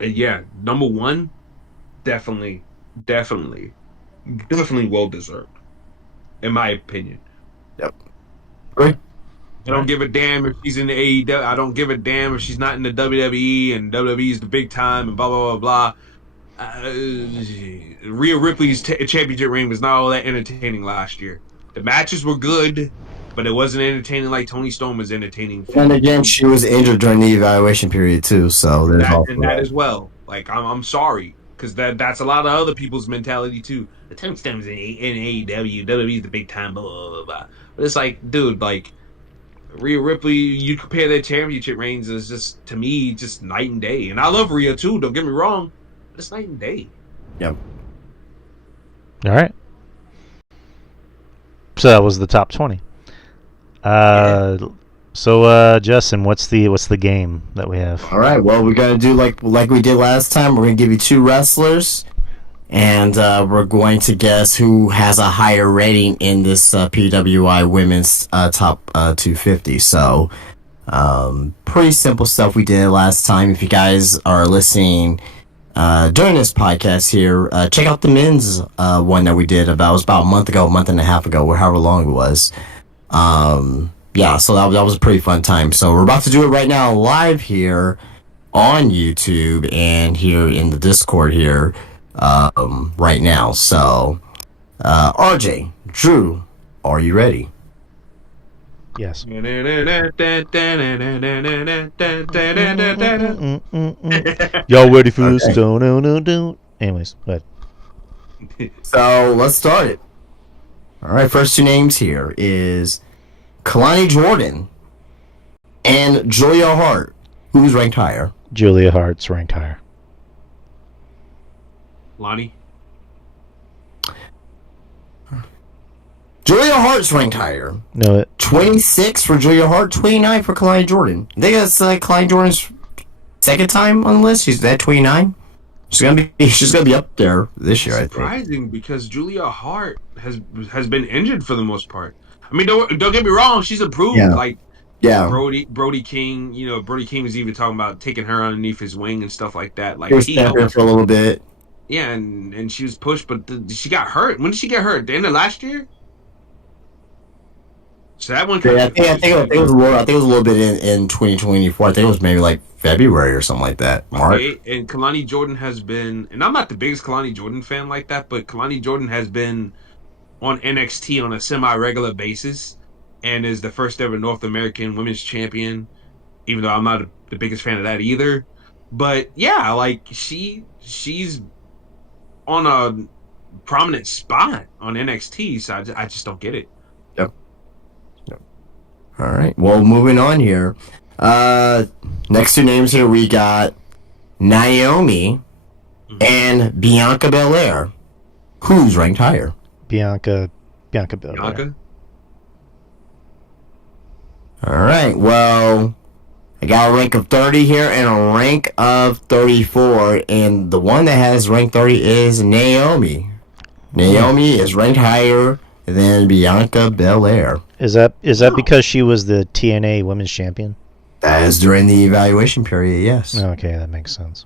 and yeah, number one, definitely, definitely, definitely well deserved, in my opinion. Yep. Great. I don't give a damn if she's in the AEW. I don't give a damn if she's not in the WWE and WWE is the big time and blah blah blah blah. Rhea Ripley's championship reign was not all that entertaining last year. The matches were good, but it wasn't entertaining like Tony Storm was entertaining. And again, she was injured during the evaluation period too, so there's That also and that that. as well. Like I'm sorry because that's a lot of other people's mentality too. The Tony Storm's in AEW, WWE's the big time, blah blah blah blah. But it's like, dude, like Rhea Ripley, you compare their championship reigns as just to me just night and day. And I love Rhea too. Don't get me wrong, but it's night and day. Yep. All right. So that was the top 20. So Justin, what's the game that we have? All right. Well, we're gonna do like we did last time. We're gonna give you two wrestlers, and we're going to guess who has a higher rating in this PWI Women's top 250. So, pretty simple stuff we did last time. If you guys are listening during this podcast here, check out the men's one that we did it was about a month and a half ago, or however long it was. Yeah, so that was a pretty fun time. So we're about to do it right now live here on YouTube and here in the Discord here right now. So, RJ, Drew, are you ready? Yes. Y'all Y'all ready for this? Don't. Anyways, go ahead. So let's start it. All right, first two names here is Kalani Jordan and Julia Hart. Who's ranked higher? Julia Hart's ranked higher. Lonnie. Julia Hart's ranked higher. No, 26 for Julia Hart, 29 for Kalani Jordan. I think that's Kalani Jordan's second time on the list. She's at 29. She's gonna be up there this year, I think. Surprising because Julia Hart has been injured for the most part. I mean, don't get me wrong, she's improved. Yeah. Like Yeah. Brody King, Brody King was even talking about taking her underneath his wing and stuff like that. Like He was he there helped. for a little bit. Yeah, and she was pushed, but she got hurt. When did she get hurt? The end of last year? So that one kind Yeah, of I think it was a little. I think it was a little bit in 2024. I think it was maybe like February or something like that. March. Okay, and Kalani Jordan has been, and I'm not the biggest Kalani Jordan fan like that, but Kalani Jordan has been on NXT on a semi-regular basis, and is the first ever North American Women's Champion. Even though I'm not the biggest fan of that either, but yeah, like she's on a prominent spot on NXT, so I just don't get it. Yep. All right. Well, moving on here. Next two names here we got Naomi and Bianca Belair. Who's ranked higher? Bianca Belair. Bianca? All right. Well, I got a rank of 30 here and a rank of 34, and the one that has rank 30 is Naomi. Naomi is ranked higher than Bianca Belair. Is that because she was the TNA Women's Champion? That is during the evaluation period, yes. Okay, that makes sense.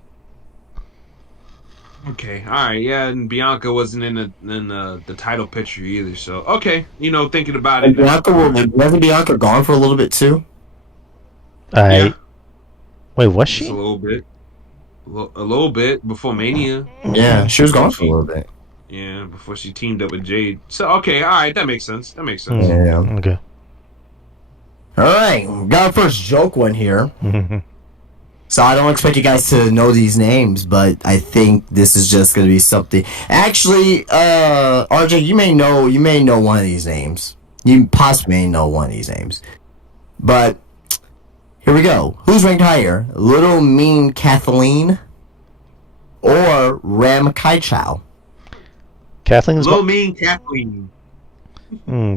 Okay, all right, yeah, and Bianca wasn't in the title picture either, so okay, thinking about it. Wasn't Bianca gone for a little bit too? Yeah. Wait, was Just she? a little bit before Mania. Yeah, she was gone for a little bit. Yeah, before she teamed up with Jade. So okay, all right, that makes sense. Yeah. Okay. All right, got our first joke one here. So I don't expect you guys to know these names, but I think this is just going to be something. Actually, RJ, you may know one of these names. You possibly may know one of these names. But here we go. Who's ranked higher, Little Mean Kathleen or Ram Kai Chow? Little Mean Kathleen.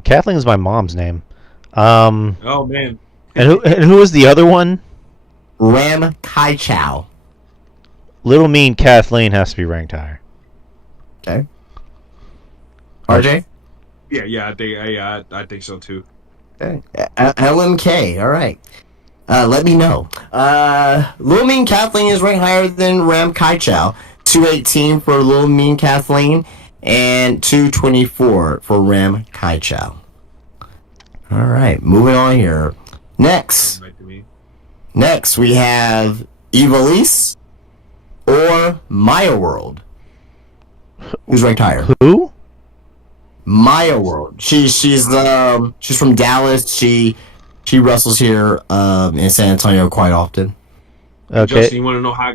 Kathleen's my mom's name. Oh man. and who was the other one? Ram Kai Chow. Little Mean Kathleen has to be ranked higher. Okay. RJ? Yeah, I think so too. Okay. LMK, all right. Let me know. Little Mean Kathleen is ranked higher than Ram Kai Chow. 218 for Little Mean Kathleen and 224 for Ram Kai Chow. All right, moving on here. Next we have Evilise or Maya World. Who's ranked higher? Who? Maya World. She's from Dallas. She wrestles here in San Antonio quite often. Okay. Justin, you want to know how?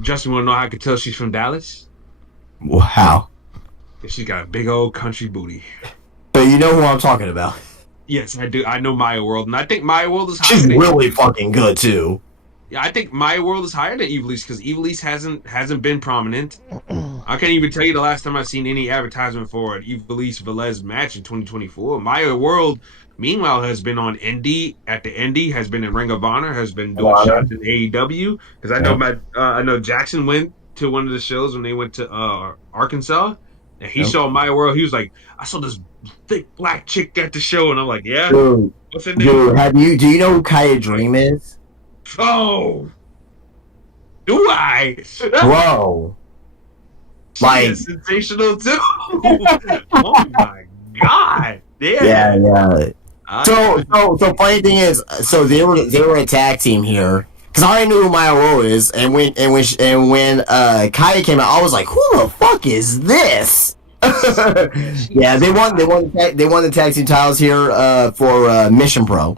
Justin, want to know how I could tell she's from Dallas? Well, how? Because she's got a big old country booty. But you know who I'm talking about. Yes, I do. I know Maya World, and I think Maya World is higher. She's really fucking good too. Yeah, I think Maya World is higher than Evilise because Evilise hasn't been prominent. I can't even tell you the last time I've seen any advertisement for an Evilise Velez match in 2024. Maya World, meanwhile, has been on Indy at the Indy, has been in Ring of Honor, has been doing shots in AEW. Because I know Jackson went to one of the shows when they went to Arkansas, and he saw Maya World. He was like, "I saw this thick black chick at the show," and I'm like, "Yeah, Dude, what's her name?" do you know who Kaya Dream is? Oh, do I? Bro. She is sensational too. Oh my god! Yeah. So funny thing is, so they were a tag team here because I already knew who Maya World is, and when Kaya came out, I was like, who the fuck is this? Yeah, they won the tag team titles here for Mission Pro.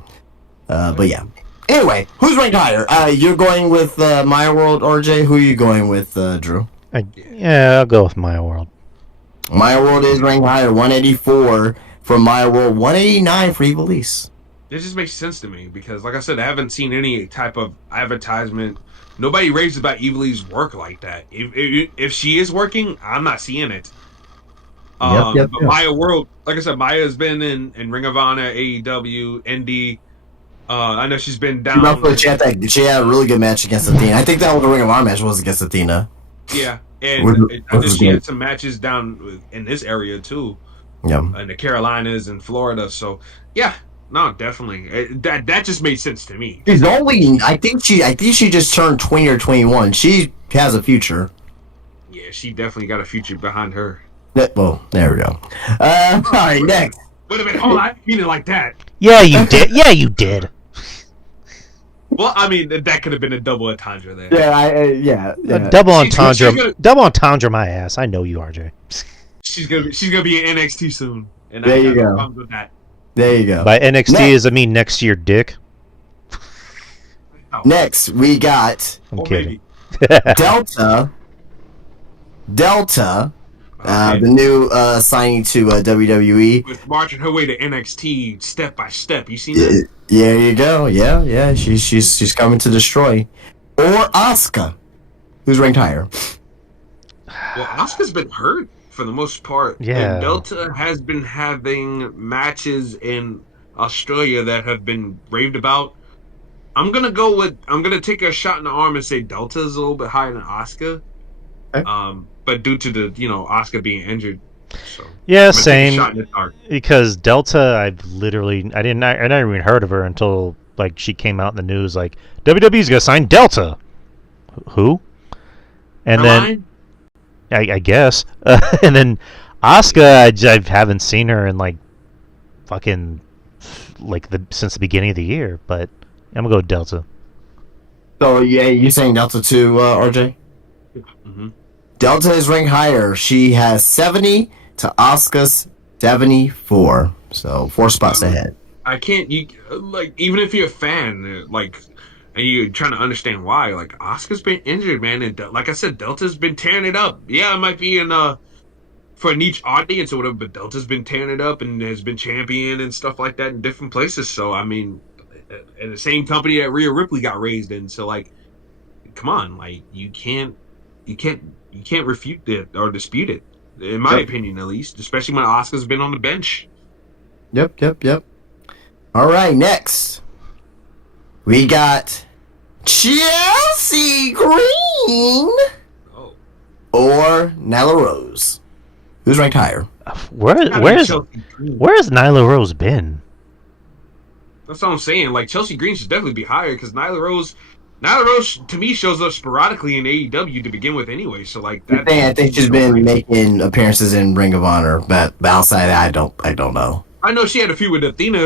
But yeah. Anyway, who's ranked higher? You're going with Maya World, RJ. Who are you going with, Drew? I'll go with Maya World. Maya World is ranked higher, 184 for Maya World, 189 for Evilise. This just makes sense to me because, like I said, I haven't seen any type of advertisement. Nobody raves about Evilise's work like that. If she is working, I'm not seeing it. But Maya World, like I said, Maya has been in Ring of Honor, AEW, Indy. I know she's been down. She had a really good match against Athena. I think that was the Ring of Honor match was against Athena. Yeah, and I know she had some matches down in this area too. Yeah, in the Carolinas and Florida. So yeah, no, definitely. That just made sense to me. She's only. I think she just turned 20 or 21. She has a future. Yeah, she definitely got a future behind her. Well, there we go. All right, next Would have been. Oh, I didn't mean it like that. Yeah, you did. Yeah, you did. Well, I mean, that could have been a double entendre there. Yeah, A double She's entendre. gonna- Double entendre my ass. I know you, RJ. She's gonna be in NXT soon, and There I you have no go. problems with that. There you go. By NXT, Next. does it mean next to your dick? Oh, Next, we got I'm or kidding. maybe. Delta. Okay. The new signing to WWE. With marching her way to NXT step by step. You seen that? Yeah, there you go. Yeah. She's coming to destroy. Or Asuka, who's ranked higher. Well, Asuka's been hurt for the most part. Yeah. And Delta has been having matches in Australia that have been raved about. I'm gonna take a shot in the arm and say Delta's a little bit higher than Asuka. Okay. But due to the Asuka being injured, so Yeah, I'm gonna take a same. shot in the dark. Because Delta, I never even heard of her until like she came out in the news. Like WWE's gonna sign Delta. Who? And then I guess, and then Asuka, I haven't seen her in like fucking since the beginning of the year. But I'm gonna go with Delta. So yeah, you saying Delta too, RJ? Mm-hmm. Delta is ranked higher. She has 70 to Asuka's 74. So 4 spots ahead. I can't. You like even if you're a fan, like, and you're trying to understand why. Like Asuka's been injured, man, and like I said, Delta's been tearing it up. Yeah, it might be in for a niche audience or whatever, but Delta's been tearing it up and has been champion and stuff like that in different places. So I mean, in the same company that Rhea Ripley got raised in. So like, come on, like you can't refute it or dispute it. In my opinion, at least, especially when Asuka's been on the bench. Yep. All right, next we got Chelsea Green Oh, or Nyla Rose. Who's ranked higher? Where's Nyla Rose been? That's what I'm saying. Like Chelsea Green should definitely be higher because Nyla Rose to me shows up sporadically in AEW to begin with anyway. So like that. I think she's been making appearances in Ring of Honor, but outside that, I don't know. I know she had a feud with Athena.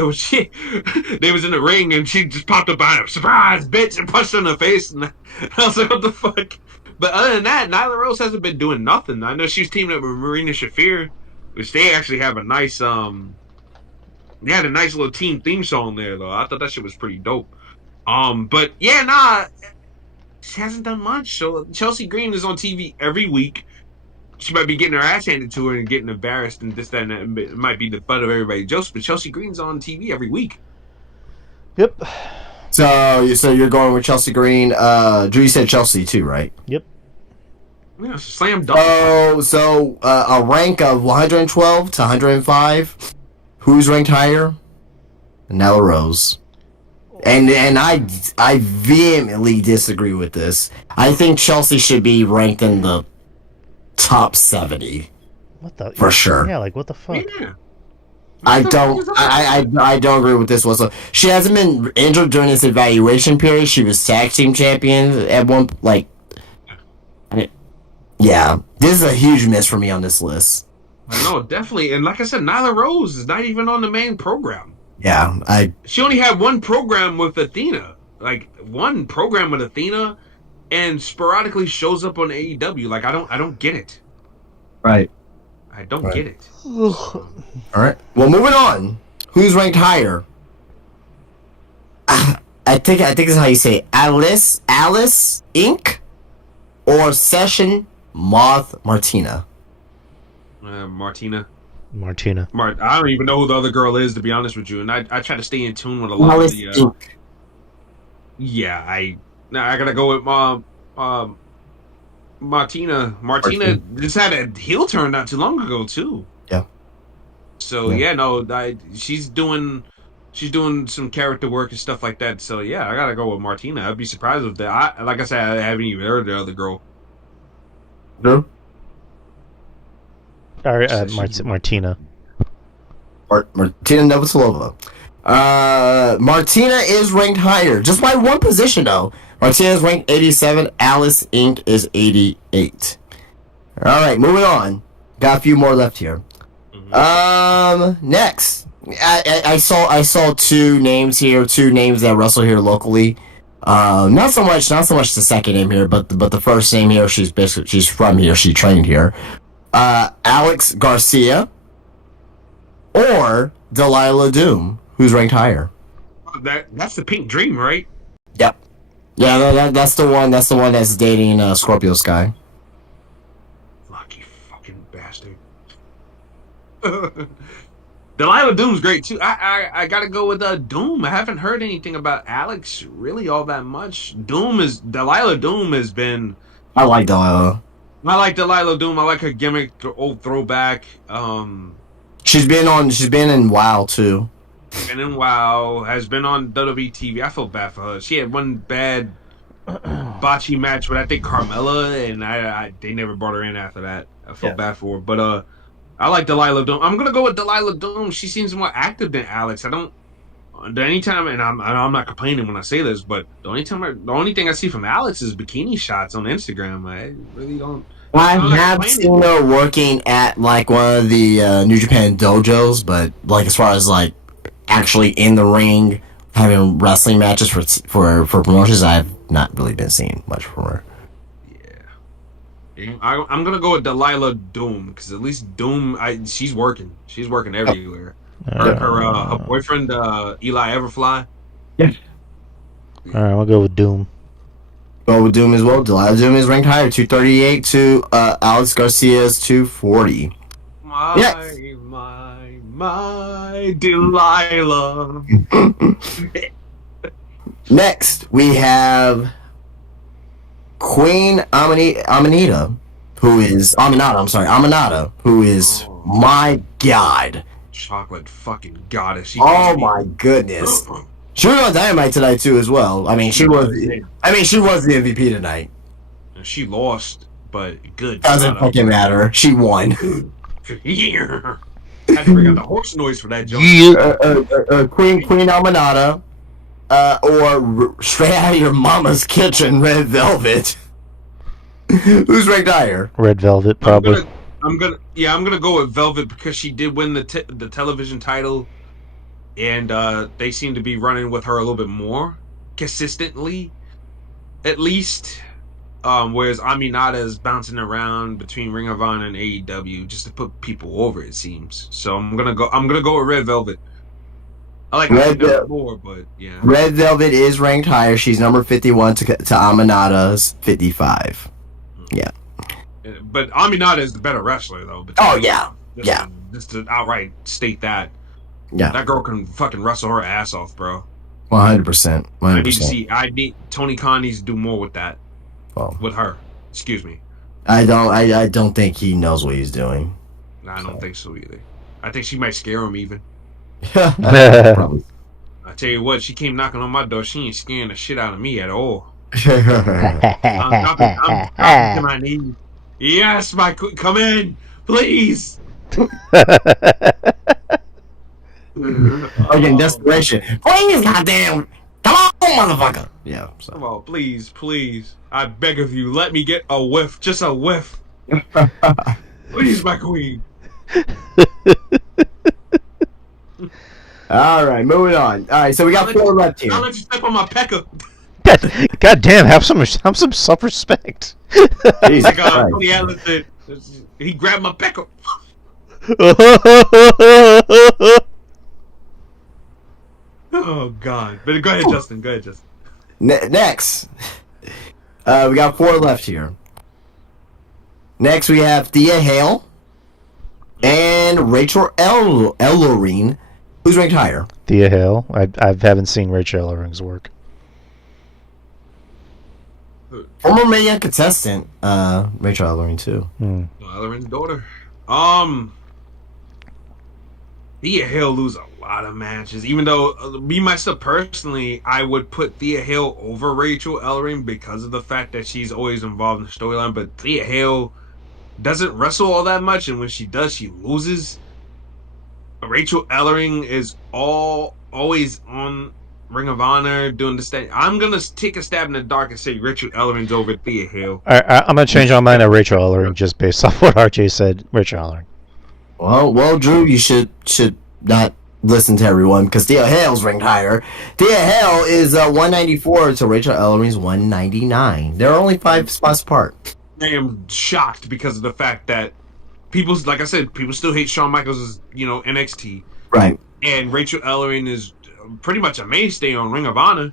They was in the ring and she just popped up on her, surprise, bitch, and punched her in the face. And I was like, what the fuck? But other than that, Nyla Rose hasn't been doing nothing. I know she was teaming up with Marina Shafir, which they actually have a nice they had a nice little team theme song there though. I thought that shit was pretty dope. But yeah, nah, she hasn't done much. So Chelsea Green is on TV every week. She might be getting her ass handed to her and getting embarrassed and this, that, and that. It might be the butt of everybody's jokes, but Chelsea Green's on TV every week. Yep. So you're going with Chelsea Green. Drew, you said Chelsea too, right? Yep. Yeah, slam dunk. So a rank of 112 to 105. Who's ranked higher? Nyla Rose. And I vehemently disagree with this. I think Chelsea should be ranked in the top 70 What the? for sure. Yeah, like what the fuck? Yeah. I don't agree with this whatsoever. She hasn't been injured during this evaluation period. She was tag team champion at one yeah. This is a huge miss for me on this list. No, definitely. And like I said, Nyla Rose is not even on the main program. Yeah, She only had one program with Athena. Like one program with Athena and sporadically shows up on AEW. Like I don't get it. right. I don't get it. All right. Well, moving on. Who's ranked higher? I think it's how you say it. Alice Inc. or Session Moth Martina. Martina. Martina. I don't even know who the other girl is, to be honest with you. And I try to stay in tune with a lot Alice of the. Inc. Yeah, I gotta go with Martina. Martina just had a heel turn not too long ago too. Yeah. So she's doing some character work and stuff like that. So yeah, I gotta go with Martina. I'd be surprised if that. Like I said, I haven't even heard of the other girl. No. All right, Martina. Martina Navratilova. Martina is ranked higher, just by one position though. Martina is ranked 87. Alice Inc. is 88. All right, moving on. Got a few more left here. Next I saw two names here, two names that wrestle here locally. Not so much the second name here, but the first name here. She's from here. She trained here. Alex Garcia or Delilah Doom, who's ranked higher. That's the Pink Dream, right? Yep. Yeah, that's the one. That's the one that's dating Scorpio Sky. Lucky fucking bastard. Delilah Doom's great too. I gotta go with Doom. I haven't heard anything about Alex really all that much. Delilah Doom has been. I like Delilah. I like Delilah Doom. I like her gimmick, the old throwback. She's been in WoW too. And in WoW, has been on WWE TV. I feel bad for her. She had one bad botchy match with I think Carmella, and they never brought her in after that. I felt bad for her, but I like Delilah Doom. I'm gonna go with Delilah Doom. She seems more active than Alex. I don't. Anytime, and I'm not complaining when I say this, but the only thing I see from Alex is bikini shots on Instagram. I really don't. I I'm not have complaining. seen her working at like one of the New Japan dojos, but like as far as like actually in the ring having wrestling matches for promotions, I've not really been seeing much from her. Yeah, I'm gonna go with Delilah Doom because at least Doom, she's working. She's working everywhere. Her boyfriend Eli Everfly. Yeah. All right, I'll go with Doom. Go with Doom as well. Delilah Doom is ranked higher, 238 to Alex Garcia's 240. My Delilah. Next, we have Queen Amanita, who is Aminata, who is my god. Chocolate fucking goddess. Oh my goodness. She was on Dynamite tonight too, as well. I mean, she was the MVP tonight. And she lost, but good. Doesn't fucking matter. She won. Yeah. I had to bring out the horse noise for that joke. Queen Aminata, or straight out of your mama's kitchen, Red Velvet. Who's ranked higher? Red Velvet, probably. I'm gonna go with Velvet because she did win the television title, and they seem to be running with her a little bit more consistently, at least. Whereas Aminata is bouncing around between Ring of Honor and AEW just to put people over, it seems. So I'm gonna go with Red Velvet. I like Red Velvet more, but yeah. Red Velvet is ranked higher. She's number 51 to Aminata's 55. Yeah. But Aminata is the better wrestler, though. Oh yeah, Just to outright state that. Yeah. That girl can fucking wrestle her ass off, bro. 100%. 100%. I need Tony Khan needs to do more with that. Well, with her. Excuse me. I don't think he knows what he's doing. I don't think so either. I think she might scare him even. Probably. I tell you what, she came knocking on my door. She ain't scaring the shit out of me at all. I'm dropping to my knees. Yes, come in, please. Again, desperation. Please, goddamn, come on, motherfucker. Yeah. So. Come on, please. I beg of you, let me get a whiff, just a whiff. Please, my queen. All right, moving on. All right, so we got 4 left here. I'll let you step on my pecker. God damn, have some self-respect. Jesus Like Christ. Tony Atlas said, he grabbed my pecker. Oh God! But go ahead, Justin. Next, we got 4 left here. Next, we have Thea Hale and Rachel Ellering. Who's ranked higher? Thea Hale. I haven't seen Rachel Ellering's work. Former main contestant, Rachel Ellering too. Ellering's daughter. Thea Hale lose a lot of matches. Even though me myself personally, I would put Thea Hale over Rachel Ellering because of the fact that she's always involved in the storyline. But Thea Hale doesn't wrestle all that much, and when she does, she loses. Rachel Ellering is always on Ring of Honor doing this thing. I'm gonna take a stab in the dark and say Rachel Ellering's over Thea Hale. I'm gonna change my mind to Rachel Ellering just based off what RJ said. Rachel Ellering. Well, Drew, you should not listen to everyone because Thea Hale's ranked higher. Thea Hale is 194 to Rachel Ellery's 199. They're only 5 spots apart. I am shocked because of the fact that people, like I said, people still hate Shawn Michaels as NXT, Right. and Rachel Ellering is pretty much a mainstay on Ring of Honor,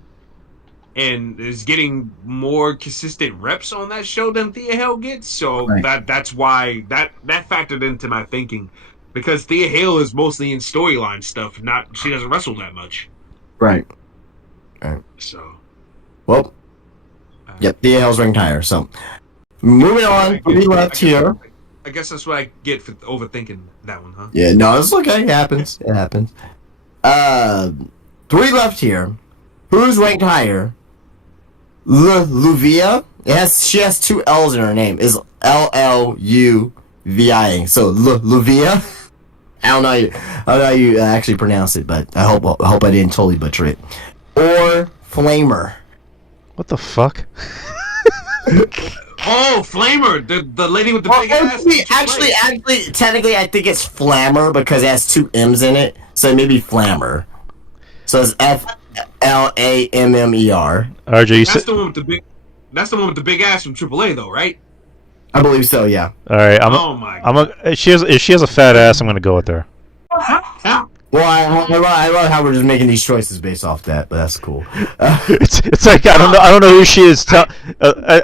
and is getting more consistent reps on that show than Thea Hale gets. So Right. that's why that factored into my thinking, because Thea Hale is mostly in storyline stuff. She doesn't wrestle that much. Right. So, Well, yep, Thea Hale's ranked higher. So, moving on, we left here. I guess that's what I get for overthinking that one, huh? Yeah, no, it's okay. It happens. It happens. 3 left here. Who's ranked higher? Luvia. She has 2 L's in her name. Is Luvia. So Luvia. I don't know how you actually pronounce it, but I hope I didn't totally butcher it. Or Flamer. What the fuck? Oh, Flamer, the lady with the big ass. Actually, technically, I think it's Flammer because it has 2 M's in it, so maybe Flammer. So it's FLAMMER. RJ, you That's said. the one with the big. That's the one with the big ass from AAA, though, right? I believe so. Yeah. All right, Oh my God. if she has a fat ass, I'm gonna go with her. Well, I love how we're just making these choices based off that, but that's cool. It's like I don't know who she is. I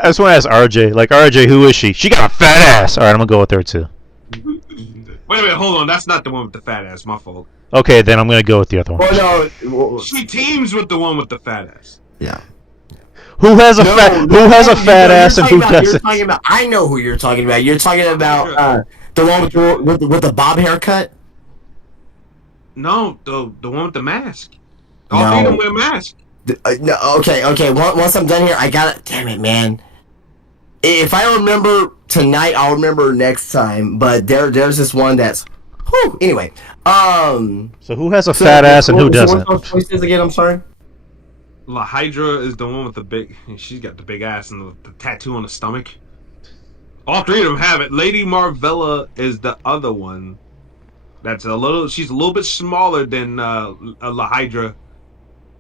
just want to ask RJ. Like RJ, who is she? She got a fat ass. All right, I'm gonna go with her too. Wait a minute, hold on. That's not the one with the fat ass. My fault. Okay, then I'm gonna go with the other one. Well, no. She teams with the one with the fat ass. Yeah. Who has a fat ass and who doesn't? I know who you're talking about. You're talking about the one with the bob haircut. No, the one with the mask. All three of them wear masks. No, okay. Once I'm done here, I got it. Damn it, man. If I remember tonight, I'll remember next time. But there's this one that's. Whew, anyway, So who has a fat ass and who doesn't? What those choices again? I'm sorry. La Hydra is the one with the big. She's got the big ass and the tattoo on the stomach. All three of them have it. Lady Marvella is the other one. That's she's a little bit smaller than La Hydra,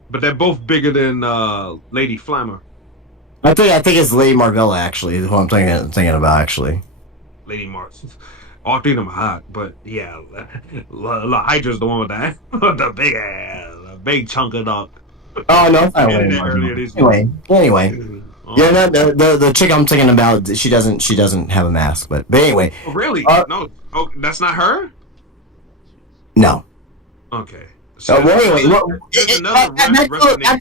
but they're both bigger than Lady Flammer. I think it's Lady Marvella actually. Is who I'm thinking about actually. Lady Mar. All three of them are hot, but yeah, La Hydra's the one with the big ass, the big chunk of dog. Oh no, it's not Lady Marvella. Anyway. Yeah, the chick I'm thinking about, she doesn't have a mask, but anyway. Oh, really? No, that's not her. No. Okay. So anyway, that's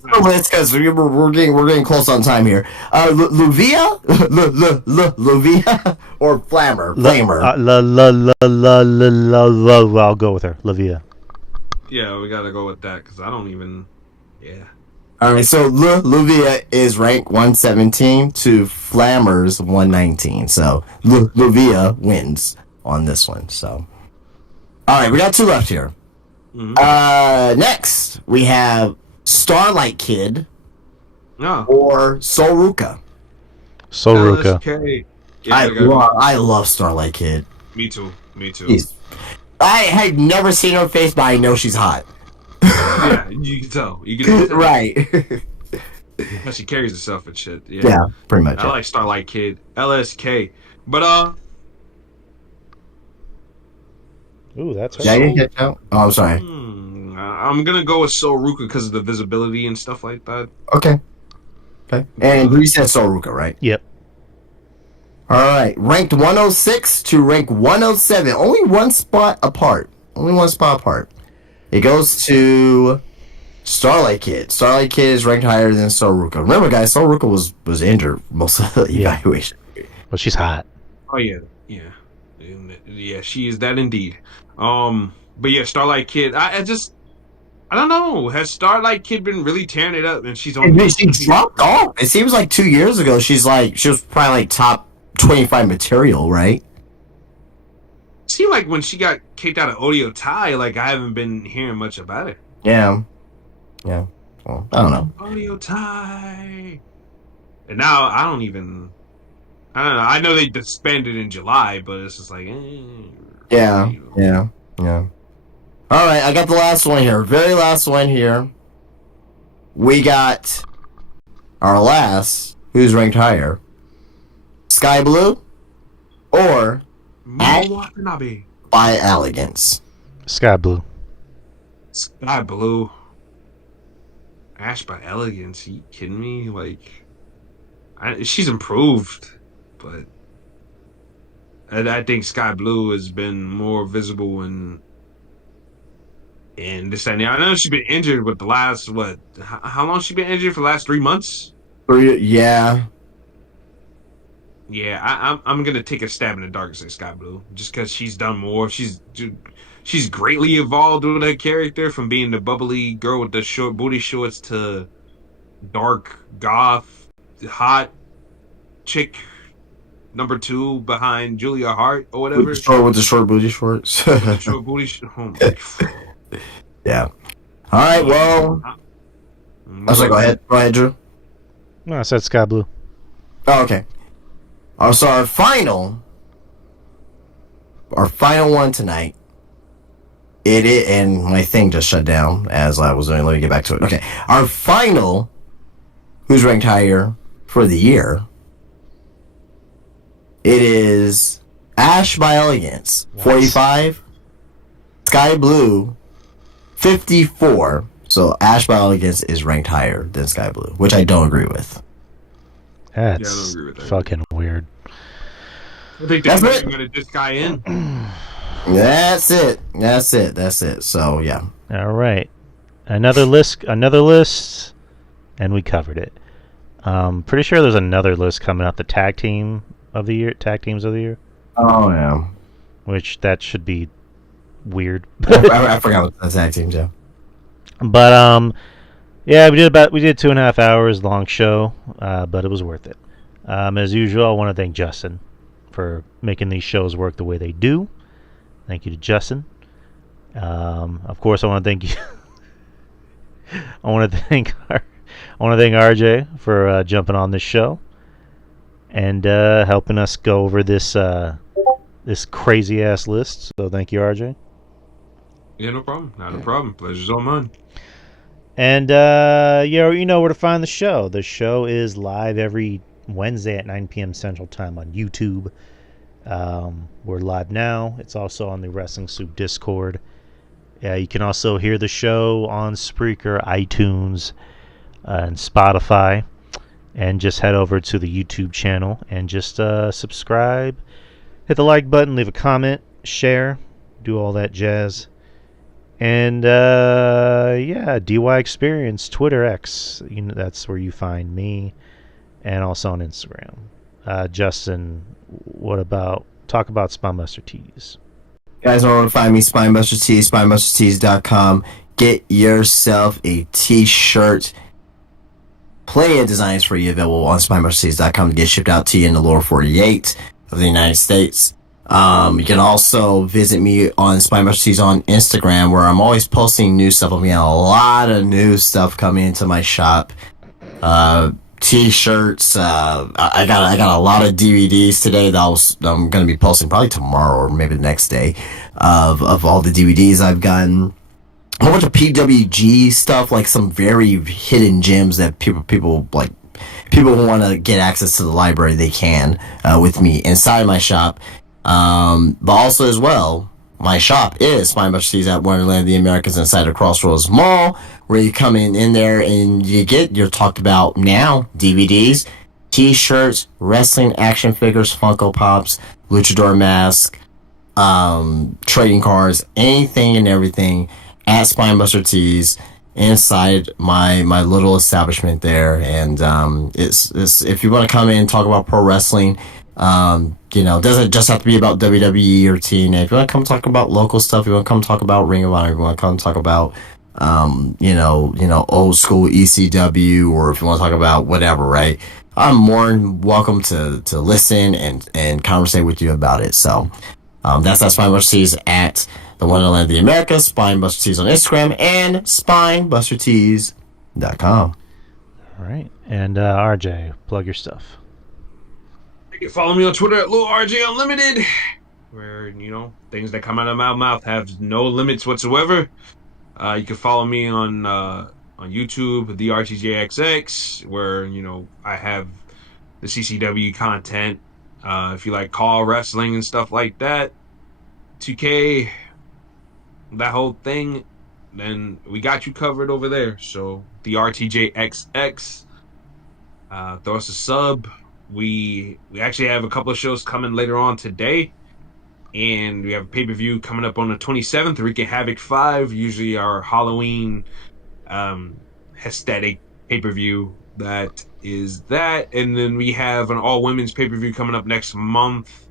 the list because we're getting close on time here. Luvia, or Flamer. I'll go with her. Lavia. Yeah, we gotta go with that because I don't even. Yeah. All right, so Luvia is ranked 117 to Flammer's 119. So Luvia wins on this one. So, all right, we got 2 left here. Mm-hmm. Next we have Starlight Kid or Soruka. Soruka. Yeah, I love Starlight Kid. Me too. I had never seen her face, but I know she's hot. Yeah, you can tell. Right. She carries herself and shit. Yeah, pretty much. I like Starlight Kid, LSK, but Ooh, that's her. Oh, I'm sorry. I'm gonna go with Soruka because of the visibility and stuff like that. Okay. And you said Soruka, right? Yep. All right. Ranked 106 to rank 107. Only one spot apart. It goes to Starlight Kid. Starlight Kid is ranked higher than Soruka. Remember, guys, Soruka was injured most of the evaluation. But she's hot. Oh yeah. She is that indeed. But yeah, Starlight Kid. I don't know. Has Starlight Kid been really tearing it up? And she's on. She dropped off. It seems like 2 years ago. She was probably like top 25 material, right? It seemed like when she got kicked out of Audio Tai, like I haven't been hearing much about it. Yeah. Well, I don't know. Audio Tai. And now I don't know. I know they disbanded in July, but it's just like. Yeah. All right, I got the last one here. Very last one here. We got our last. Who's ranked higher? Sky Blue or Ash Momo Watanabe. by Elegance? Sky Blue. Sky Blue. Ash by Elegance. Are you kidding me? Like, she's improved, but I think Sky Blue has been more visible in this and that. I know she's been injured with the last how long she been injured for the last 3 months? Yeah. Yeah, I'm gonna take a stab in the dark and say Sky Blue, just because she's done more. She's greatly evolved with her character from being the bubbly girl with the short booty shorts to dark goth hot chick number 2 behind Julia Hart or whatever. With the short booty shorts. With the short booty. Oh my. Yeah. All right. Well, I was like, go ahead. Go ahead, Drew. No, I said Sky Blue. Oh, okay. So our final one tonight. And my thing just shut down as I was. Let me get back to it. Okay. Our final. Who's ranked higher for the year? It is Ash by Elegance, 45. Sky Blue, 54. So Ash by Elegance is ranked higher than Sky Blue, which I don't agree with. That's I don't agree with that. fucking weird. I think they're going to this guy in. That's it. So yeah. All right, another list, and we covered it. Pretty sure there's another list coming out. The tag teams of the year. Oh yeah. Which that should be weird. I forgot what the tag teams. Yeah. But yeah, we did 2.5 hours long show, but it was worth it. As usual, I want to thank Justin for making these shows work the way they do. Thank you to Justin. Of course, I want to thank you. I want to thank RJ for jumping on this show and helping us go over this crazy ass list. So thank you, RJ. Yeah, no problem. Not a problem. Pleasure's all mine. And you know where to find the show. The show is live every Wednesday at 9 p.m. Central Time on YouTube. We're live now. It's also on the Wrestling Soup Discord. You can also hear the show on Spreaker, iTunes, and Spotify. And just head over to the YouTube channel and just subscribe. Hit the like button, leave a comment, share, do all that jazz. And DY Experience, Twitter, X. That's where you find me. And also on Instagram. Justin, talk about Spinebuster Tees. Guys, want to find me, Spinebuster Tees, spinebustertees.com. Get yourself a t-shirt. Plenty of designs for you available on spinebustertees.com to get shipped out to you in the lower 48 of the United States. You can also visit me on Spinebuster Tees on Instagram, where I'm always posting new stuff. I'm getting a lot of new stuff coming into my shop. T-shirts. I got a lot of DVDs today that I'm going to be posting probably tomorrow or maybe the next day of all the DVDs I've gotten. A whole bunch of PWG stuff, like some very hidden gems that people who want to get access to the library, they can with me inside my shop. But also as well, my shop is Spinebuster Tees at Wonderland of the Americas inside of Crossroads Mall, where you come in there and you get your talked about now DVDs, t-shirts, wrestling action figures, Funko Pops, luchador mask, trading cards, anything and everything at Spinebuster Tees inside my little establishment there. And it's if you want to come in and talk about pro wrestling, it doesn't just have to be about WWE or TNA. If you want to come talk about local stuff, if you want to come talk about Ring of Honor, if you want to come talk about old school ECW, or if you want to talk about whatever, right? I'm more than welcome to listen and conversate with you about it. So that's at Spinebuster Tees at the Wonderland of the Americas, Spinebuster Tees on Instagram, and spinebustertees.com. All right. And RJ, plug your stuff. You can follow me on Twitter at LilRJ Unlimited. where things that come out of my mouth have no limits whatsoever. You can follow me on YouTube, the RTJXX, where I have the CCW content. If you like call wrestling and stuff like that, 2K, that whole thing, then we got you covered over there. So the RTJXX, throw us a sub. We actually have a couple of shows coming later on today, and we have a pay-per-view coming up on the 27th, Wreaking Havoc 5, usually our Halloween aesthetic pay-per-view. That is that. And then we have an all-women's pay-per-view coming up next month.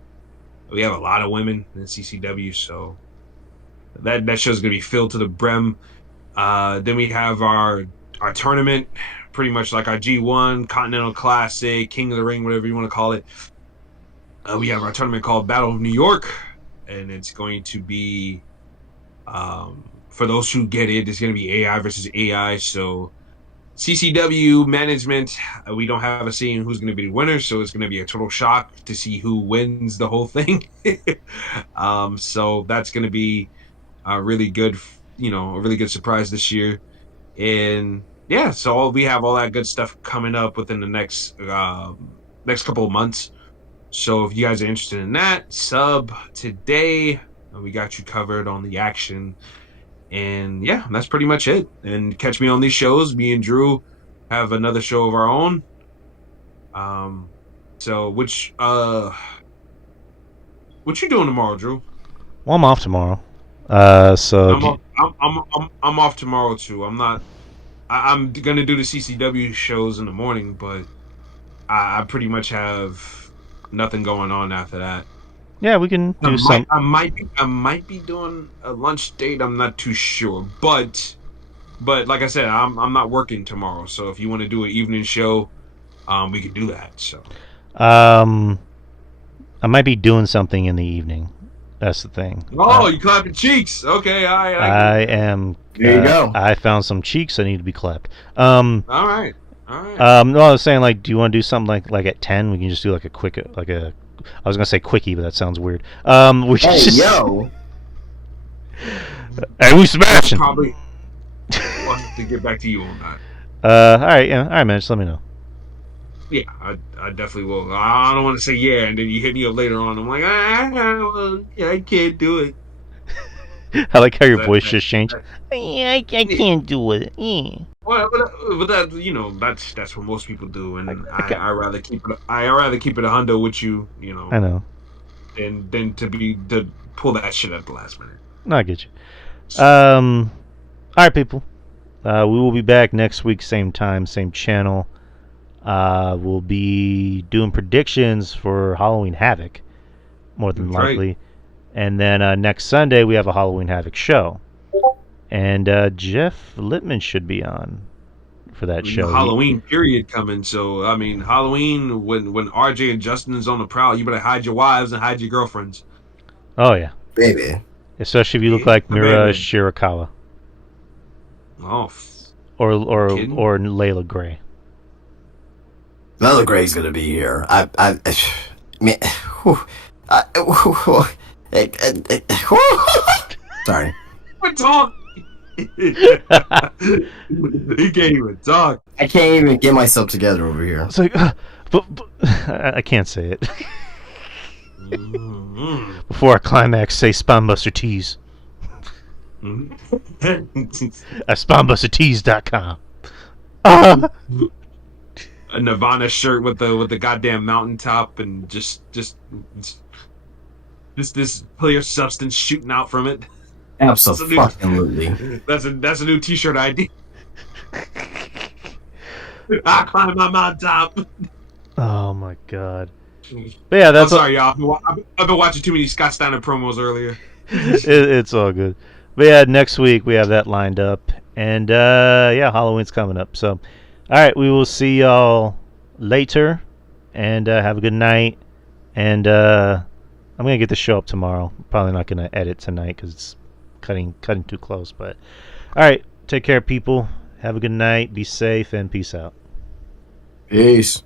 We have a lot of women in CCW, so that show's gonna be filled to the brim. Then we have our tournament, pretty much like our G1 Continental Classic, King of the Ring, whatever you want to call it. We have our tournament called Battle of New York, and it's going to be, for those who get it, it's going to be AI versus AI. So CCW management, we don't have a say in who's going to be the winner, so it's going to be a total shock to see who wins the whole thing. So that's going to be a really good, a really good surprise this year. And yeah, so we have all that good stuff coming up within the next couple of months. So if you guys are interested in that, sub today. We got you covered on the action. And yeah, that's pretty much it. And catch me on these shows. Me and Drew have another show of our own. So what you doing tomorrow, Drew? Well, I'm off tomorrow. So I'm off tomorrow too. I'm gonna do the CCW shows in the morning, but I pretty much have nothing going on after that. yeah, we can do some. I might be doing a lunch date. I'm not too sure, but like I said, I'm not working tomorrow. So if you want to do an evening show, we can do that. So I might be doing something in the evening. That's the thing. oh, you clapping cheeks? Okay, I am. There you go. I found some cheeks that need to be clapped. All right. No, I was saying, like, do you want to do something like at 10? We can just do like a quick, like a. I was gonna say quickie, but that sounds weird. We should Hey, just. yo. Hey, we smashing. Probably want to get back to you on that. All right, yeah, all right, man. Just let me know. Yeah, I definitely will. I don't want to say yeah, and then you hit me up later on. I'm like, well, yeah, I can't do it. I like how your That- voice that- just changed. Yeah, I can't do it. Yeah. Well, but that that's what most people do, and I rather keep it. I rather keep it a hundo with you, I know. than to pull that shit at the last minute. No, I get you. All right, people. We will be back next week, same time, same channel. We'll be doing predictions for Halloween Havoc, more than That's right. likely. And then next Sunday, we have a Halloween Havoc show. And Jeff Littman should be on for that show. Halloween period coming. So I mean, Halloween when RJ and Justin is on the prowl, you better hide your wives and hide your girlfriends. Oh yeah, Baby. especially if you look Yeah, like baby. Mira Shirakawa Oh, or Kidding? Layla Gray. Mela Gray's gonna be here. Man, sorry. what talk? He can't even talk. I can't even get myself together over here. It's like, but I can't say it. Mm-hmm. Before I climax, say Spawnbuster Tees. At SpawnbusterTees.com. A Nirvana shirt with the goddamn mountaintop and just this clear substance shooting out from it. Absolutely. That's a new T-shirt idea. I climb my mountaintop. Oh my god. But yeah, that's I'm sorry, y'all. I've been watching too many Scott Steiner promos earlier. it's all good. But yeah, next week we have that lined up, and yeah, Halloween's coming up. So, all right, we will see y'all later, and have a good night. And I'm gonna get the show up tomorrow. Probably not gonna edit tonight because it's cutting too close. But all right, take care, people. Have a good night. Be safe, and peace out. Peace.